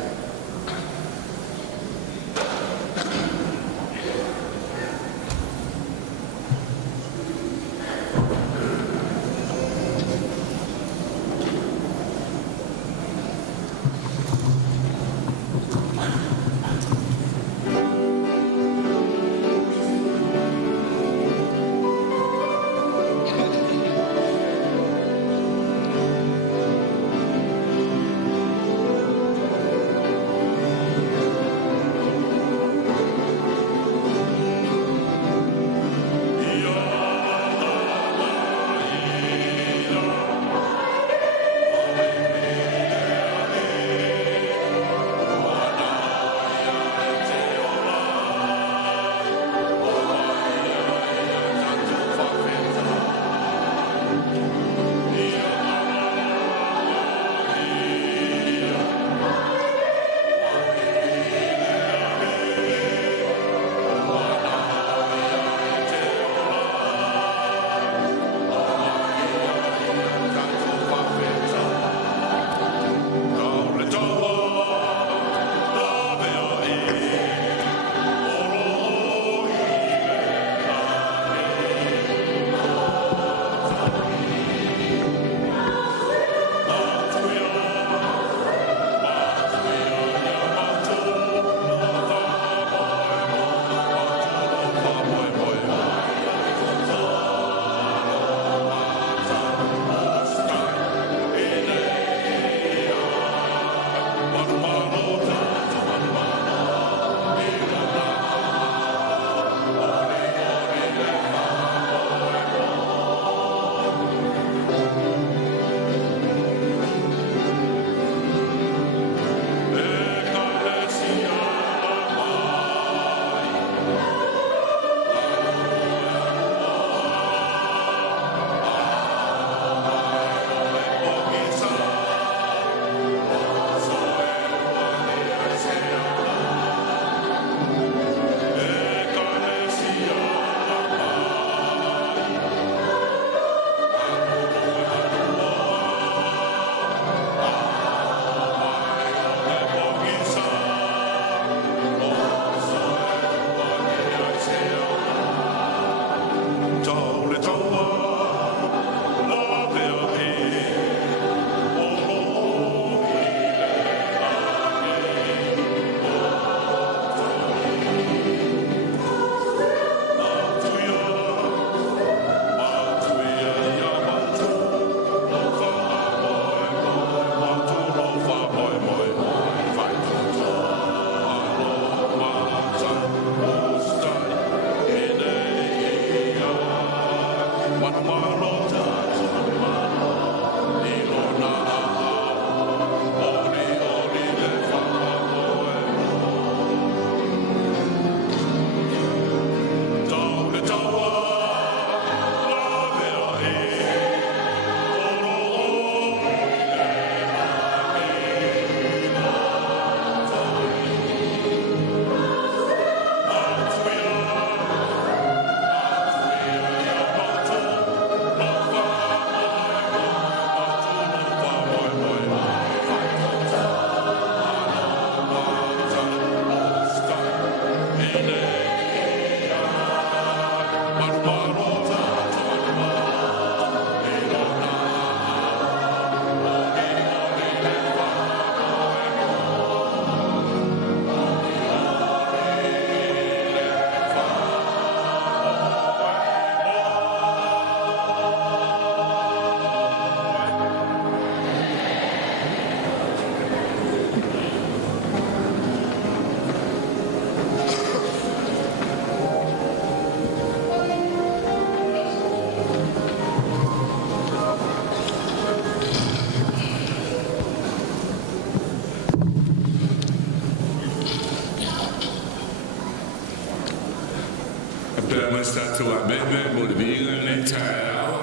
Pea mai statu a bebe mo de vinga nei tae au.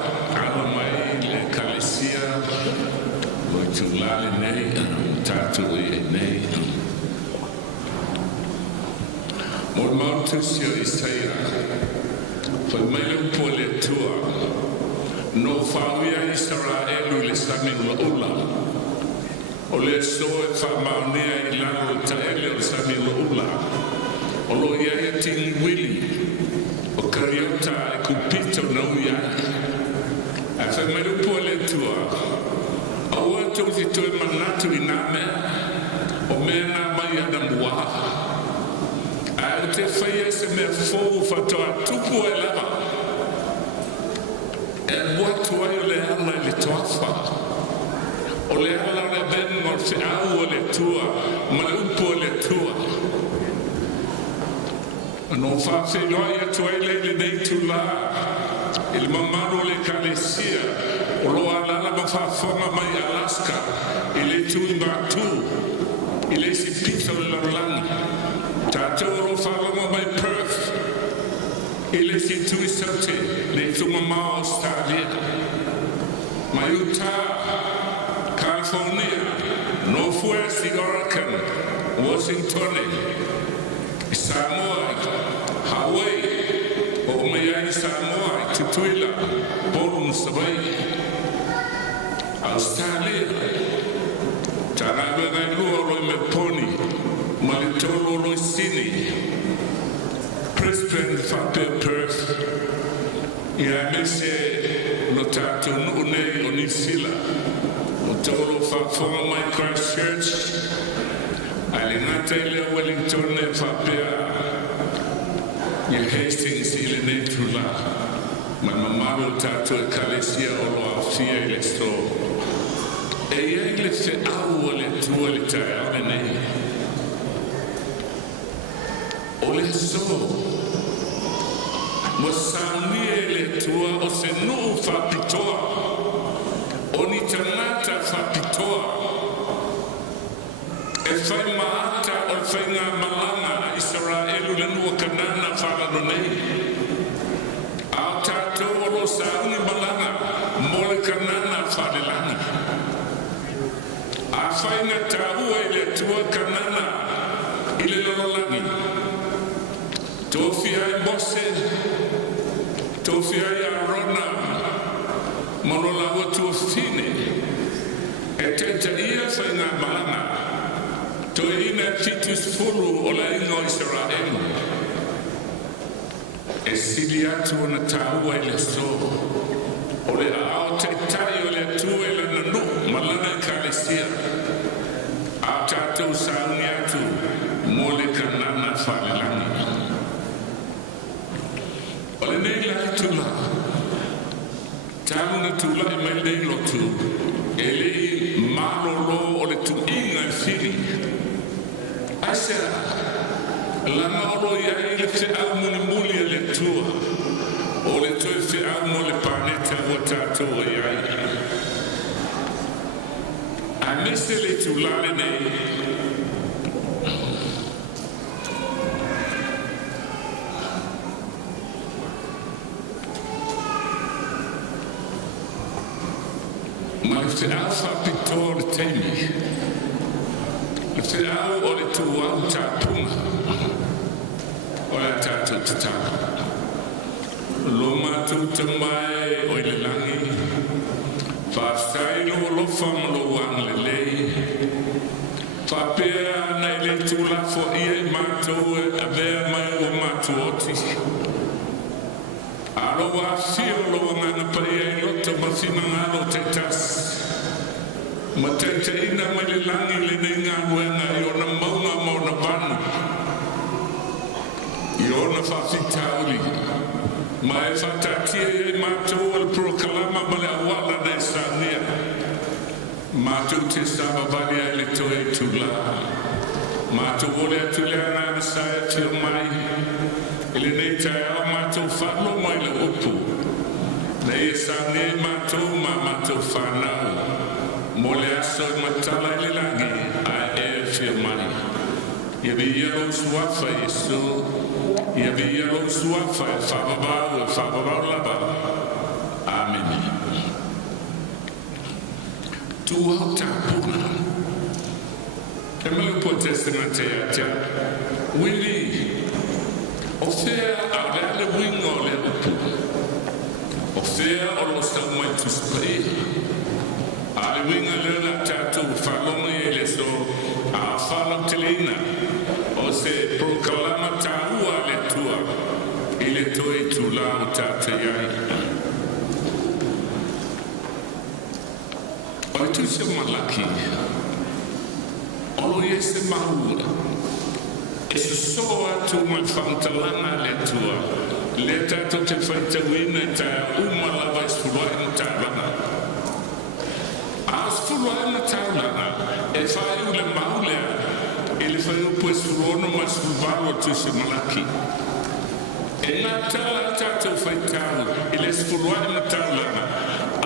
Ala mai le kalesia. Mo tu lale nei tatu e nei. Mo mautu sio Isaia. Fa mai le upo le tua. No whawia Israelu le sami ula ula. O le soe wha maunea I lalo ta ele o sami ula ula. O lo iaia tingi wili. O kariota e kupito na uiai. A wha mai upo le tua. A ua tauti toe manatu I name. O mea na mai ana muaha. A te whaia se mea fōu whatoa tupu e lava. E watu ai o le ala I le toafa. O le ala o le ben o se au o le tua. Ma le upo o le tua. No whawhiloa I atu ai le nei tu la. I le mamaro le kalesia. O lo alala ma whawhonga mai Alaska. I le Tumbatu. I le si pita o le laulangi. Tātou o lo whawhonga mai Perth. I le si tui saute. Le tunga mao Australia. Mai Utah. California. Northwest I Oregon. Washington. Samoa. Hawaii. O mea I Samoa. Tutuila. Bolum Savai. Australia. Tanawe ngai lua roi me poni. Malitolo roi Sydney. Brisbane whapea Perth. Ia mese no tātou nuunei o Nisila. O tolo whawhonga mai Christchurch. Ai le ngata I lea Wellington e whapea. Ia Hastings I le nei tula. Mai mamaro tātou e kalesia o lo awhia I le sto. E ia I le se au o le tua le tae ame nei. O le so. Mo saunie le tua o se nuu whapitoa. O ni tanata whapitoa. E whai maata o le whai ngā malanga a Israelu le nua kanana whanano nei. Ao tātou o lo sauni malanga mo le kanana whanelangi. A whai ngā tāua I le tua kanana I le lololangi. Tofi ai Mose. Tofi ai Arona. Mono la watu fine. E tenta ia whai ngā malanga. To ina titus furu o la ingo Israelu. E sili atu o na tāua I le so. O le ao te tai o le tua I le nanu. Malana I kalesia. A tātou sauni atu. Mo le kanana whalelangi. O le nei lai tula. Tāmuna tula I mai nei lotu. E lei malolo o le tu inga I whiri. Asera. Langa olo iai le te au muni muli le tua. O le toi te au mo le paneta o tātou iai. A mese le tulale nei. Ma le te au whapitoa le teimi. Le te au o le tua au tāpunga. O le tātou tatanga. Lo mātou tamai o I le langi. Whasai lo lofa ma lo wang le lei. Whapea nei le tūlafo ia I mātou e a mea mai o mātou oti. Alo wa fio lo ngana pai ai lota mawhina ngalo te tas. Ma te ina mai le langi le nei ngā ruenga I ona maunga mo na panu. I ona whawhitauli. Ma e whatatia I mātou al prokalama ma le awala nei sānia. Mātou te sababali ai le toe tula. Mātou ole atu le ana na saia tio mai. Ele nei tae au mātou whano mai le upu. Nei e sānia I mātou ma mātou whanau. Mo le aso I matala I le langi a e whia mai. Ia vi iaro suafa Yesu. ia vi ia lo suafa e whababau lava. Amen. Tuau tāpuna. E malu po testina te atia. Wili, o whea a leale winga o lea upu. O whea o lo stau mai tu spray. A le winga lea la tātou whalonga e le so a whalau te leina. O se prokalama tāua le tua. I le toi tu lao tātou iai. O tu se malaki. Olo ye se maua. E se soa tu mai whantalanga le tua. Le tātou te whaitawina e tā umalava e sfurua na tālanga. A sfurua na tālanga e whai ule maulea. E le whai upu e sfuruono ma sfurvalo tu se malaki. E ngā tāla tātou whaitau i le sfurua na tālanga.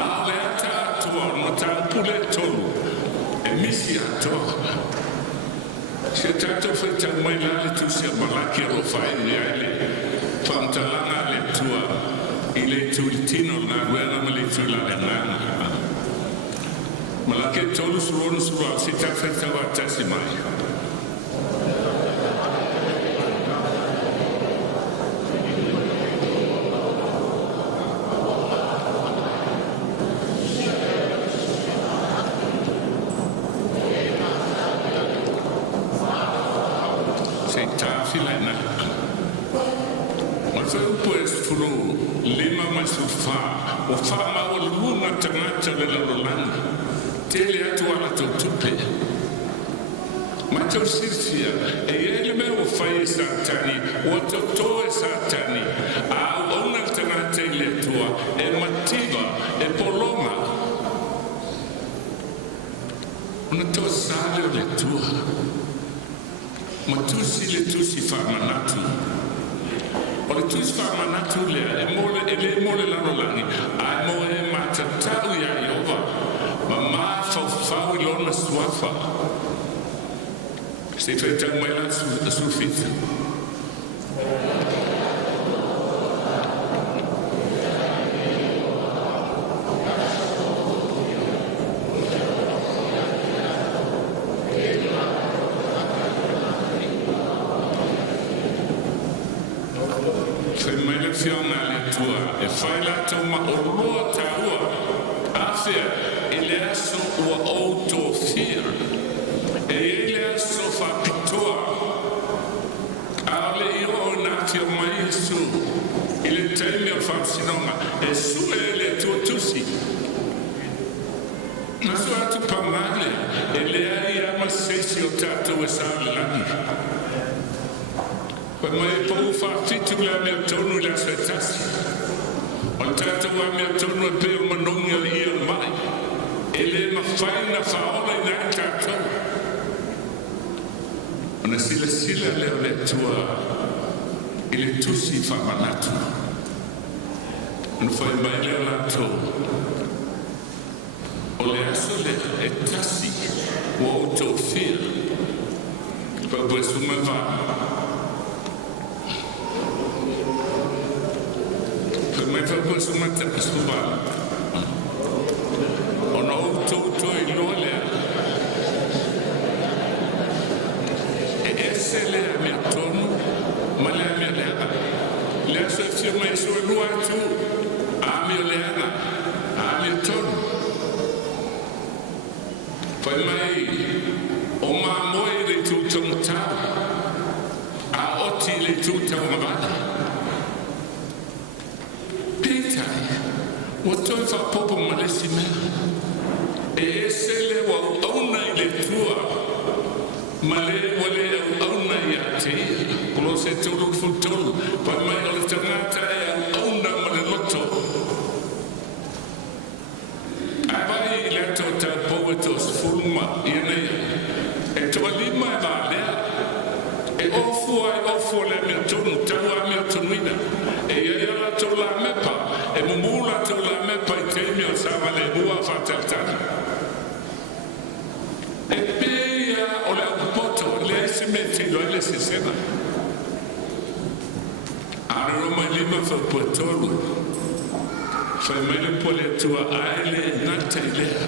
A le ata atua na tā upule tolu. E misi atoa. Se tātou whaitau mai lale tu se malaki alo whai ni aile. Whantalanga le tua i le tui tino ngā ruena ma le tui lale ngāna. Malaki tolu surono surua se tā whaitau a tasi mai. O wha o lunga tangata le lalolanga. Tele atu ala tau tupe. Matau sirfia, e ele me o whai e satani, o tau toe satani, a o ona tangata i le tua, e mativa, e poloma. Ona tau sale o le tua. Matusi le tusi whamanatu. O le tusi whamanatu lea, e le mole lalolangi, a mo e matatau ia Iova, ma ma fau I lona suafa. Se whaitau mai la sufita. E whai la tau ma o roa tāua. Awhia, e le aso ua outo whir. E le aso whapitoa. A le I o nāti o mai Jesu. I le teimi o whapsinonga. E sue e le tuatusi. Nasu atu pamale. E le ai ama seisi o tātou e sāle langi. Koe mai pou whawhitu le mea tonu le aswetasi. O tātou a mea tonu e peo manongi o ia mai. E le mawhaina whaola I nai tātou. O na sila leo le tua I le tusi whamanatu. O na whai mai leo lātou. O le aso leo e tasi o auto whir. Pau pue suma wā. Mai whapua sumata pasubala. O na outou I loa lea. E ese lea mea tonu, ma lea mea leana. Lea so e fia mai so e lua atu. A mea leana, a mea tonu. Pai mai, o maa moe le tūtau matau. A oti le tūtau mawala. O toi whapopo malesi mea. E ese le wa auna I le tua. Ma le wale auna I a te ia. Kolo se tolu futolu. Pa mai o le tangata e auna ma le loto. A vai I le ato ta poetos fulma I nei. E toa lima e va lea. E ofu le mea tonu. Taua mea tonuina. E ia la to la mepa. E mumula to la mepa I teimi o sama le bua whatatana. E pia o le aupoto le simeti lo ele se sema. lima fa potolo fa mai le pole tua aile nata ilea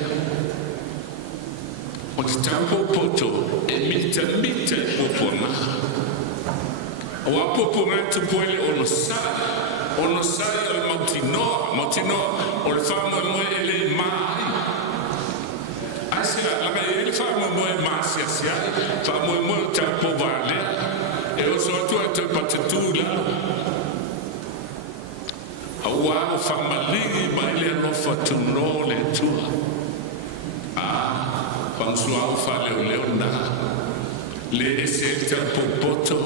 o te tampo poto e mita popona o a popona tu puele ono sai o le mautino o le famo mo ele mai asia la mai ele famo mo masia sia famo mo tampo vale e o so tu te patula awa o famali mai le no fatuno le tua Pansua o fale o leona le eselta popoto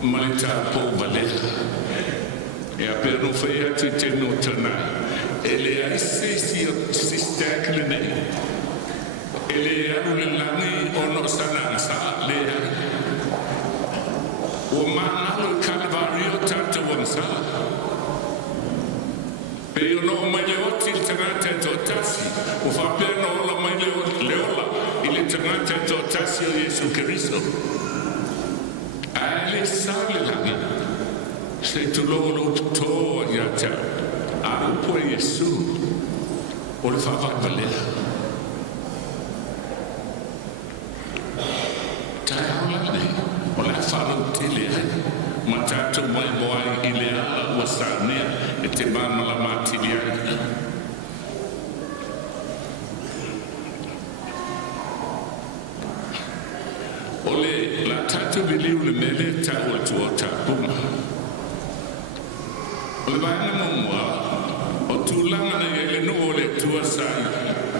malita po valera e a perno feia ti tenu tana ele ai si stakle ne ele anu le langi ono sanansa le o mana o calvario tanto wamsa pe io no mai o til tanata totasi o fa perno la mai leola il tanata totasi o Gesù Cristo ale sale la se tu lo to ya ta a po Gesù o le fa valera ta o la fa lo tele matato mai boai ile ala wasania e te mama la matilia ole la tato biliu le mele ta o tuota puma ole bana mwa o tulanga na ele no ole tua sai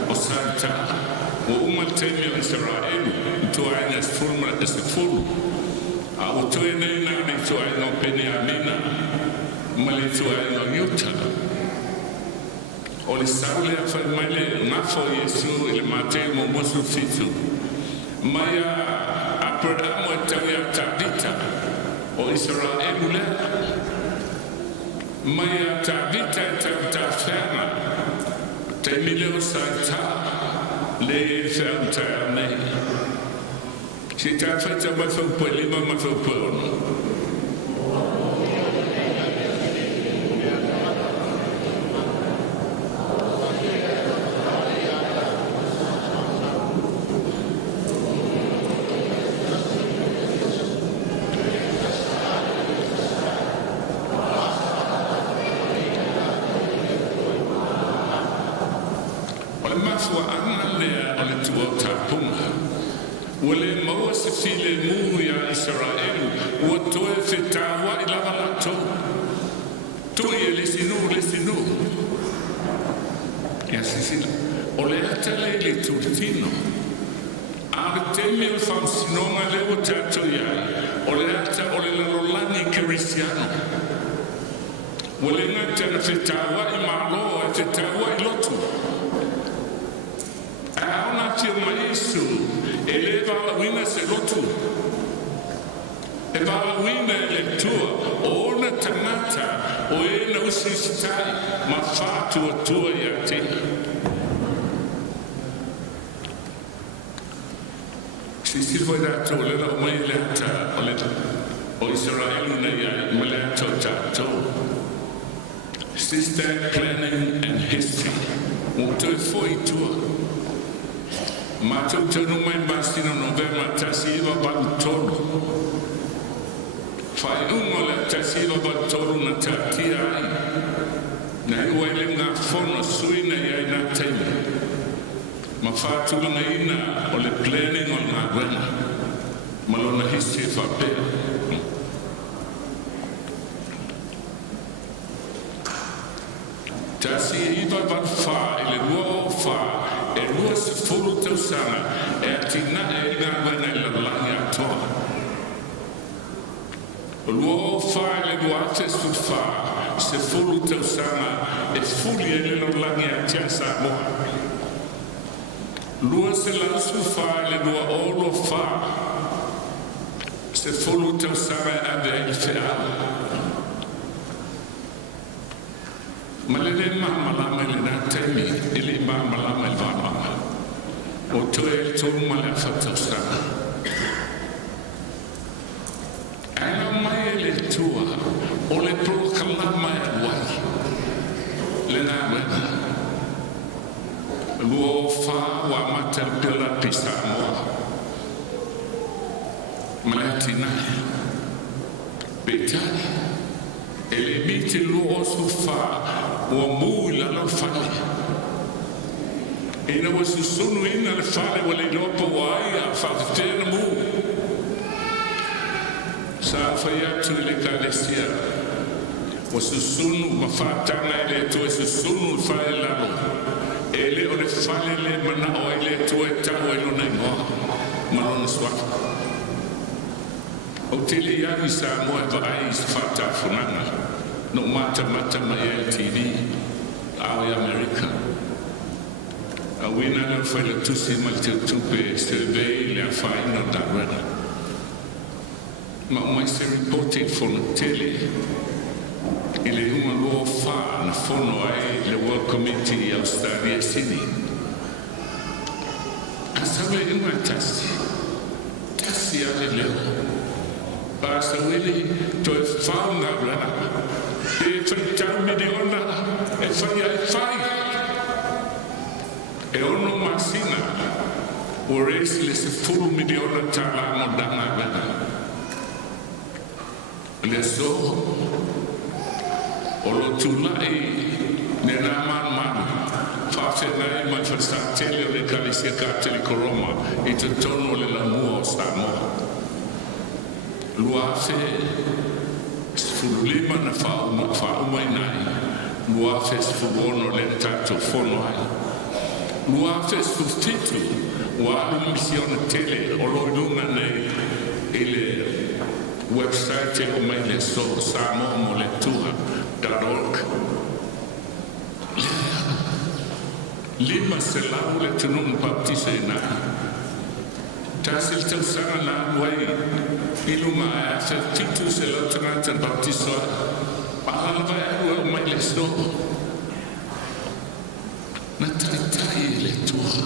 o santa o umatemi Israel to anya forma esse fulu a o to ene na ni to anya pene amina mali to anya yuta o le saule a fa male na fo Yesu ele mate mo mosu fitu maya Abraham wa tawia tabita o Israel le maya tabita tabita fema temile o santa le fenta ne si ta feta ma fa pole ma fa pole Wale maua se file mu ya Israel wa toe fetawa ila valato tu ye lesinu ya sisila ole atale le turtino artemi il famsino ma le otato ya ole ata ole la rolani cristiano wale ngata fetawa imalo fetawa ilotu ana ti maisu eleva la wina se lotu eva la wina le tua ona tanata o ena usistai ma fatu tua ya te si silvo da to le la mai le ta o Israel na ya mele to system planning and history moto foi tua Mato tonu mai bastino novema tasiva bantolo fai ungola tasiva bantolo na tatia na iwele nga fono suina ya ina taimu mafatu na ina ole planning on na gwena malona history fa pe tasi iva ban fa ile luo fa e lua se fulu tau sana e atina e ina wena ila langi atoa lua fa le lua te su fa se fulu tau sana e fuli e ila langi atia sa moa lua se la su fa le lua olo fa se fulu tau sana e ade il feala malele malama le na temi ile malama le vama o toe tonu mala fatasa ana mai le tua o le tina betai ele miti lu osu fa o mu la no fale ina wasu sunu ina le fale wale lopo wai a fa tena mu sa fa ya tu le kalesia wasu sunu mafatana ele to wasu sunu fale la no ele o le fale le mana o ele to ta o ele no ngo malon swat o tele ya ni sa mo e vai fata funanga no mata ma LTV au ya America a wina le fa le tusi malte tupe survey le fa ina da rena ma mai se reported from tele ile uma lo fa na fono ai le world committee Australia Sydney asabe ima tasi ale leo Pastor Willie to found that runner. If it can be the honor, if I fight, a ono masina, or restless full million tala modana. Let's go. Olotulai, Nenaman man, Fafenai, my first tell you the Galicia Catholic Roma, it's a tono le lamu stamo. Lua fe sfulima na fauma inai lua fe sfugono le tato fono ai lua fe sfustitu wa alu misione tele o lo iluna nei ile website o mai le so samo mo le tua.org lima se lau le tunun baptise inai tasil tau sana la wai iluma a se titu se lo tangata baptiso ala vai a mai le so na tai le tua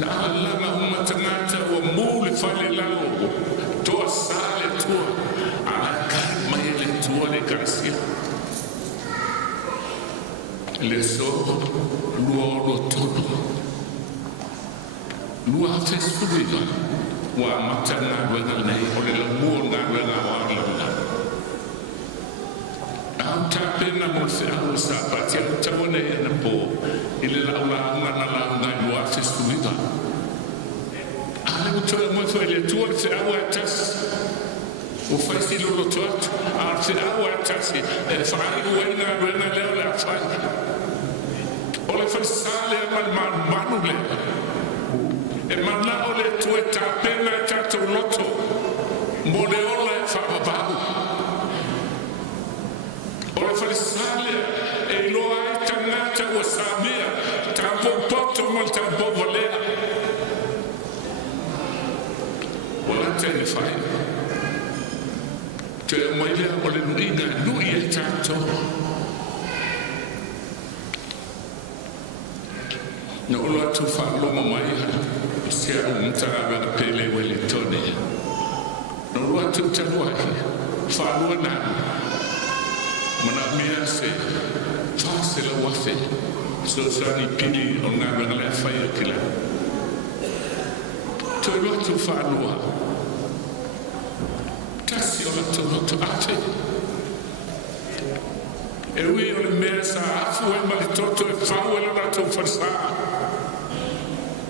na ala na uma tangata o mule fale lao to sale tua ala kai mai le tua le gracia le so luogo todo lua fesfuiva wa matana wena nei o le lamua nga wena wa la au tapena mo se au sa patia tabone na po ile la nga lua fesfuiva ale mo toa mo foi le tuor se au atas o fai si lo tuat a se au atas e fai wena le la fai o le fai sale man manule e mana o le tue tapena e tato loto mo le ola e whapapau o le wharisale e loa e tangata o samia tampo poto mo le tampo volea o la tene whai te moilea o le nuinga nui e tato no lo atu whaloma mai sia un tara pele wele tone no lo atu tawa whalua na mana mea se whase la wafe so sani pili o ngā wanga le whaia kila to lo atu whalua tasi o latu lotu ate e ui o le mea sa afu e mali toto e whau e lana tau wharsaa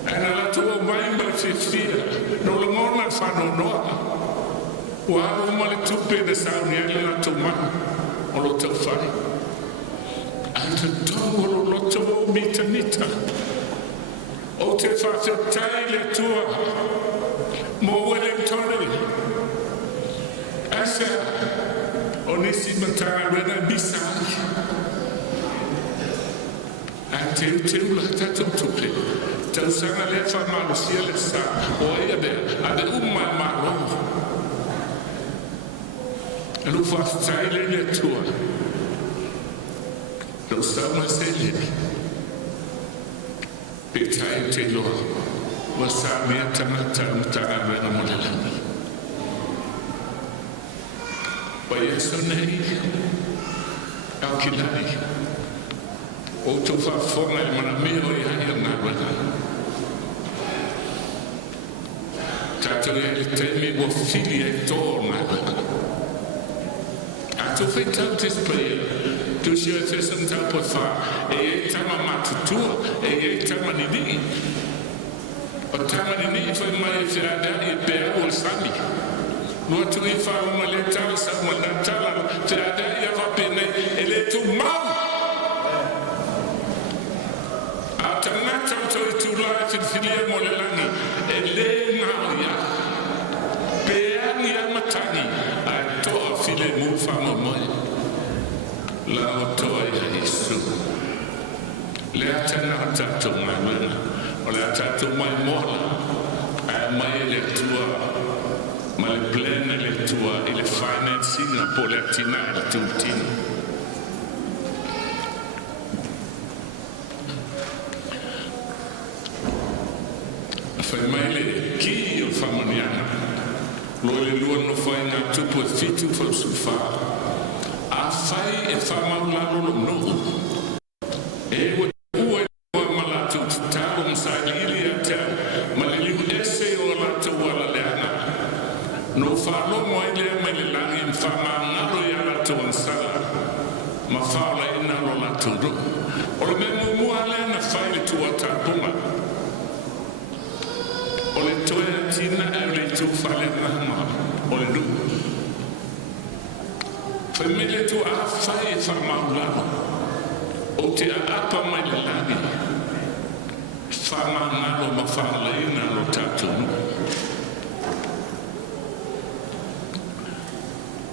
ana la tua mai ma fifia no lo mona fa no no wa o ma le tupe de sa ni le la tu ma o lo tau fai anta to lo to mita o te fa te tai le tua mo wele tone asa o ni si mantara rena bisa ante la tatu tupe tau sanga le fa malo sia le sa o ia be ade umma malo lu fa stai le tua lo sa ma se le pe tai te lo wa sa me tanga na mo le wa yeso nei au kilai o tu fa fonga e mana meo e hai na wena tata tanga le temi wa fili e tōna. A tu whai tau te sprea, tu shia te santau po wha, e tama matutua, e tama nini. O tama nini whai mai e whiada e pēa o sami. Nua tu i wha le tau sa ma na tala, whiada i a wapene, e le tu mau. A tangata tau i tu lai whiwhilia mo le langi, e le ngau ia. Pēa ni a matangi, a toa while mu whama mai. La o toa i a Isu. Le atana o tatou mai wena, o le tatou mai mola, a mai le tua, ma le plena le tua, i le financing po le atina i le tutina. Fai mai le ki o whamaniana. Loi le lua no whai ngā tupu e fitu whau suwha. A whai e whamau lalo lo no. E ua ua ua malatu te tau msai li ili a tau. Ma le liu ese o latu wala le ana. No whalo moai lea mai le langi in whama ngaro i ala tu ansala. Ma whaola ina lo latu ro. O le me mua lea na whai le tua tāpunga. O le toea tina e le tu whale nama, o le du. Whai me le tu a whai e whamau lano, o te a apa mai le langi, whama ngalo ma whala ina lo tātunu.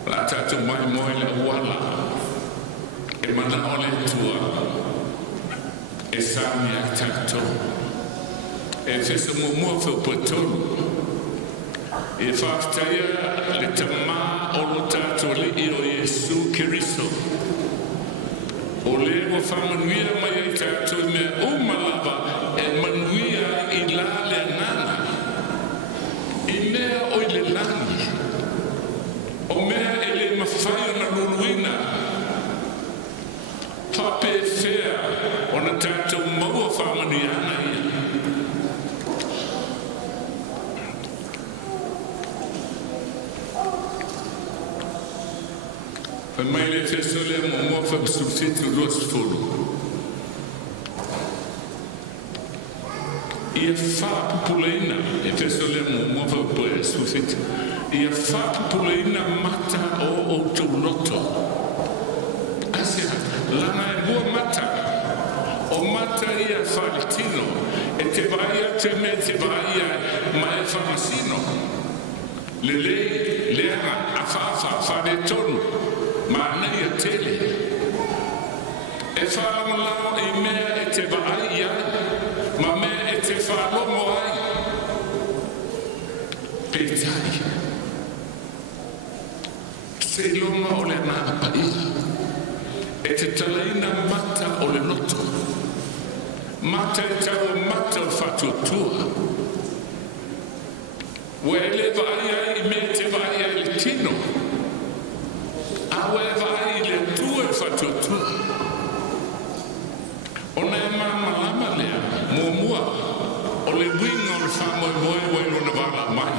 La tātu mai moe le wala, e mana o le tua, e sami a tātou. E fesa mua whau patonu. E whaktaia le tamā o lo tātua le i o Iesu Keriso. O le wa whamanuia mai ai tātua mea umalava e manuia i la le nana. I mea o i le langi. O mea e le mawhai o na luluina. Pape whea o na tātua maua whamanuia ana ia. Fai mai le fesole mo mo fa subsitu dos fulu. Ia fa populaina e fesole mo mo fa poe subsitu. Ia fa populaina mata o tuloto. Asia lana e bua mata. O mata ia falitino e te vai te me te vai mai fa masino. Lele lea fa de tonu. Ma nei a tele. E whaamulao i mea e te vaai ai, ma mea e te whaalomo ai. Petai. Se loma o le nā paia. E te talaina mata o le loto. Mata e tau mata o whatuatua. Ua e le vaai ai i mea te vaai ai le tino. Awe vai le tue whatuatua. O nei mama lama lea, mua, o le winga o le whamoe moe no na wala mai.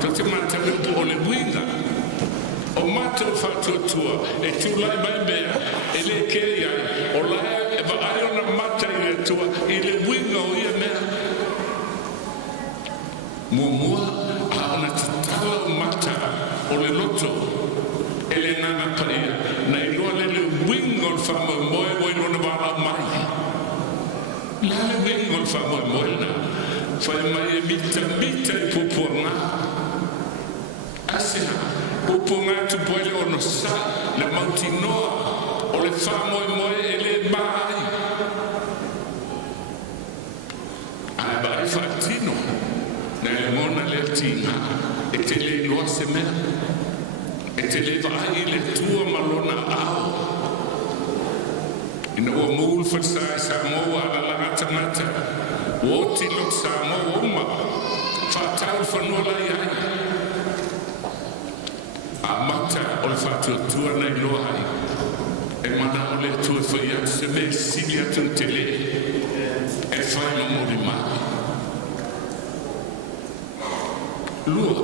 To te matawipu o le winga. O mata o whatuatua, e tūlai mai mea, e le kei ai, o lai e vai o na mata i le tua, i le winga o ia mea. Mua, a ona tatala o mata o le loto. Ele nana paia, nei loa le winga o le whamoe moe no na wala mai. La le winga o le whamoe moe na, whai mai e mita i pupua ngā. Asea, pupua ngā tu poele o no sa, le mauti noa, o le whamoe moe e le mai. Ai bai whaatino, nei le mona le atina, e te le loa se mea. E te le vai le tua malona ao. Ina ua mūl whatsai Samoa ala langa tangata. Ua oti lot Samoa uma. Whatau whanua lai ai. A mata o le whatuatua nei loa ai. E mana o le tua whai atu se me sili atu te le. E whai no mori mai. Lua.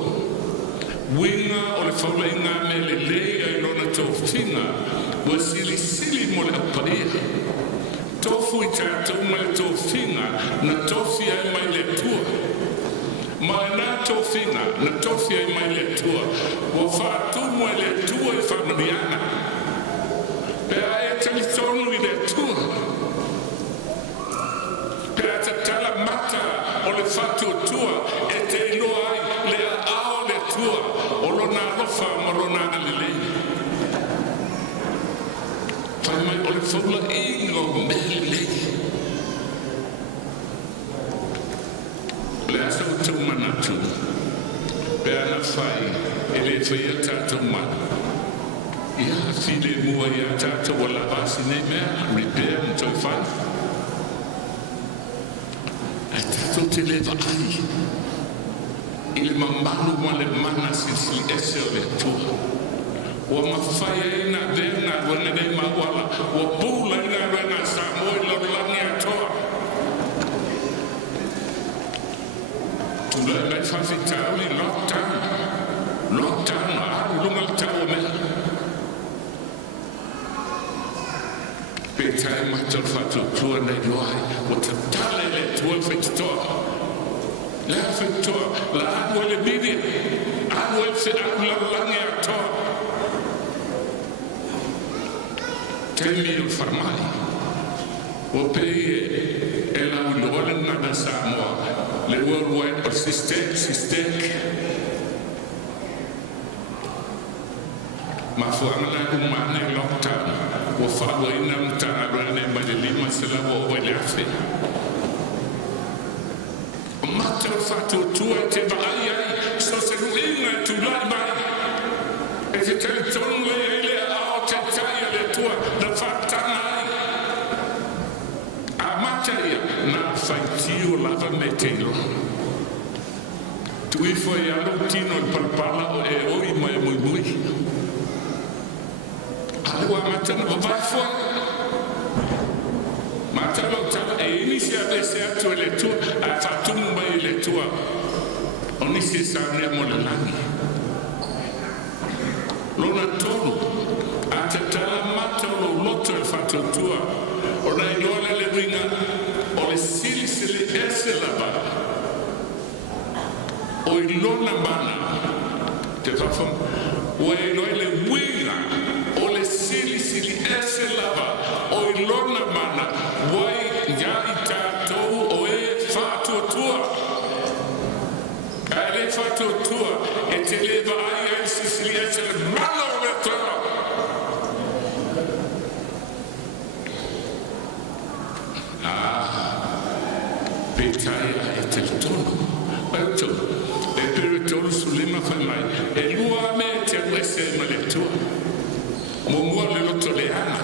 Winga o le whaula inga me le lea I lona tō whinga. Wa sili sili mo le apaia. Tofu I tātou mai le tō whinga na tofi ai mai le tua. Mai nā tō whinga na tofi ai mai le tua. Wa whātu mo le tua I whamariana. Pea e tali tonu I le tua. Pea te tala mata o le whatu tua e te iloa ai le ao le tua o lona alofa ma lona alilei. Whai mai o le whaula ingo melelei. Le asa o tau manatu. Pea na whai e le whaia tātou mana. Ia file mua ia tātou o la vasi nei mea, repair na tau whai. E tātou te lewa ai. I le mamanu ma le mana sisi ese o le tua. Wa mawhai e na venga wana nei mawala. Wa pula ina venga sa moi lorlangi atoa. Tula mai whafi tau I lockdown. Lockdown a aru lunga tau mea. Petai matal whatu tua nei loai. Wa ta tale le tua whaitoa. La whaitoa. La anu ele media. Anu ele se anu lorlangi atoa. Temi o whamai. O pei e la uloa ngana Samoa. Le worldwide persistent. Ma fuangana umane lockdown. Wa whaua ina mtana rane ma le lima sila o le afe. O mata o whatu tua te vaai ai. So se ruinga tu lai mai. E te teletonu e le ao te taia le tua. Na whatana ai. A mata ia. Na whaiti o lava me te ilo. Tui foi alo tino il palpala o e oi mai mui mui. Alua matana vai foi. Matana tala e inicia a se atu le tua a fatumu mai le tua. Oni se sane mo le langi. Lona tonu a te tala mata o loto e fatu tua. Ona I loa le ringa o le sili ese lava. O I lona mana te whawham. O e loa le winga o le sili ese lava. O I lona mana wai ia I tātou o e whātua tua. A le whātua tua e te lewa ai ai sili ese le mana o le tua. Petai ai te tonu. Auto, e pere tonu sulima whai mai. E lua me te wese ma le tua. Mo mua le loto le ana.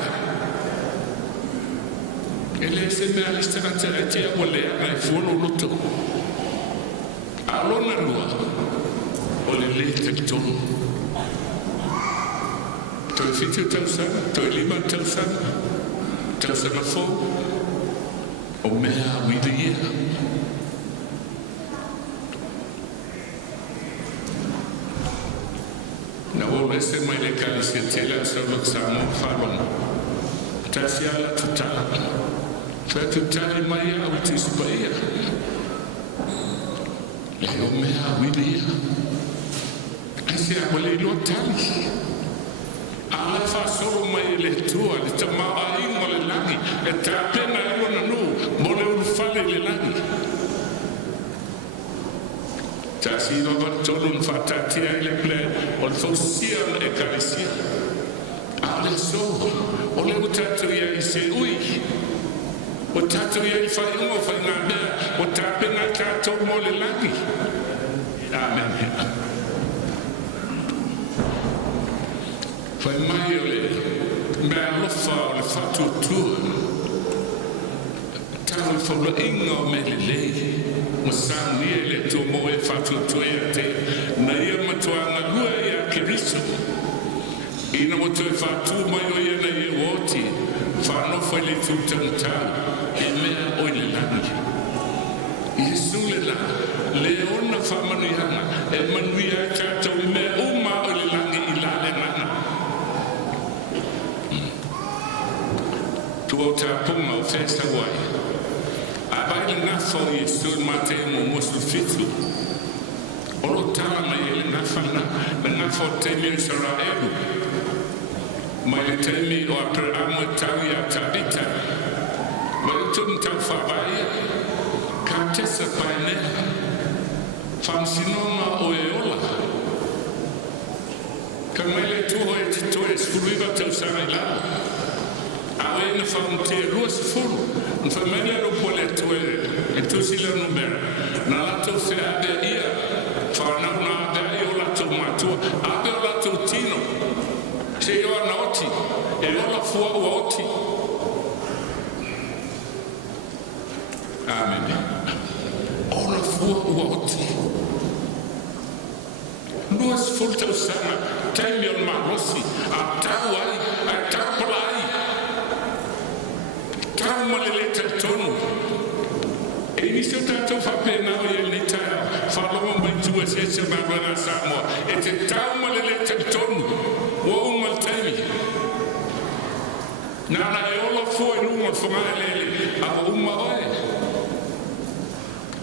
E le se mea listana te tia o le ana e fuono loto. Alona lua. O le te tonu. Toi fitu tau sana, toi lima tau sana fo. O mea widi ia. Na o se mai le kalisi tela sa lo samo falon. Tasi ala tutala. Fa tutali mai a uti spaia. Le o mea widi ia. Asi a wale lo tali. Ala fa solo mai le tua le tamaa ingo le langi. E ta pena ilo na nu. Mole ulfale le langi. Tasi no tonu whatatia I le ple. O le fausia e kalisia. Ale so. O le utatuia I se ui. O tatuia I whai ungo whai ngā mea. O ta pena tātou mo le langi. Amen. Whai mai o le mea lofa o le whatu tua. Tau whaula inga o me le lei. Masang ni le tu mo e whatu tua e te. Na ia matuanga lua e a kiriso. Ina mo tu e whatu mai o ia na ia woti. Whanofa le tu tangtau. E mea o le langi. I he sule la. leona whamaniana e manuia e tātou I mea uma o le langi I lale ngana. Tua o tāpunga o whesa wai. A vai le ngafo I Yesu mate mo mosu fitu. Olo tala mai e le ngafana, le ngafo temi o Israelu. Mai le temi o apre amo tawi a tabita. Mai le tum tau whawaia, ka tesa painea. Whamsinonga o e ola. Ka mai le tuho e te toe skuriva tau sana I lala. Awe ina whauntea rua se furu. Nfa mai le ropo le toe e tusila numera. Na lato se ade ia. Whanau na ade o lato matua. Ade o lato tino. Se yo ana oti. E ola fua ua oti. Amen. Ola fua ua oti. Luas fulta sana. Taimi on marosi. A tau ai. A tau pola ai. Tau malele te tonu. E niso tātou whapena o ia ni tāia. Whaloa mai tua sese marwana Samoa. E te tau malele te tonu. Wa umal taimi. Nana e ola fua I runga whangai lele. A uma oe.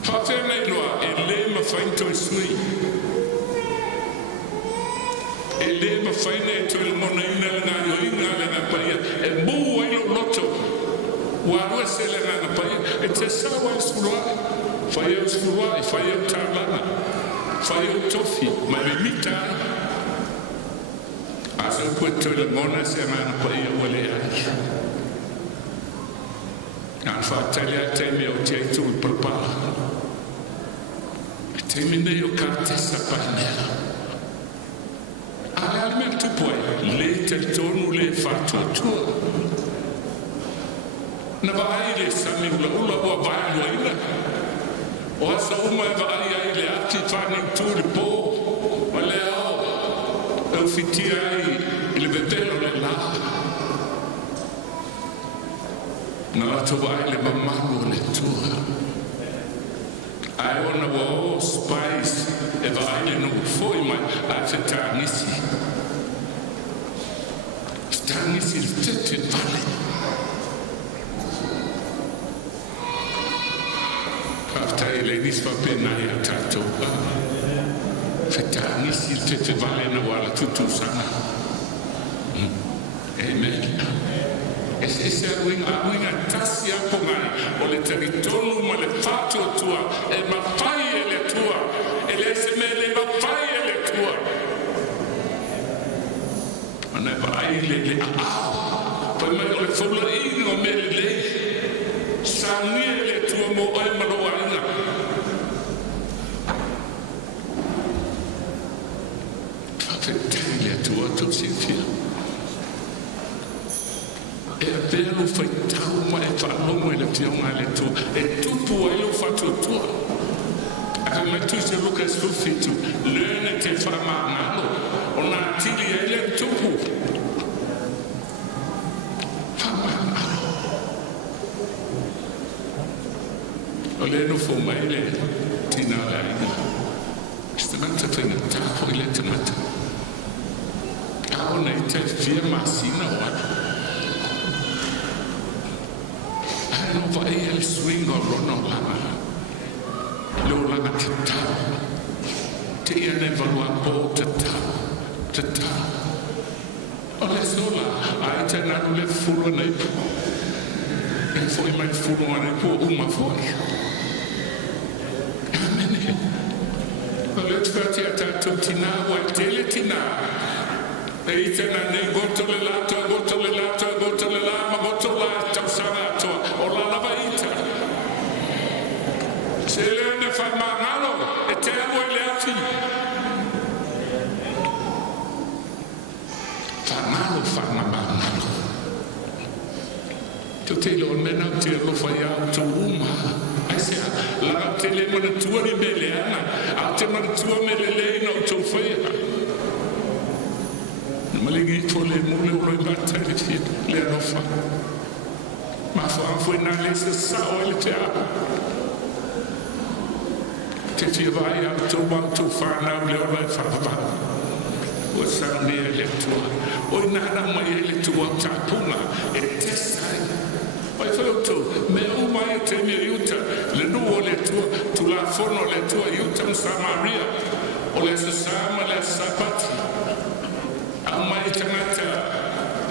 Whawhena I loa e le ma whainto I sui. E le ma whaina e tue mona ina le ngā yoinga le ngā paia. E mū ai lo loto. Warua se le ngā paia. E te sawa I skurua. Whai au skurua. Whai au tālana. Whai au tofi. Mai me mita. Asa kua tue le mona se ngā paia wale ai. Ngā whātali a teimi au te aitu I palpala. Teimi nei o kātesa painea. Ala me tupoi le te tonu le whātua. Na vai le sami ula o vai ina. O asa uma e vai ai le ati whani tūri pō. Ma le au. Eu fiti ai I le vedelo le la. Na lato vai le mamaru le tua. Ai ona wa o spice e vai le no foi mai a te tangisi. Tangisi te vale. Kaftai le nispa pena ya tato. Te tangisi te vale na wala tutu sana. Amen. Ese winga tasi hapo ngai o le teritonu ma le fatu tua e ma fai e le tua e le semele ma fai e le tua ana vai le poi mai o le fola ino me le sani e le tua mo o e maloaina fai le tua tu si fia e vero fai tau ma e whanongo I le pionga le tua e tupu e lo whatu tua a me tu se luka sufitu lene te whamangalo o nā tili e le tupu whamangalo o le nufo mai le tina aina stamanta whenga tāpo I le tamata ao nei te whia masina o atu no vai el swing o rono lama lo lama te tau te ia ne valua po te tau o le sola ai te nanu le furu nei po e foi mai furu nei po uma foi amene o le tfati a tatu tina wa tele tina e ite na ne goto le lato ma goto la tau sana o la lava ita se le ne fa mangalo e te amo le ati fa mangalo tu te lo mena te lo fa ya tu uma ai se la te le mo tua ni bele ana a te mo tua me le no tu fa ya maligi to le mo le ro ba te le no fa ma foi na lista sa o ele te te fia vai a tō mau tō whānau leo lai whakapau. O sao nea le tua. O nana mai e le tua tāpunga e testai. Oi whautu, me o mai o te mea iuta, le nuo le tua, tu la fono le tua iuta Samaria, o le sasama le sapati. A mai tangata,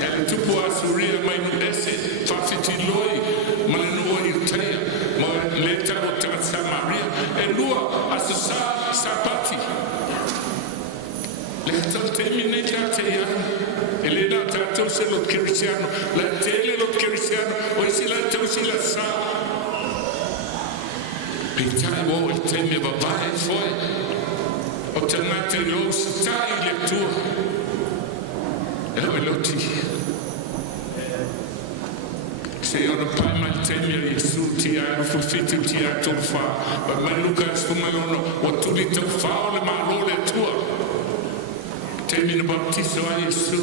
e le tupu asuria mai nu ese, whawhiti loi, ma le nuo iutea, ma le taro tanga Samaria, e lua a sapati. Le tau te mine ka te iana, e le nā tātou se lo Kirisiano, la tele lo Kirisiano, o isi la tau si la sa. Pitai o e te me babae foi, o te ngate lo sitai le tua. E o e loti. Se ona pai mai te me Yesu ti ai no fufitu ti ai tau wha, pa mai luka eskumayono, o tuli tau wha o le malo le tua. Te mina baptizo a Yesu.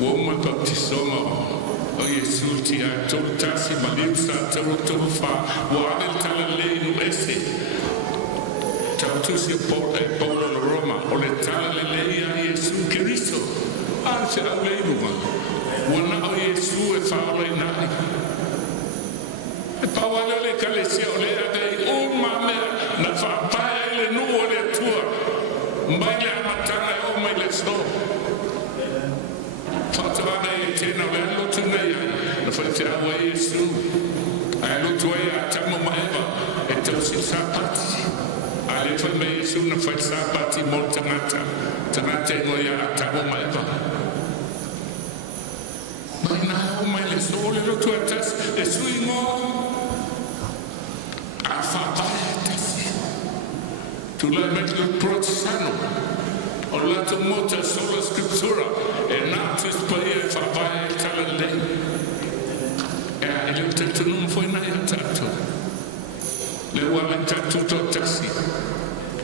O mai baptizo o Yesu ti a tau tasi maliusa tau tau wha. O ale tala lei nu ese. Tau tusi e Paulo la Roma. O le tala le lei a Yesu Kiriso. A se a lei numa. O na o Yesu e whaola i nai. E pawale le kalesia o le adei o mamea na whapae le nuo le tua. Mai le amatanga e o mai le sno. Whatawana e tēnā le alotu nei ai. Na whaite awa Yesu. Ai alotu ai a tamo maeva. E tau si sapati. A le whai me Yesu na whai sapati mo tangata. Tangata e ngoi a tamo maeva. Mai na o mai le sno le lotu a tas. E sui ngō. A whapae a tasi. Tu la metro protestano o lato mota sola scriptura e natus paia fa vai tala lei e ele tanto non foi na tanto le wala tanto to taxi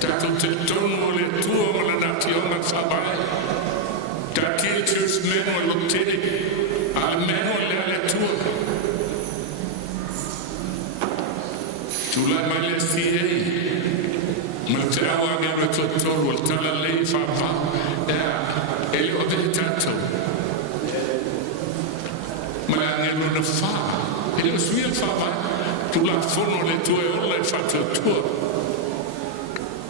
tanto te tono le tuo ma la nazione fa vai tanti church meno lo tene almeno le tuo tu la mai le si ma te awa nga me tōtoro al tala lei whawha e le o te tātou ma le angelo na wha e le o sui al whawha tu la whono le tua e ola e whatotua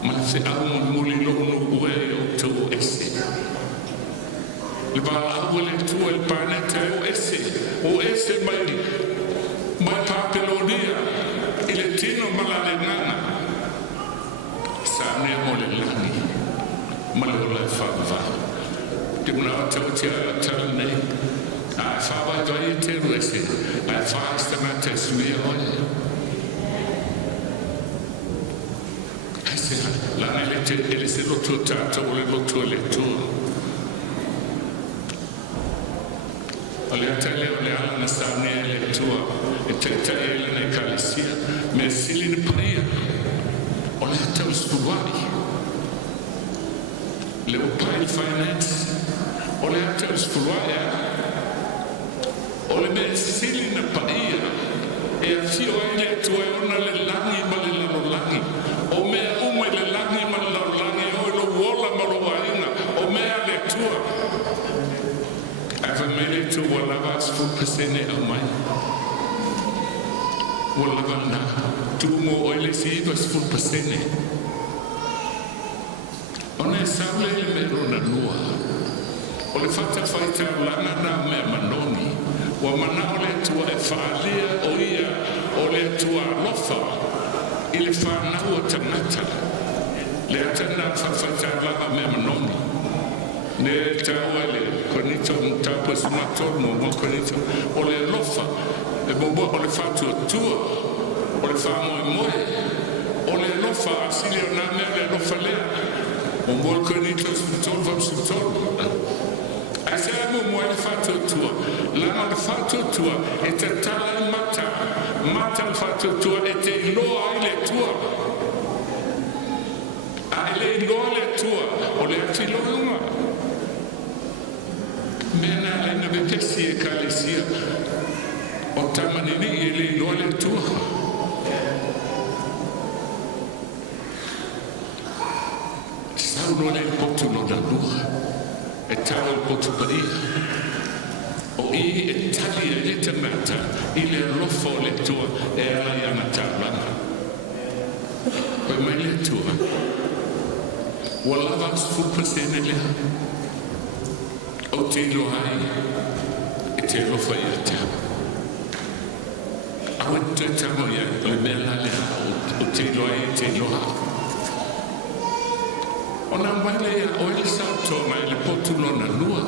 ma te awa muli lono ue o tau ese le ba awa le tua il paneta o ese mai papelonia i le tino malale ngana sa ne mo le lani ma le ola e whawha te una o tau tia tala nei a whawha doi e te ruese a whaastanga te sui oe ai se lana ele te ele se lotu tātou le lotu le tua o le atale o le ala na sa ne le tua e te tai ele na ekalesia me sili ni paia o le tau spuai le o pai finance o le tau spuai o le me sili na paia e a fio ele tu e ona le langi ma le lalo langi o me uma le langi ma le lalo langi o lo wola ma lo waina o me le tua ava me le tu wala vas fu pesene au mai wala vana tu mo oile si vas fu pesene ona sable le mero na lua o le fata faita lana na me manoni wa mana o le tua e faalia o ia o le tua lofa i le whanau o tangata le atana faita lana me manoni ne tau ele konito mtapo sumator mo konito o le lofa e bobo o le fatu tua o le famo moe o le lofa asili o name le lofa lea o mo konito sumator vam sumator ase mo mo le fatu tua la le fatu tua e te tala mata le fatu tua e te loa ile tua a ile loa le tua o le atilo uma mena le na bekesi e kalesia o tamanini ele loa le tua Sauno le potu no na lua. E tau le potu paia. O I e tali e le tamata I le lofo le tua e ala I ana taulanga. Koe mai le tua. Ua lava fulpasene lea. O te ilohai e te lofa I a tau. Awa te tamo ia o le mea la lea o te ilohai e te iloha. Ona maile ia o ele sautonga I le potu no na lua.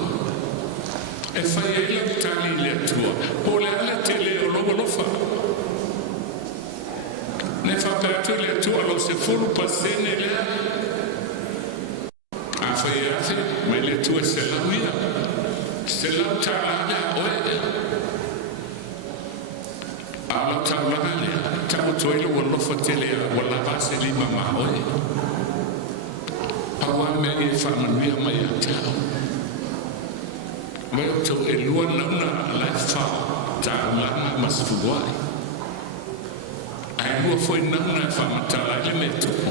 E fai e le tali le atua. Po le ale te le o loa lofa. Ne fa peatu le atua lo se fulu pasene lea. A fai e ase, mai le atua se lau ia. Se lau tala lea o e. A lau tala lea. Tamo toilo o lofa te lea. O lava se lima ma o e. Awa me e whamanuia mai a tau. Mai o tau e lua nauna lai whao ta langa masifuwai. Ai lua foi nauna e whamatala ele me tupo.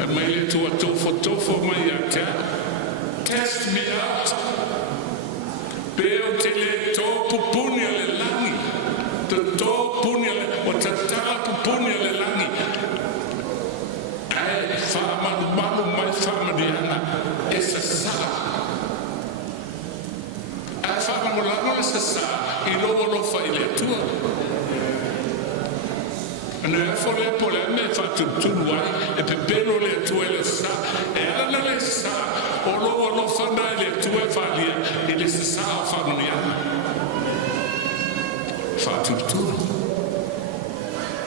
E mai le tua tofo mai a tau. Test me out. Peo te le tō pupuni a le langi. Te tō puni a le, o te tala pupuni a le langi. Ai whamanu mai whamariana e sa sa. Ai whamanu lano e sa sa I loa lofa I le atua. Ana e fole e pole me whatutunu ai e pepeno le atua e le sa. E ala le sa o loa lofa na I le atua e whalia I le sa sa o whamariana. Whatutunu.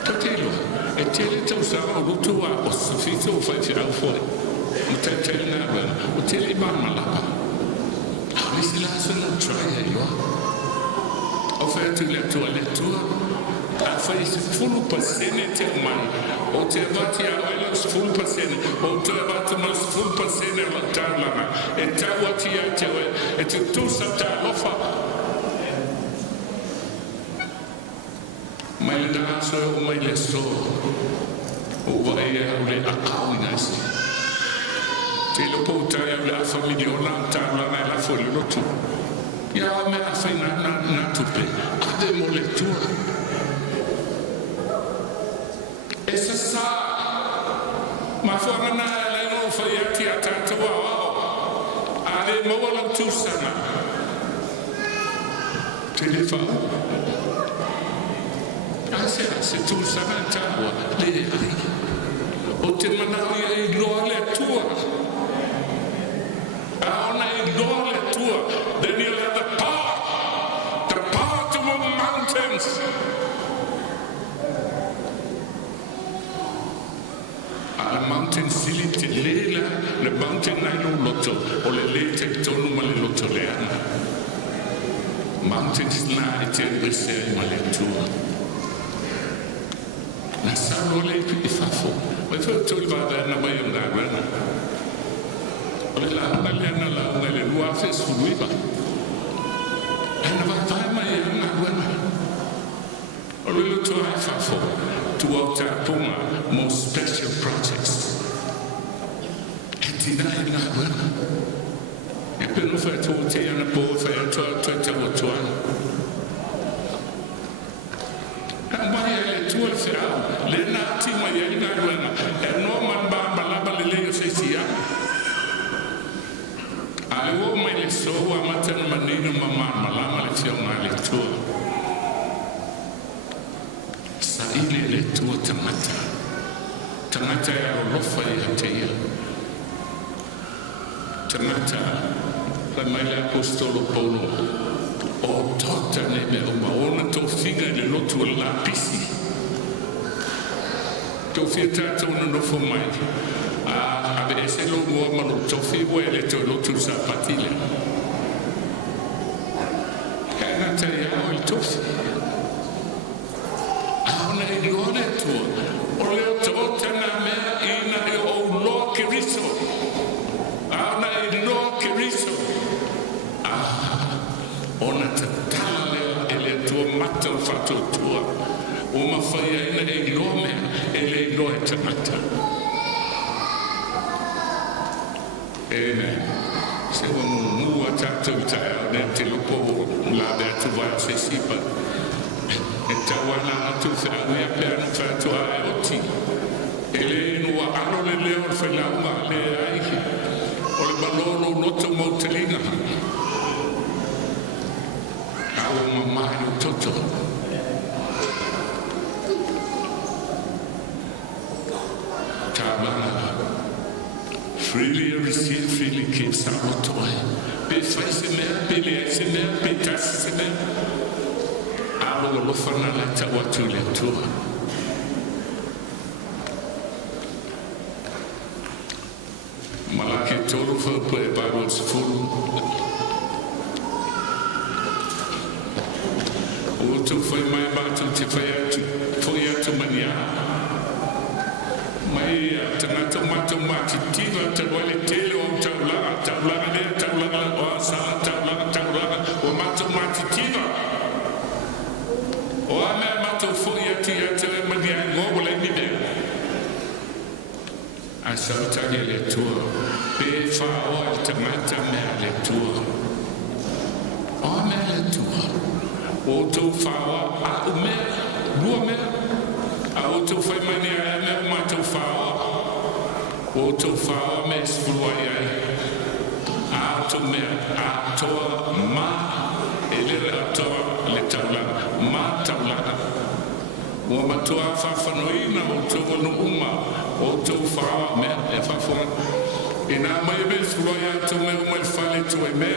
Tatelo. E tele tau sama o lutu wa o safito o whaifi au foi. O te tele nā wena, o tele mama lapa. Nisi la suna try e yoa. O whaitu le tua. A whai se fulu pasene te mai. O te avati a oela se fulu pasene. O te avati ma se fulu pasene la tālana. E tau ati a te oe. E te tūsa tā lofa. Mai le nāso o mai le so. O wai e au le akau inasi. Te lo poutai au le a familia o nā tāla nai la foli lotu. Ia a mea whai nā tupe. Ade mo le tua. E sa sa. Ma whanga nā e lai no whai ati a tātua wao. Ale maua lau tūsana. Te le whau. Se tu sana tawa le ai o te manau ia I loa le tua a ona I loa le tua then you'll have the power to move mountains a mountain sili te lela le mountain nai no loto o le te tonu ma le loto le ana mountains na I te rese ma le tua na salo le I fafo. Mai fai tui vada na mai o nā rana. O le launa le ana launa le lua fe suluiva. Ana vai mai o nā rana. O le luto ai fafo. Tu au tā punga mo special projects. E tina I nā rana. E penu fai tō te ana po fai atua tau atuana. Mai e le tua le whiau, le nā tima I ngā ruenga, e no man bamba laba le leo se sia. A le o mai le soa matana manino mamana malama le whiau ngā le tua. Sa ile le tua tangata. Tangata e o lofa I hateia. Tangata, la mai le apostolo Paulo. O tota ne me o maona tō whiga le lotu la pisi. Tō whia tātou na nofo mai. A be ese lo mua mano tō whiwa e le tō lotu sa patile. Kai ngā tai au I tō whia. Aona I lore tua. O leo tō tana mea ina e o loa kiriso. Aona I loa kiriso. Ona te tala leo e le tua mata o whatua tua. O mawhai aina e loa mea e le loa e te mata. se wa mu ata tu ta ne te lupo la de tu va se sipa e ta wana atu fa ya pe anu fa tu a oti ele no wa alo le le o fa la ma le ai o le balolo no to mo telinga a o mamma no toto freely receive, freely give. Sabotoy. Be faiseme, be liaiseme, be tasseme. Alo lo fana la tawatu le tua. Malaki tolu fa pe Bible full. O tu foi mai batu te foi atu mania. Mai tanato mato mati tiva te wale tele o taula ne taula o sa taula o mato mati tiva o ame mato foya ti ate mania ngobole ni de asa ta le tua pe fa o te mata me le tua o me le tua o tu fa a me bua me a o tu fa mania me mato fa o tu fa me spruai a to me a to ma ele a to le taula ma taula o ma to fa fanoina o to no uma o tu fa me e fa fo ina mai me spruai to me o mal fale to me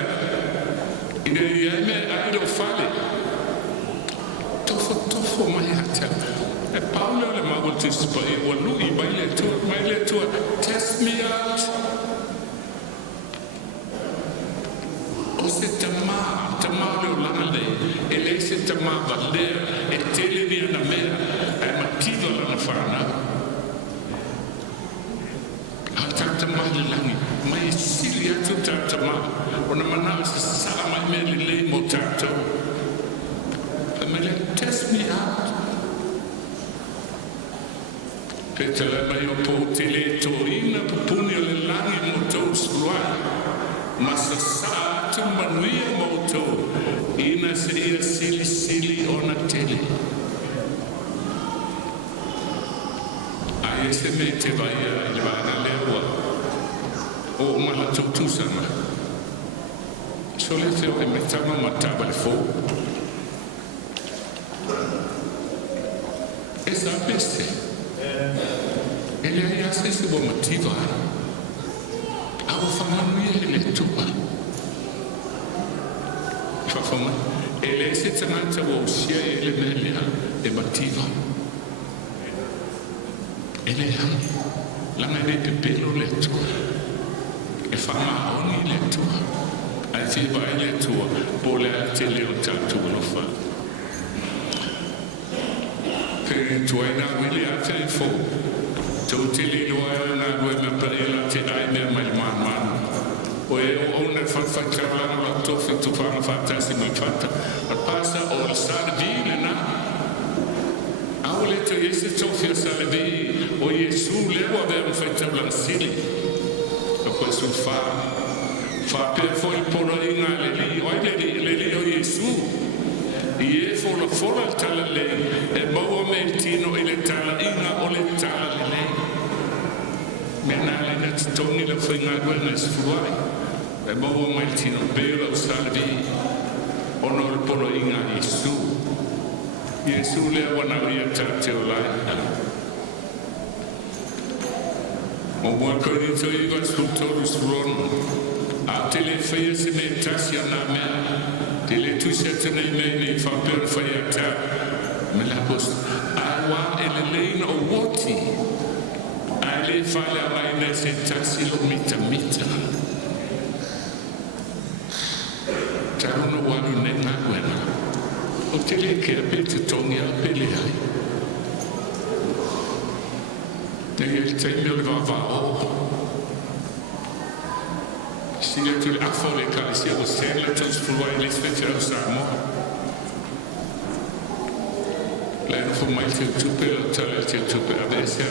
ina ye me a lo fale to fo mai ata e Paulo le ma vol tispai o lui mai le tu test me out o se tama le lale e le se tama valer e tele ni na me e matido la na fana ata tama le langi mai silia tu tama ona mana se sala mai me le mo tato me le test me out Petela mai o potele toina pupunio le langi moto skruai masa sa tu manuia moto ina se ia sili ona tele ai se me te vai le vai na lewa o mala tu sama sole te o me tama mataba le fo esa peste ele ia se bo motiva avo famanu ele tupa fa fama ele se tsananta wo sia ele melia e motiva ele la ngane pe pelo le tu e fama oni le tu ai se va le tu pole te le o tatu lo fa che tu hai na wili a telefon totili loa na go me pela te ai me mai man o e o ne fa chala la to tu fa fantasy mi fatta passa o salvina na aule to ese to fi salvi o Gesù le wa ver fatta blansili o questo fa per foi por inga le li o Gesù e fora tala le e bawa me tino ele tala inga o le tala le mena le na tongi le foi nga go na sfuai e bawa me tino bela o salvi ono le polo inga Yesu le wana ria tate o lai o mo ko ni to i go skultorus ron a tele feye se me tasia na me tele tu sete nei me fa per fayata me la post awa ele lein o woti ale fala mai ne se tasilo mita tarono wanu ne ngwena o tele ke pete tongi a pele ai ne il taimel va o Sila tu afole kalisia o sela tu spulwa ile special samo. La no fu mai tu per tale tu per adesso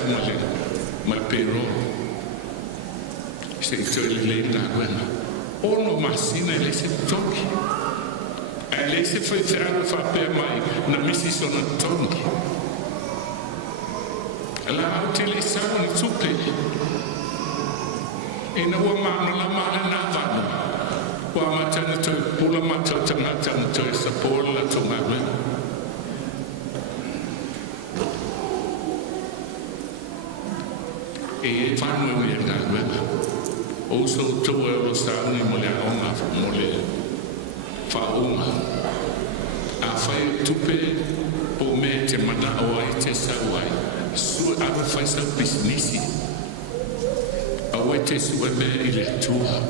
mal pero. se le na wena ono masina le se toki le se foi fa pe mai na misi sono tongi la utilizzazione di tutti e non vuoi mai la male navano qua mattina tu pula mattina tu sapore la tua madre e fanno un yerga o so tu lo sanno mole ona mole fa uma a fai tupe o me te mana o ai te sawai su a fai sa business a wete su be ile tua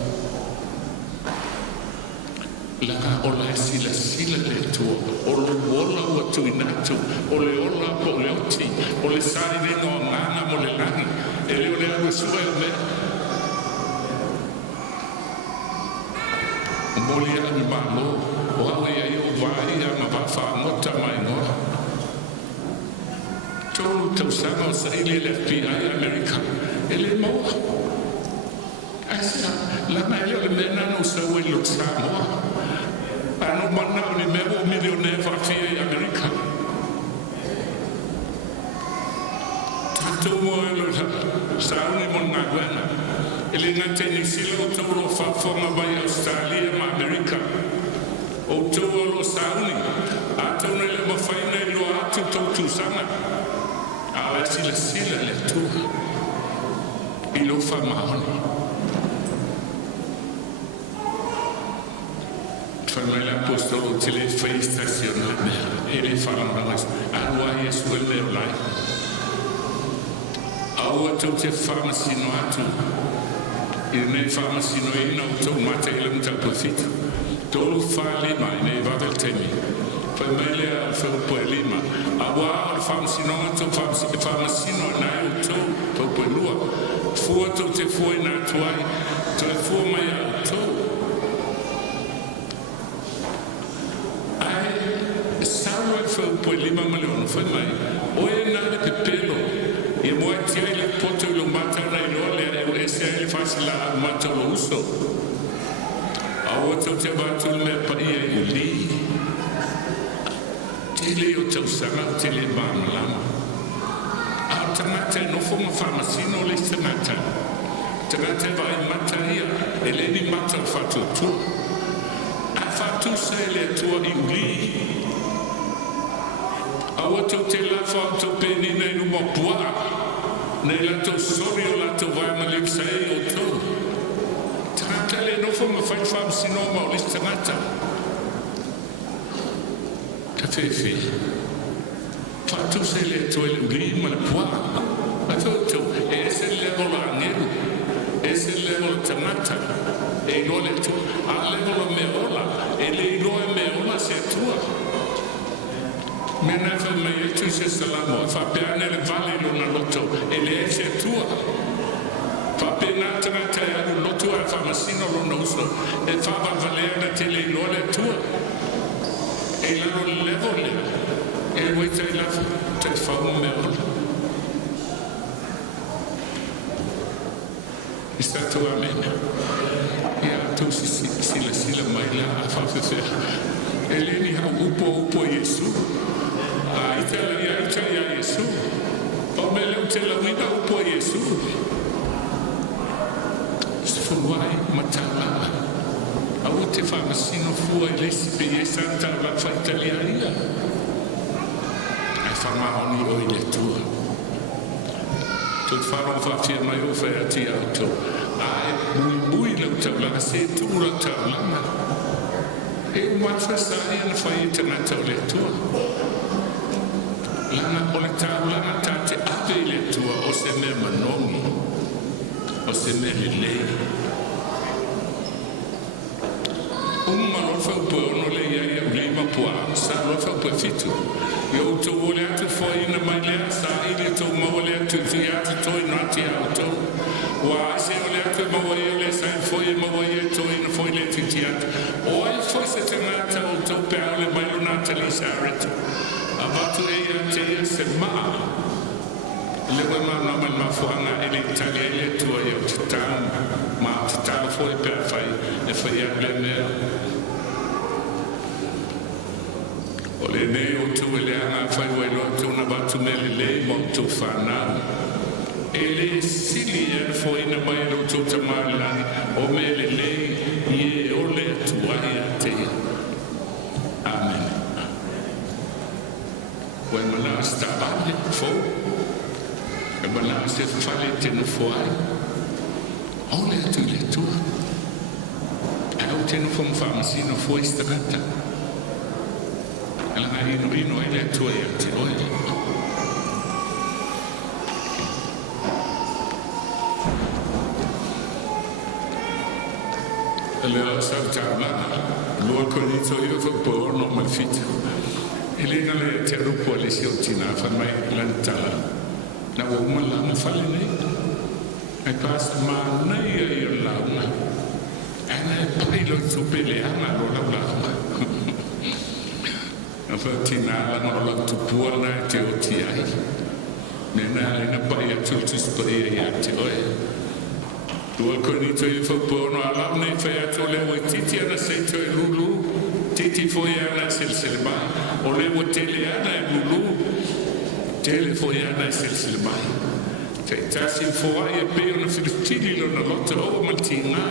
la ola sila le tua o lo vola o tu inato o le ola o le oti o le sai de no nana mo le lani e le ole su be molia ni malo o ale ai o vai a ma va fa nota mai no tu sanno se il FBI America e le mo asa la meglio le mena non sa vuoi lo samo hanno mandato ni mevo milionario fa fie America tanto vuoi sa ni monna guana e le nate ni silo to lo fa forma vai Australia ma America o tu lo sa ni a tu ne le mo fai nei lo a tu sana alla sila le tua e lo fa male fammi l'apostolo te le fai stazionare e le fanno allora è su il mio life aua tu te fama sino a tu e ne fama sino in automata e non ti approfitto tu lo fai ma ne va del temi fammi al ferro lima awa fam sino to fam sino na to to pelua fu to te fu na tuai to fu mai to ai sawa fu lima malon foi mai o na le pelo e mo ti ai le poto lo mata na no le se ele faz la mata lo uso awa to te va to me pa e li Tele o tau sanga, tele bama lama. A tangata no fonga whamasino le tangata. Tangata vai mata ia, e le ni mata whatu tu. A whatu se le tua i uli. A wato te la whatu peni nei no mopua. Nei la tau sori o la tau vai malik sai o tu. Tangata le no fonga whamasino ma o le tangata. Fefe fatu se le to el grima la poa fatu es el level angelo es el level tamata e no le to a level meola e le no meola se tua mena fa me tu se salamo fa piano le vale lo na lotto e le se tua fa pena tamata ya lotto fa masino lo no so e fa va valere te le no le tua e la level e vuoi te la te fa un mero è stato a me e a tu si la mai la fa fe e lì ni ha upo Gesù a Italia Gesù o me le te la vita upo Gesù sto vai matala a te fa masino fuori le spie santa la fa italiana e fa ma ogni oi le tua tu farò fa firma io ferti auto ai bui la tavola se tu la tavola e un manifestare in fa internet le tua la napoletana la tante ave le tua o se me manoni o se me lei lo fa un po' non le ia lima può sa lo fa un po' fitu io to vuole tu foi na mai le sa ile to mo vuole tu via to in nati auto wa se vuole tu mo vuole le sa foi mo vuole to in foi le tiat o ai foi se tenata auto per le mai lunata li saret abato e te se ma le ma no ma fuanga e l'Italia le tua io tam ma foi pe fai e fai a le me o le ne o tu le anga fai wai lo tu na ba tu me le mo tu fana ele sili e foi na mai lo tu tamala o me le ye o le tu ai te amen when mana sta ba le fo e mana se fale te no foi ole tu le tu au te no fo pharmacy no foi strata ala ai no ele tu e te oi le saltava lo conito io fa porno ma fit ele non le te rupo le si ottina fa mai lantala na wo ma la na fale nei ai pas ma nei io la una ana poi lo supele ana lo la na fa tina la no la tu puona te otiai nena ina pa ia tu spai ia te oi Dua konito i whapono a lau nei whai ato lewa titi ana seito e lulu, titi foi ana silsile mai, o lewa tele ana e lulu, tele foi ana e silsile mai. Te tasi foa e peo na filitili lo na lota o maltina,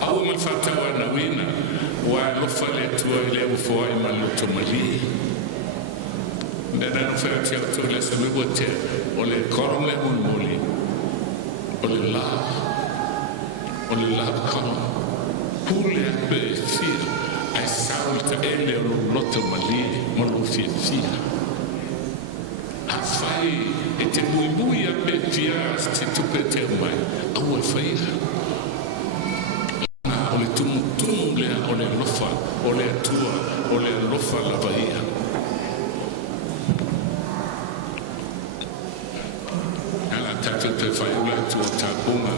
au mal fatau ana wina, wa lofa le tua i lewa foa i maloto mali. Nena no whai ati auto le sa lewa te, o le korom le mulmuli, o le la. O le la kama pule a pe fia ai saulta ele o loto mali mo lo fia a fai e te bui a pe fia se tu pe te mai au e fai na o le tumu le o le lofa o le tua o le lofa la vaia ala tatu te fai ula tua tapunga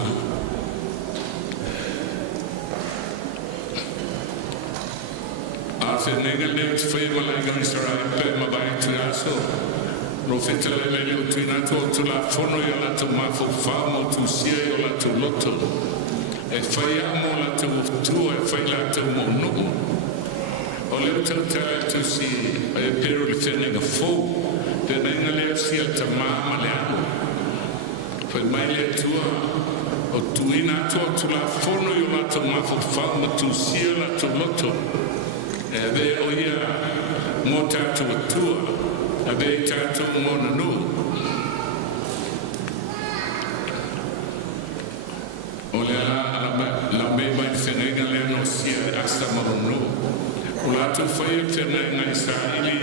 se nega le fai mala ga Israel pe ma vai tu aso no fetele le le tu na tu la fono yo la tu ma fo famo tu sia yo la tu loto e fai amo la tu e fai la tu mo no o le tu si e pero le tene ga fo te nega le sia ta ma le amo fai mai le tu o tu ina tu la fono yo la tu ma fo famo tu sia la tu loto ave oia mo tatu tua ave tatu mo no ole la me mai senega le no sia asa mo no ola tu fai senega Israeli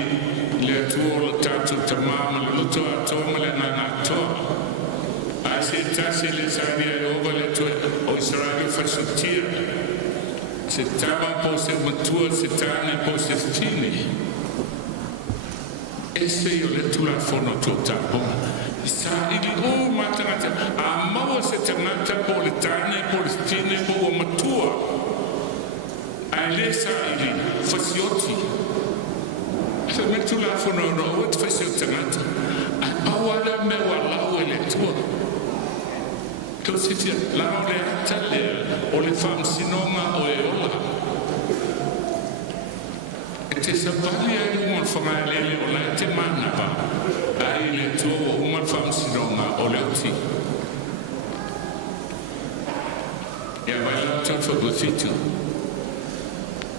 le tu tatu tamama le tu atoma le na to asi tasi le sabia over le tu o Israeli fa sutia se tava po se matua se tane po se fini esse io le tu la fono tutta bon sa ili o matata a mawa se tanata po le tane po le fini po matua ai le sa ili fasioti se me tu la fono no o fasioti tanata a wala me wala o le tua to sitia la ole atale o le fam sinonga o e ola e te sapali ai mon fama le ola te mana ba ai le to o mon fam sinonga o le oti ya baila to fo bositu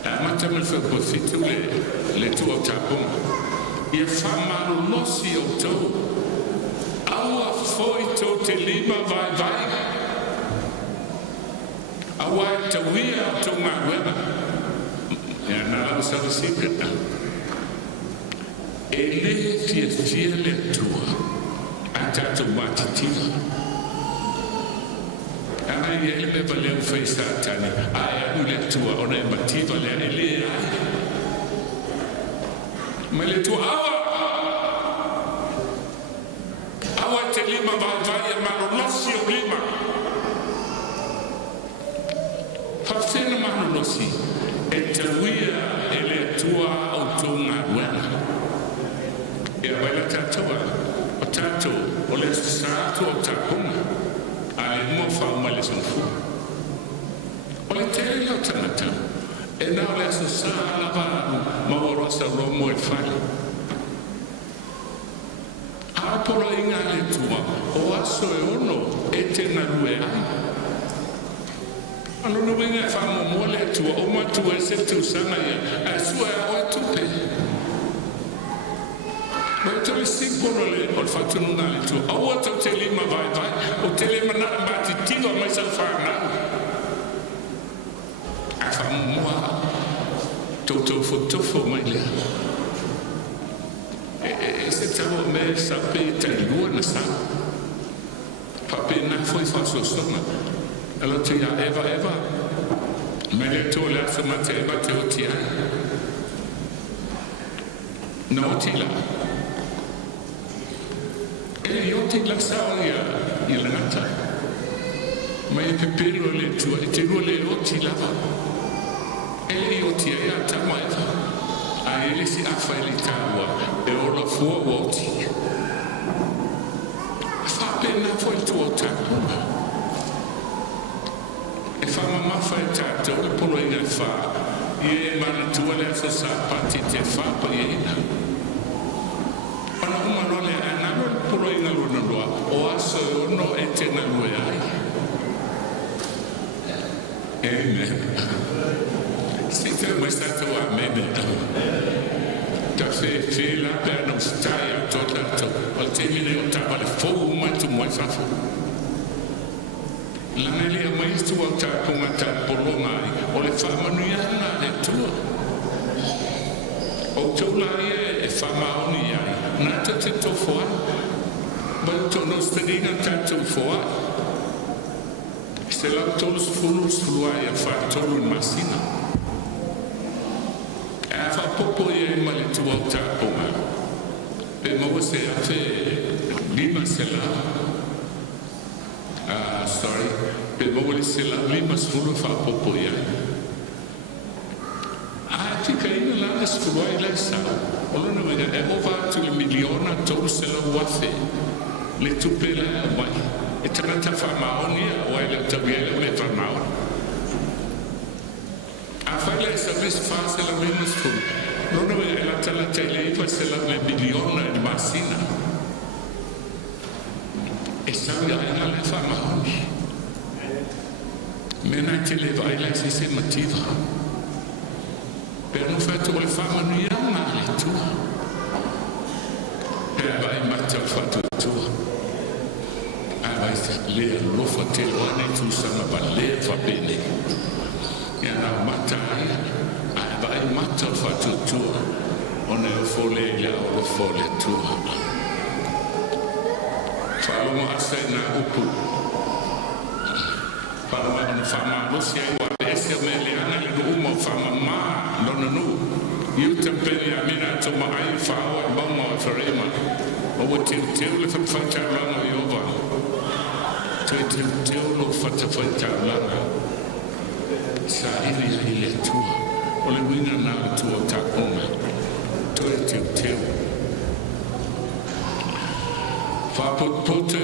amata me fo bositu le to tapon e fama no si o to aua foi to te lima vai aua te wia to ngā wema e na au sa secret na e le fia le tua a tato matitiva ana e me valeu fai satani ai anu le tua ona e mativa le ele ai ma le tua aua te lima vai e mano nosi o lima fafena mano nosi e te wia e le tua au tunga wena e a waila tatoa o tato o le sato o tapunga a e mo whau ma le sunfu o tangata. E nā le aso sā lava maorosa romo e whai. Apolo inga le tua, o aso e ono e te na rue ai. Ano no winga e whamo mo le tua, o matu e se tu sanga ia, a sua e oe tupe. Mai tole singpono le o whatunu ngā le tua, aua tau te lima vai vai, o te lima na mbati tiwa mai sa whanau. A whamo moa, tautou fotofo mai lea. Se tau me sa pe te lua na sa. Pape na foi faso sona. Alo te ia eva. Me le to le asa ma te eva te o tia. Na o tila. E i o te laksao i la ngata. Ma i pepero le tua, e te rua le o tilava. E i o tia ia tama eva. A ele si awhaili tāua e ola fua woti. Whapena foi tua tāpuna. E whamamawha e tātou e polo inga wha. I e mana tua le asa sāpati te whapa i eina. Pana umano le anaro le polo inga luna loa o aso e ono e te na lue ai. Amen. Sita mai tātou amene. Ta fe la perna stai a tota o te mine o tapa le fou uma tu mai fafo. La neli a mai tu o ta punga ta polongai o le whamanuiana le tua. O taulai e whamaoni ai, nata te tofoa. Mai tono steringa tātou foa. Se lau tolus fuluai a whaatolu in masina. Fa popo e male tu o ta ponga. Pe mo se afe lima sela. Sorry. Pe mo le sela lima sulu fa popo e. Tika ina la des fuai la sa. Olo no me e ova tu le miliona tolu sela wafe. Le tu pela mai. E tana fa maoni o ele tabiela le fa maoni. Afale service fase la menos full. Non è la tele se la milione di massina. E sabe a la fama. Mena te le vai la sistemativa. Per non fatto le fama non è male tu. E vai matta fatto tu. Vai le lo fatto ne tu sama balle fa bene. E na matai vai matta fatto tu on è folle la o folle tu fallo assai na upu fallo na fama lo si ai wa esse mele ana le umo fama ma no io tempeli a mina to ma ai fa o ba mo ferema o te le fa la io va te lo fa la sa ile tua o le wina na tua takuma toi te fa pot e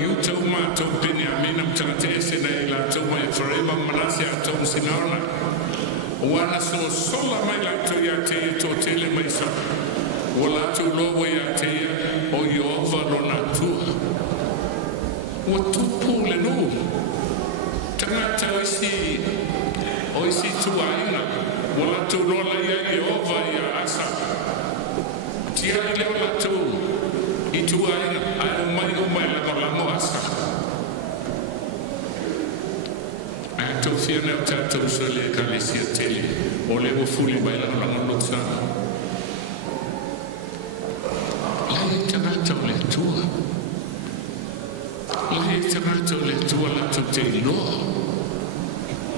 io te uma to Benjamin te se nei la to mai forever manasia to sinarna wana so sola mai la to ya te to tele mai sa wala to lo ya te o yo va na tua o tu pule no tangata oisi tuaina wala tu rola ya Jehova ya asa tia ile wala tu ituaina ai mai la mo asa ato fiana tato sole kalesia tele ole wo fuli mai la mo tsa lai tanato le tua lai tanato le tua la tu te lo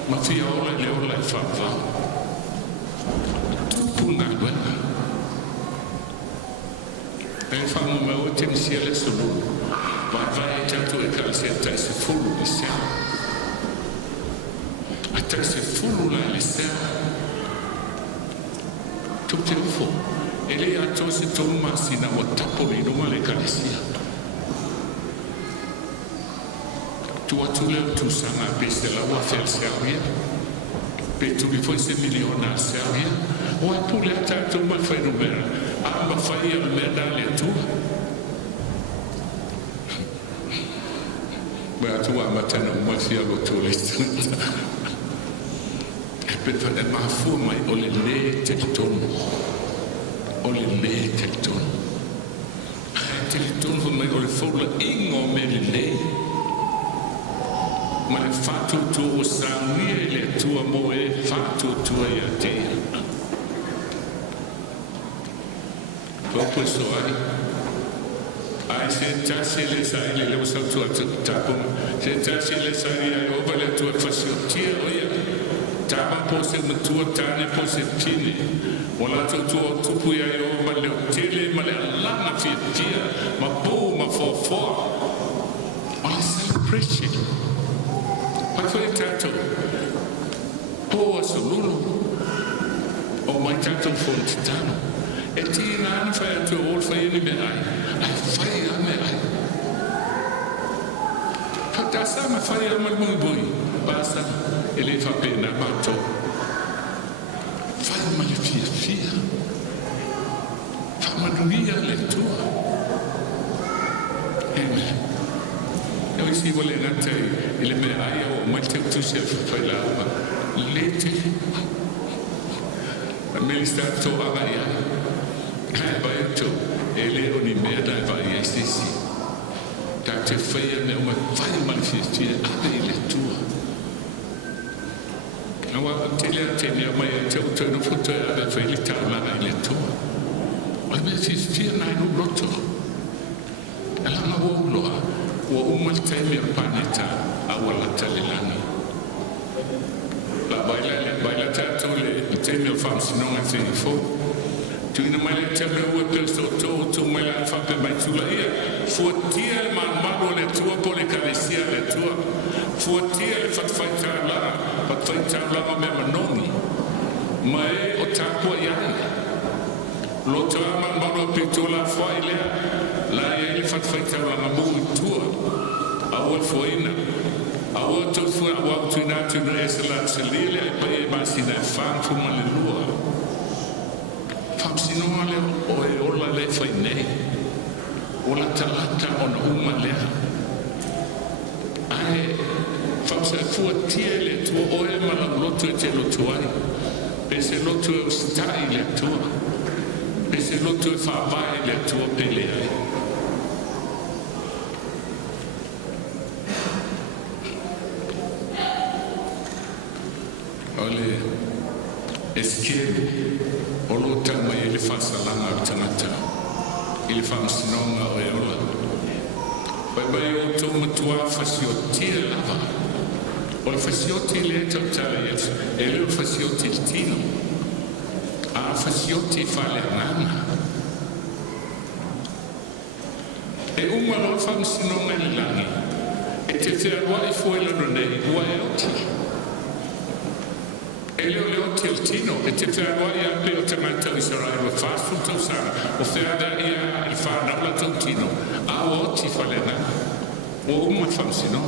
ma fia ola le ola fa tu punga guarda e fa mo me o te sia le solo vai tanto e calcetta se fulu di sia até se fulu la le sia tu te fo ele a to se to ma sina o tapo no male calcia tu le tu sana peste la wa fel servir pe tu li foi se miliona seria o a tu le ata tu ma fai numera a ma fai al medale tu ba tu a matana ma sia lo tu le e pe fa ma fu mai o le te ton o le te ton te ton fu mai o le fu la ingo me le ma le fatu tu o sangue le tua moe fatu tua ia te proprio so ai se tasi le sai le usa tua tapo se tasi le sai ai ova le tua faciltia oia tama po se tua tane po se tine wala tua tupu ia ova le tele ma le lana fitia ma po ma fo on celebration. Foi tanto boa soluno o mai tanto fontano e ti nan fai tu ol fai ni me ai fai a me ai fatta sama fai a mal muy boy basta ele fa pena mato fai mal fia fa manuia le tua amen. Eu si vuole nate il me ai o malte tu se fai la lete me li sta to avaia vai to ele oni me da vai stessi ta te fai ne ma fai manifesti a ile tua awa te ne mai te no foto da fai li ta la ile tua ma me si stia na no rotto ala na wo lo wa umal taimi paneta awala talilani la baila tatole taimi fam sinonga fo tu ina mai taimi wo pesto to mai la fa pe mai tula ia fo tia man malo le tua pole kalesia le tua fo tia le fat faita la me manoni mai o takwa ia lo tua man malo pitola fo ile la ia fat faita la mabu tua awal foina awal tu fu awal tu na tu na esela selile pa e masina fam fu malelua fam sino male o e ola le foi nei ola talata on uma le ai fam se fu tiele tu o e mala lotu te lotu ai pese lotu stai le tu pese lotu fa vai le tu pele ai esquerdo o luta mai ele faz langa tanata ele faz sinonga o eola vai o tomo tua fasio tia lava o fasio tia totale ele o fasio tino a fasio ti fale nana e uma lo faz sinonga langi e te vai foi la nei vai o ele o tino e te traia pe o te mata Israel o fasu to sa o fera ia il fa na la tino a o ti falena o uma famsino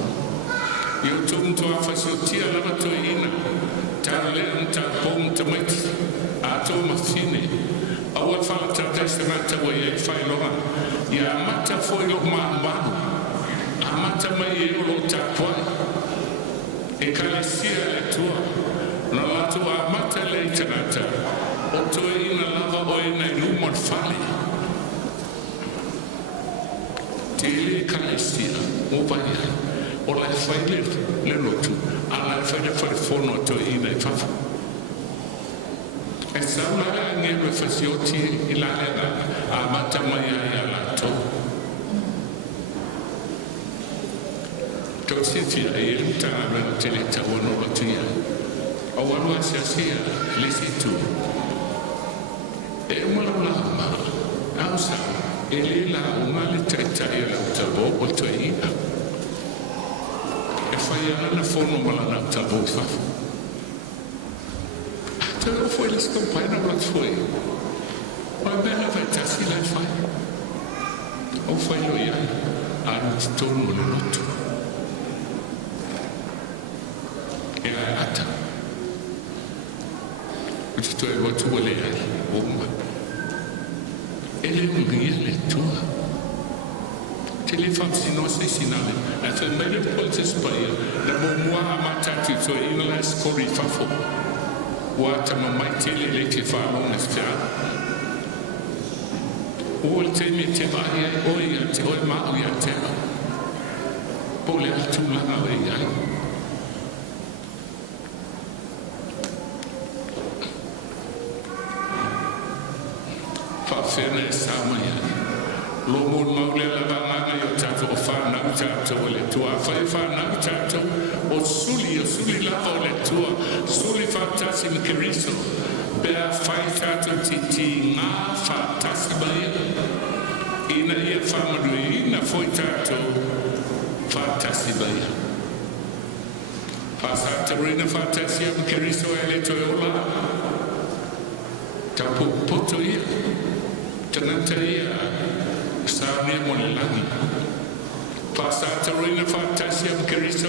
io to a fasu tia la to ina tale ta pom te met a to ma fine a o fa ta testa mata o ia fa lo ma ia mata foi lo ma a mata mai e lo ta poi e calesia le tua na latu a mata le tanata o toe ina lava o ina ilumon fale tele kalesia o vaya o la faile le lotu a la faile fare fono to ina fafa e sa la nge me fasioti ila era a mata mai ya la to sifia e il tana tele tawono latia o wanu asia lesitu e umala ausa elela umale tata ela tabo o toina e fai na fono mala na tabo fa então foi eles campanha na foi o bela vai estar se lá fai ou foi loia a torno no loto ata te toi wa tu le ai o ma ele un ria le tua te le fam sino se sinale a te me le polte spaia na mo mua ma tatu so in la skori fafo wa ta ma mai te le te fa mo na sta o te me te ba ia o ia te o ma o ia te po le tu la na o ia fena e samaya lo mo maule la banga yo tato o fana tato le tua fana tato o suli la le tua suli fatasi mkristo bea fai tato titi nga fatasi baya ina ia famadui ina foi tato fatasi baya pasata rina fatasi mkristo ele toyola tapo poto ia Tanataria Sania Monelani Pasata Rina Fatasiam Kiriso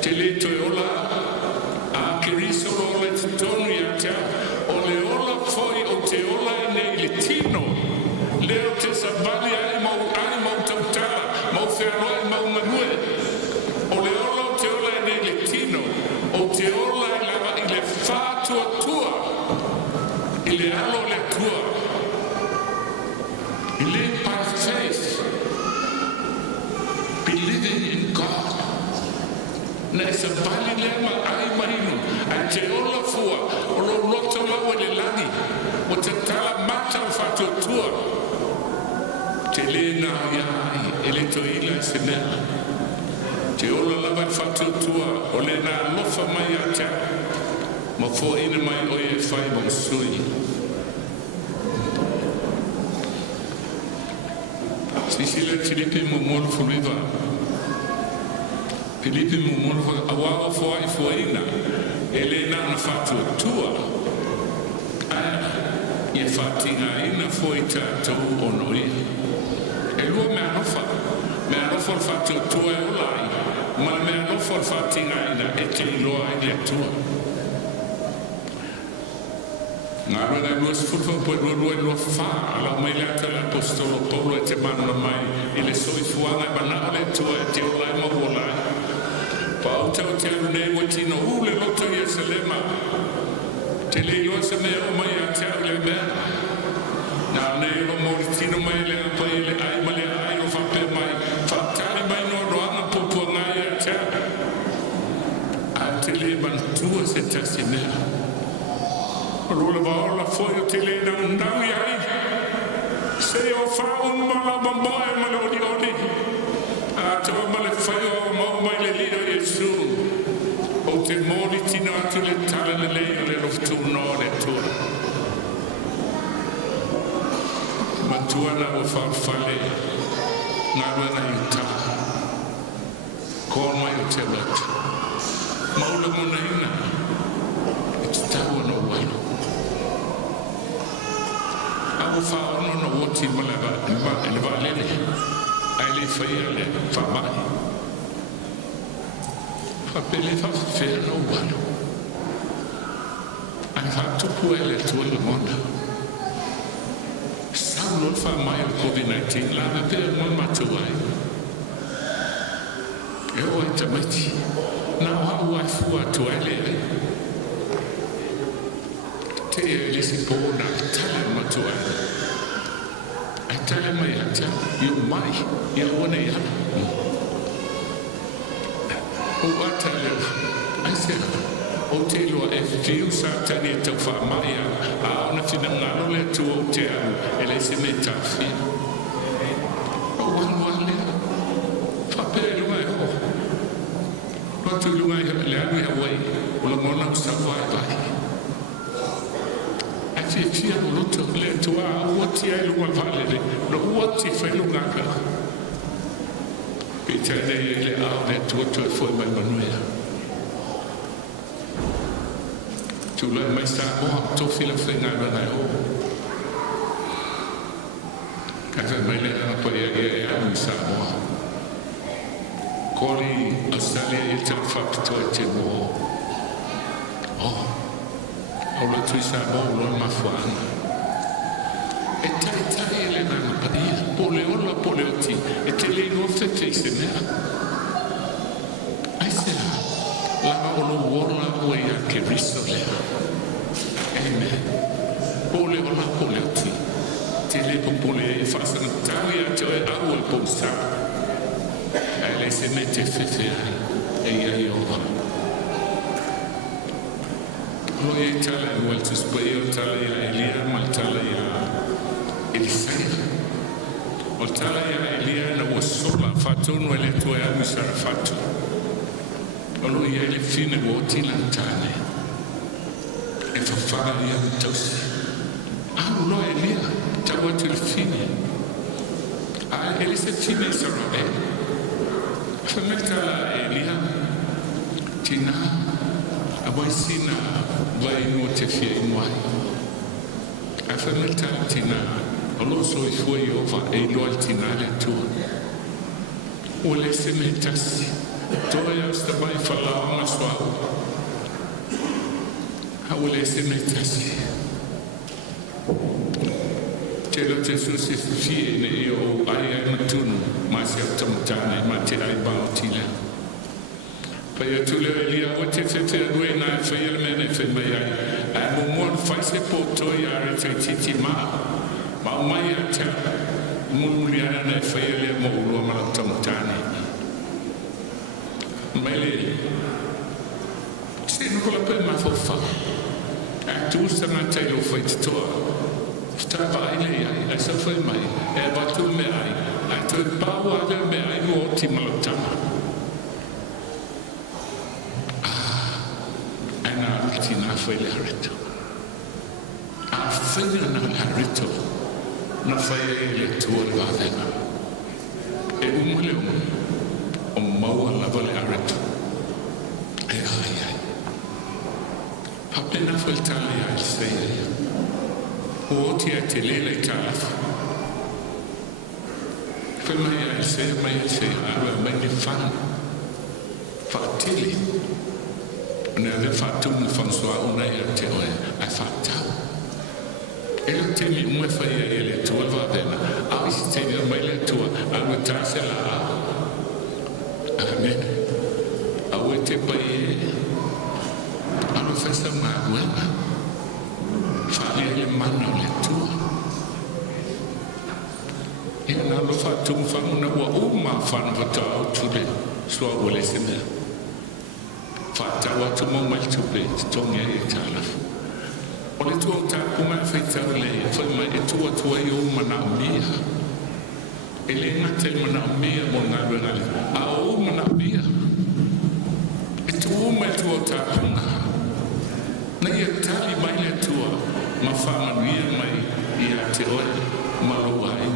Telito Ola A Kiriso Ola Titonia Oleola Foi O Teola Neilitino Leo Tesabali Animo Totala Moferoi Maumue Oleola Teola Neilitino O Teola Lava Ile Fatua Tua Ile Alo Le Tua Live by faith, believing in God. Nessa bali lema ai marino, a te ola fua, o lo loto lawa le lani, o te tala mata fatu tua. Te lena iai, ele to ila senela. Te ola lava fatu tua, o lena lofa mai ata. Ma fo ina mai oie fai mo sui. Sisile Filipe Mumolo Fuluiva Filipe Mumolo Awawa Foina Elena na fatu tua Aya Ye fatinga ina foita tau onoi Elua me anofa fatu tua e olai Ma me anofa fatinga ina ete iloa ile tua Ngaro na luas fulfa po lua lo fa ala mai la tala apostolo Paulo e te mana mai ile soi fuanga bana le tua te ola mo ola pa o te ne mo tino ule loto ye selema te le lo se me o mai a te le me na ne lo mo tino mai le pa ile ai male ai lo fa pe mai fa tali mai no do ana po po ngai a te le ban tua se tasimela Rula va foi o tele na ndau ai se o fa un mala bomboe mala odi a to mala foi o mo mai le lido Yesu o te moli tina tu le tala le lo tu no le tu ma tu na o fa fale na na yuta con mai o te lat maula mona ina tawo no walo Abu Fa'ano no woti malaba le valele ai le faia le fa mai fa pele fa fe no walo ai fa tu puele tu le mondo Saulo fa mai o COVID-19 la pe mo matuai e o tamati na wa fu atu ele te le si bona tala matua ai tala mai ata io mai ia ona ia o atale ai se o te lo e fiu sa tani te fa mai a ona fina ngalo le tu o te ele se meta fi o wan le fa pe lo mai ho lo tu lo mai le anu ya wai o lo mona sa vai vai Tia no loto le tua wati ai lunga vale no wati fai lunga ka pita le au le tua foi mai manuela tu la mai sta o to fila frenga na o kata mai le ana pa ia ia sa o koli asalia e te fakto te mo oh au le tui sa mo lo mafuana e tai le nana paia pole ola pole oti e te le no te se mea ai se lava o lo wola o ia ke riso lea amen pole ola pole oti te le pole e fasa na tali a te e au e posa ai le se me te fefea e ia i ova lo e tala e waltu spaio tala ia Elia ma tala ia Elisea o tala ia Elia na ua sola fatonu e le tue au sara fatu o lo ia le fine o tila tane e fafara ia tausi au lo Elia tawa tu le fine a Elise fine sara e fameta Elia tina a boy sina vai no te fia in wai a fameta tina allo so I suoi ova e lo altinale tu o le se metasi toia sta vai falla una sua a o le se metasi te lo Gesù si fie ne io ai matunu ma si automtane ma te ai bautile Paya tule Elia o te fete rue na faya le mene fe mai ai. A mo mo fai se poto ya re te titi ma. Ma mai a te mululiana na faya le mo ulo ma la tamtani. Mai le. Se no kola pe ma fo fa. A tu sa na te lo fai te toa. Sta va ile ya. A sa fai mai. E va tu me ai. A tu pa wa le me ai mo ti ma la tama. Foi le harito. A feira na harito. Na feira le tua lavena. E umuleu. O maua lava le harito. E ai. Appena foi tale al sei. O ti a te le talaf. Foi mai al sei, ava mai de fan. Fatili. Ne aveva fatto un François una te oe ha fatto e lo temi un fai le tue va bene a si tieni mai le tue a mettersi là amen a te poi a lo festa ma guarda fare le mani le tue e non lo fatto un fa una ma fanno fatto tutte sua vuole sempre Fata watu mo mal tupe tonge e tala. Ole tu ta kuma feita le foi mai e tu yo mana mia. Ele na te mana mia mo na bena le. A o mana mia. E tu mai tu ta kuma. Na ye tali mai le tu ma fama mia mai ia te oi malo ai.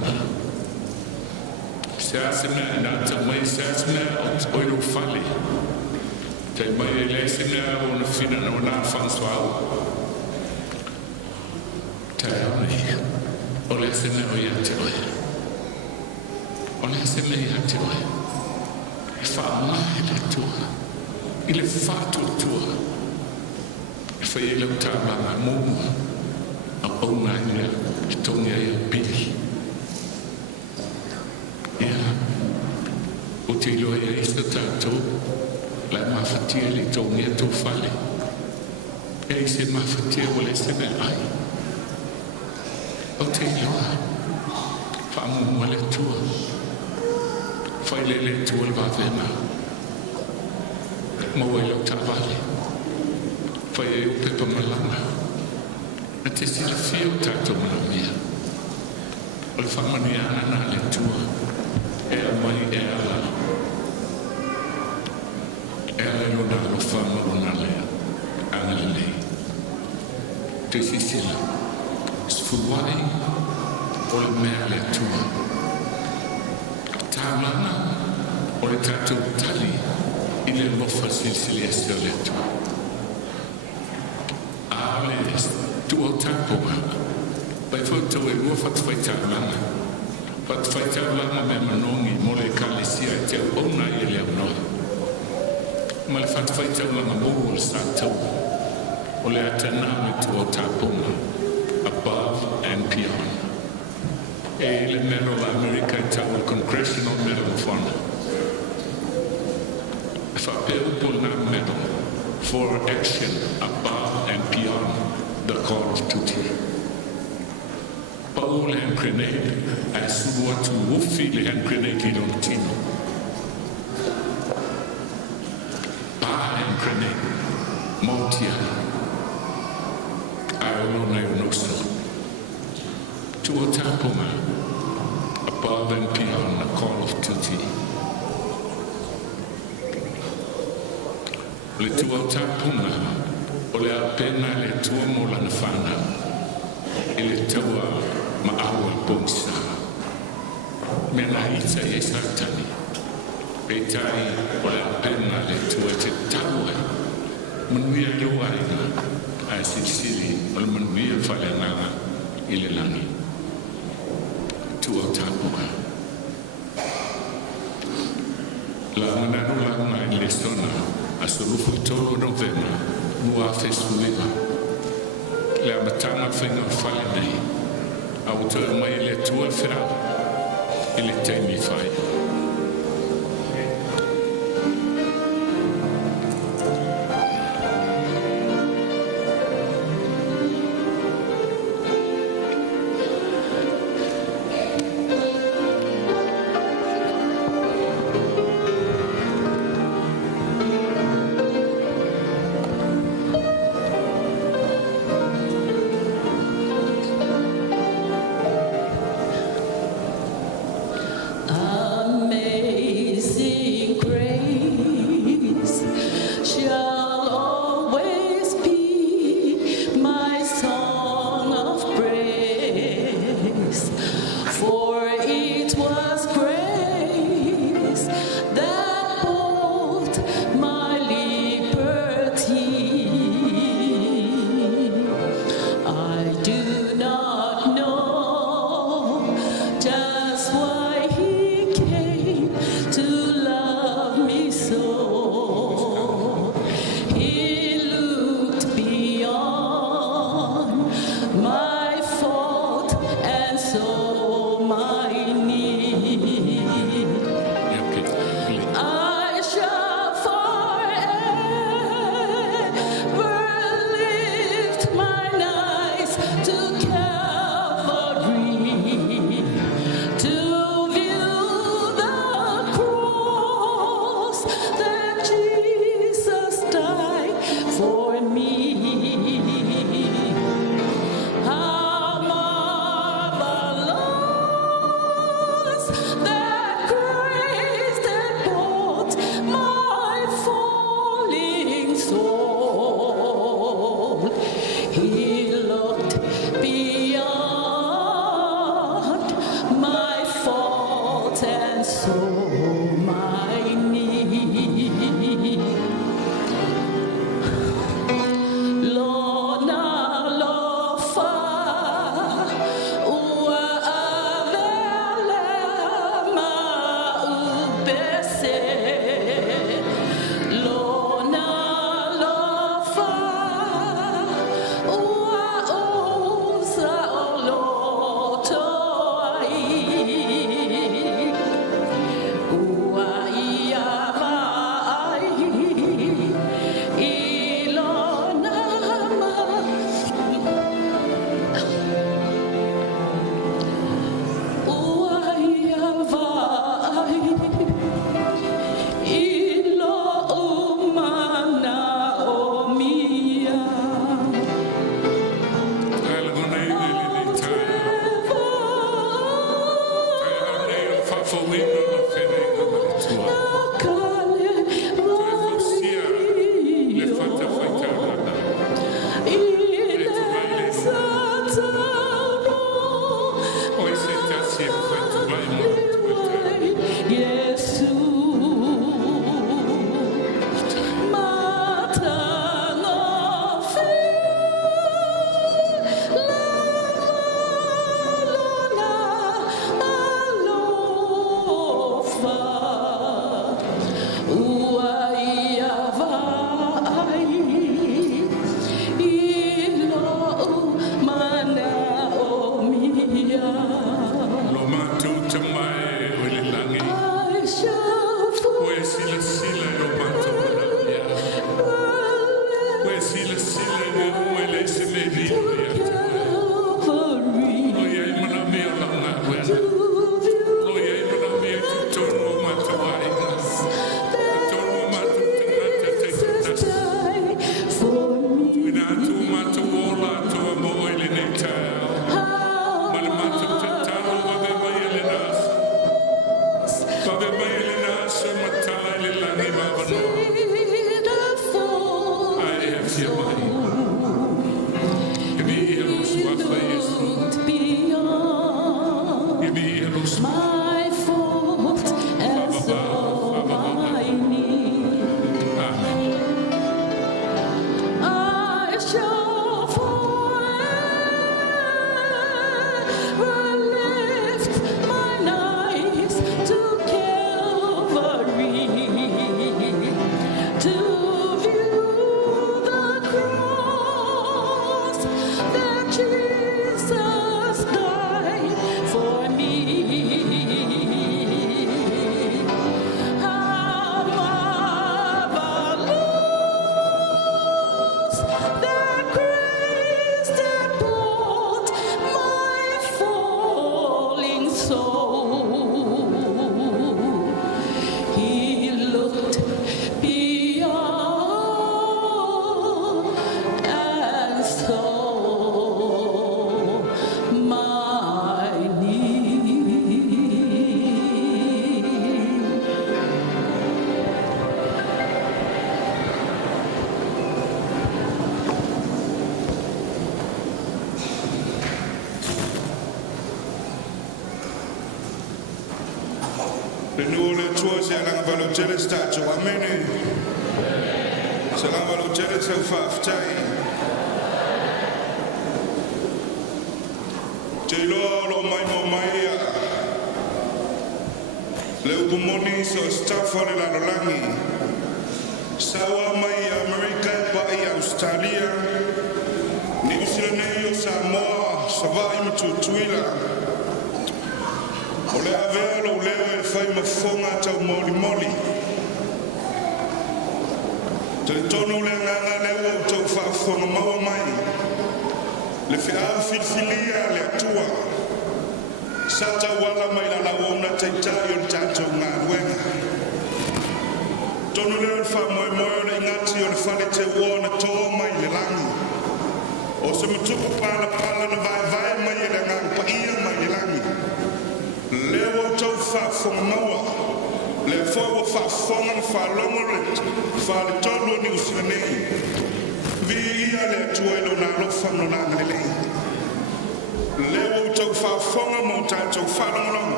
Sasme na te mai sasme o lo fali. Te mai le sina ona fina na François. Te ai. O le sina o ia te oi. O le sina ia te oi. E fa mai le tua. Il fatto tua. E fa ele o tama na mumu. A ona ia tonga ia bili. Ia. O te lo ia ista tato. La mafatia li tongi a tu fale. E se mafatia vuole essere ai. O te loa. Fa mu le tua. Fai le tua il vavena. Ma vuoi lo tavale. Fai il pepe malana. E te si la fio tato mala mia. O le fa maniana na le tua. E a mai e ala. Lo fama ronale anale te sisila sfuwai o le mea le tua tamana o le tatu tali i le mofa silsilia se le tua a le tua tapoa pai foto e mofa tfai tamana pat fai tamana me manongi mo le kalisia te ona i le anoi ma le fat fai tau langa mou o le sātau. o le atana me tua tapunga, above and beyond. E le Medal of America tau Congressional Medal of Honor. Whapeu puna medal for action above and beyond the call of duty. Paul hand grenade, I suru atu wufi le hand grenade I lon tino. Pa hand grenade, Montia. I don't know no so. To a tapuma, above and beyond the call of duty. Le tua tapuna, o le apena le tua mola na whana, e le taua maaua bonsa. Mena ita e satani, pe tai o le apena le tua te taua, manuia loaina, a silsili o le manuia whalenanga i le langi. Tua tapuna. La mananu langa i le sona, a solufu tolo novema, nua fesuiva. Le amatanga whinga whale nei, a utoa mai le tua whirau, i le teimi whai. Amen.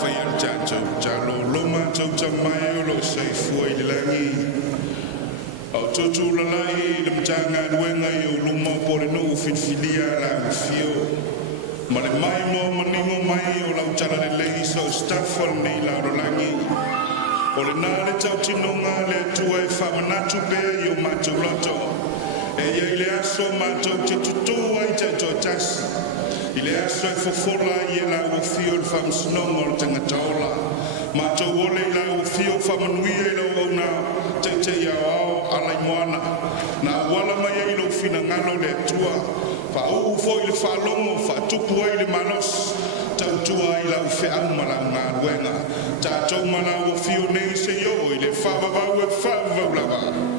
whaial tātou, tālo lo mātou tamai o lo seifua i langi. Au tutu lalai le mtanga duenga i o luma pore no finfilia la fio. Ma le mai mo maningo mai o lau tala le lei so staffel nei la rolangi. O le nale tau tinonga le tua e whamanatu bea i o mātou loto. E ia i le aso mātou te tutu ai te to tasi. I le aso e fofola i e la o fio le whamsinonga o le tangataola. Mātou ole i la o fio whamanuia i la o na te iau ao alai moana. Na wala mai e ilo fina ngalo le tua. Fa o fo i le whalongo, fa tupu ai le manos. Tau tua i la o wheau mala ngā ruenga. Tātou mana o fio nei se yo i le whavavau e whavavau lava.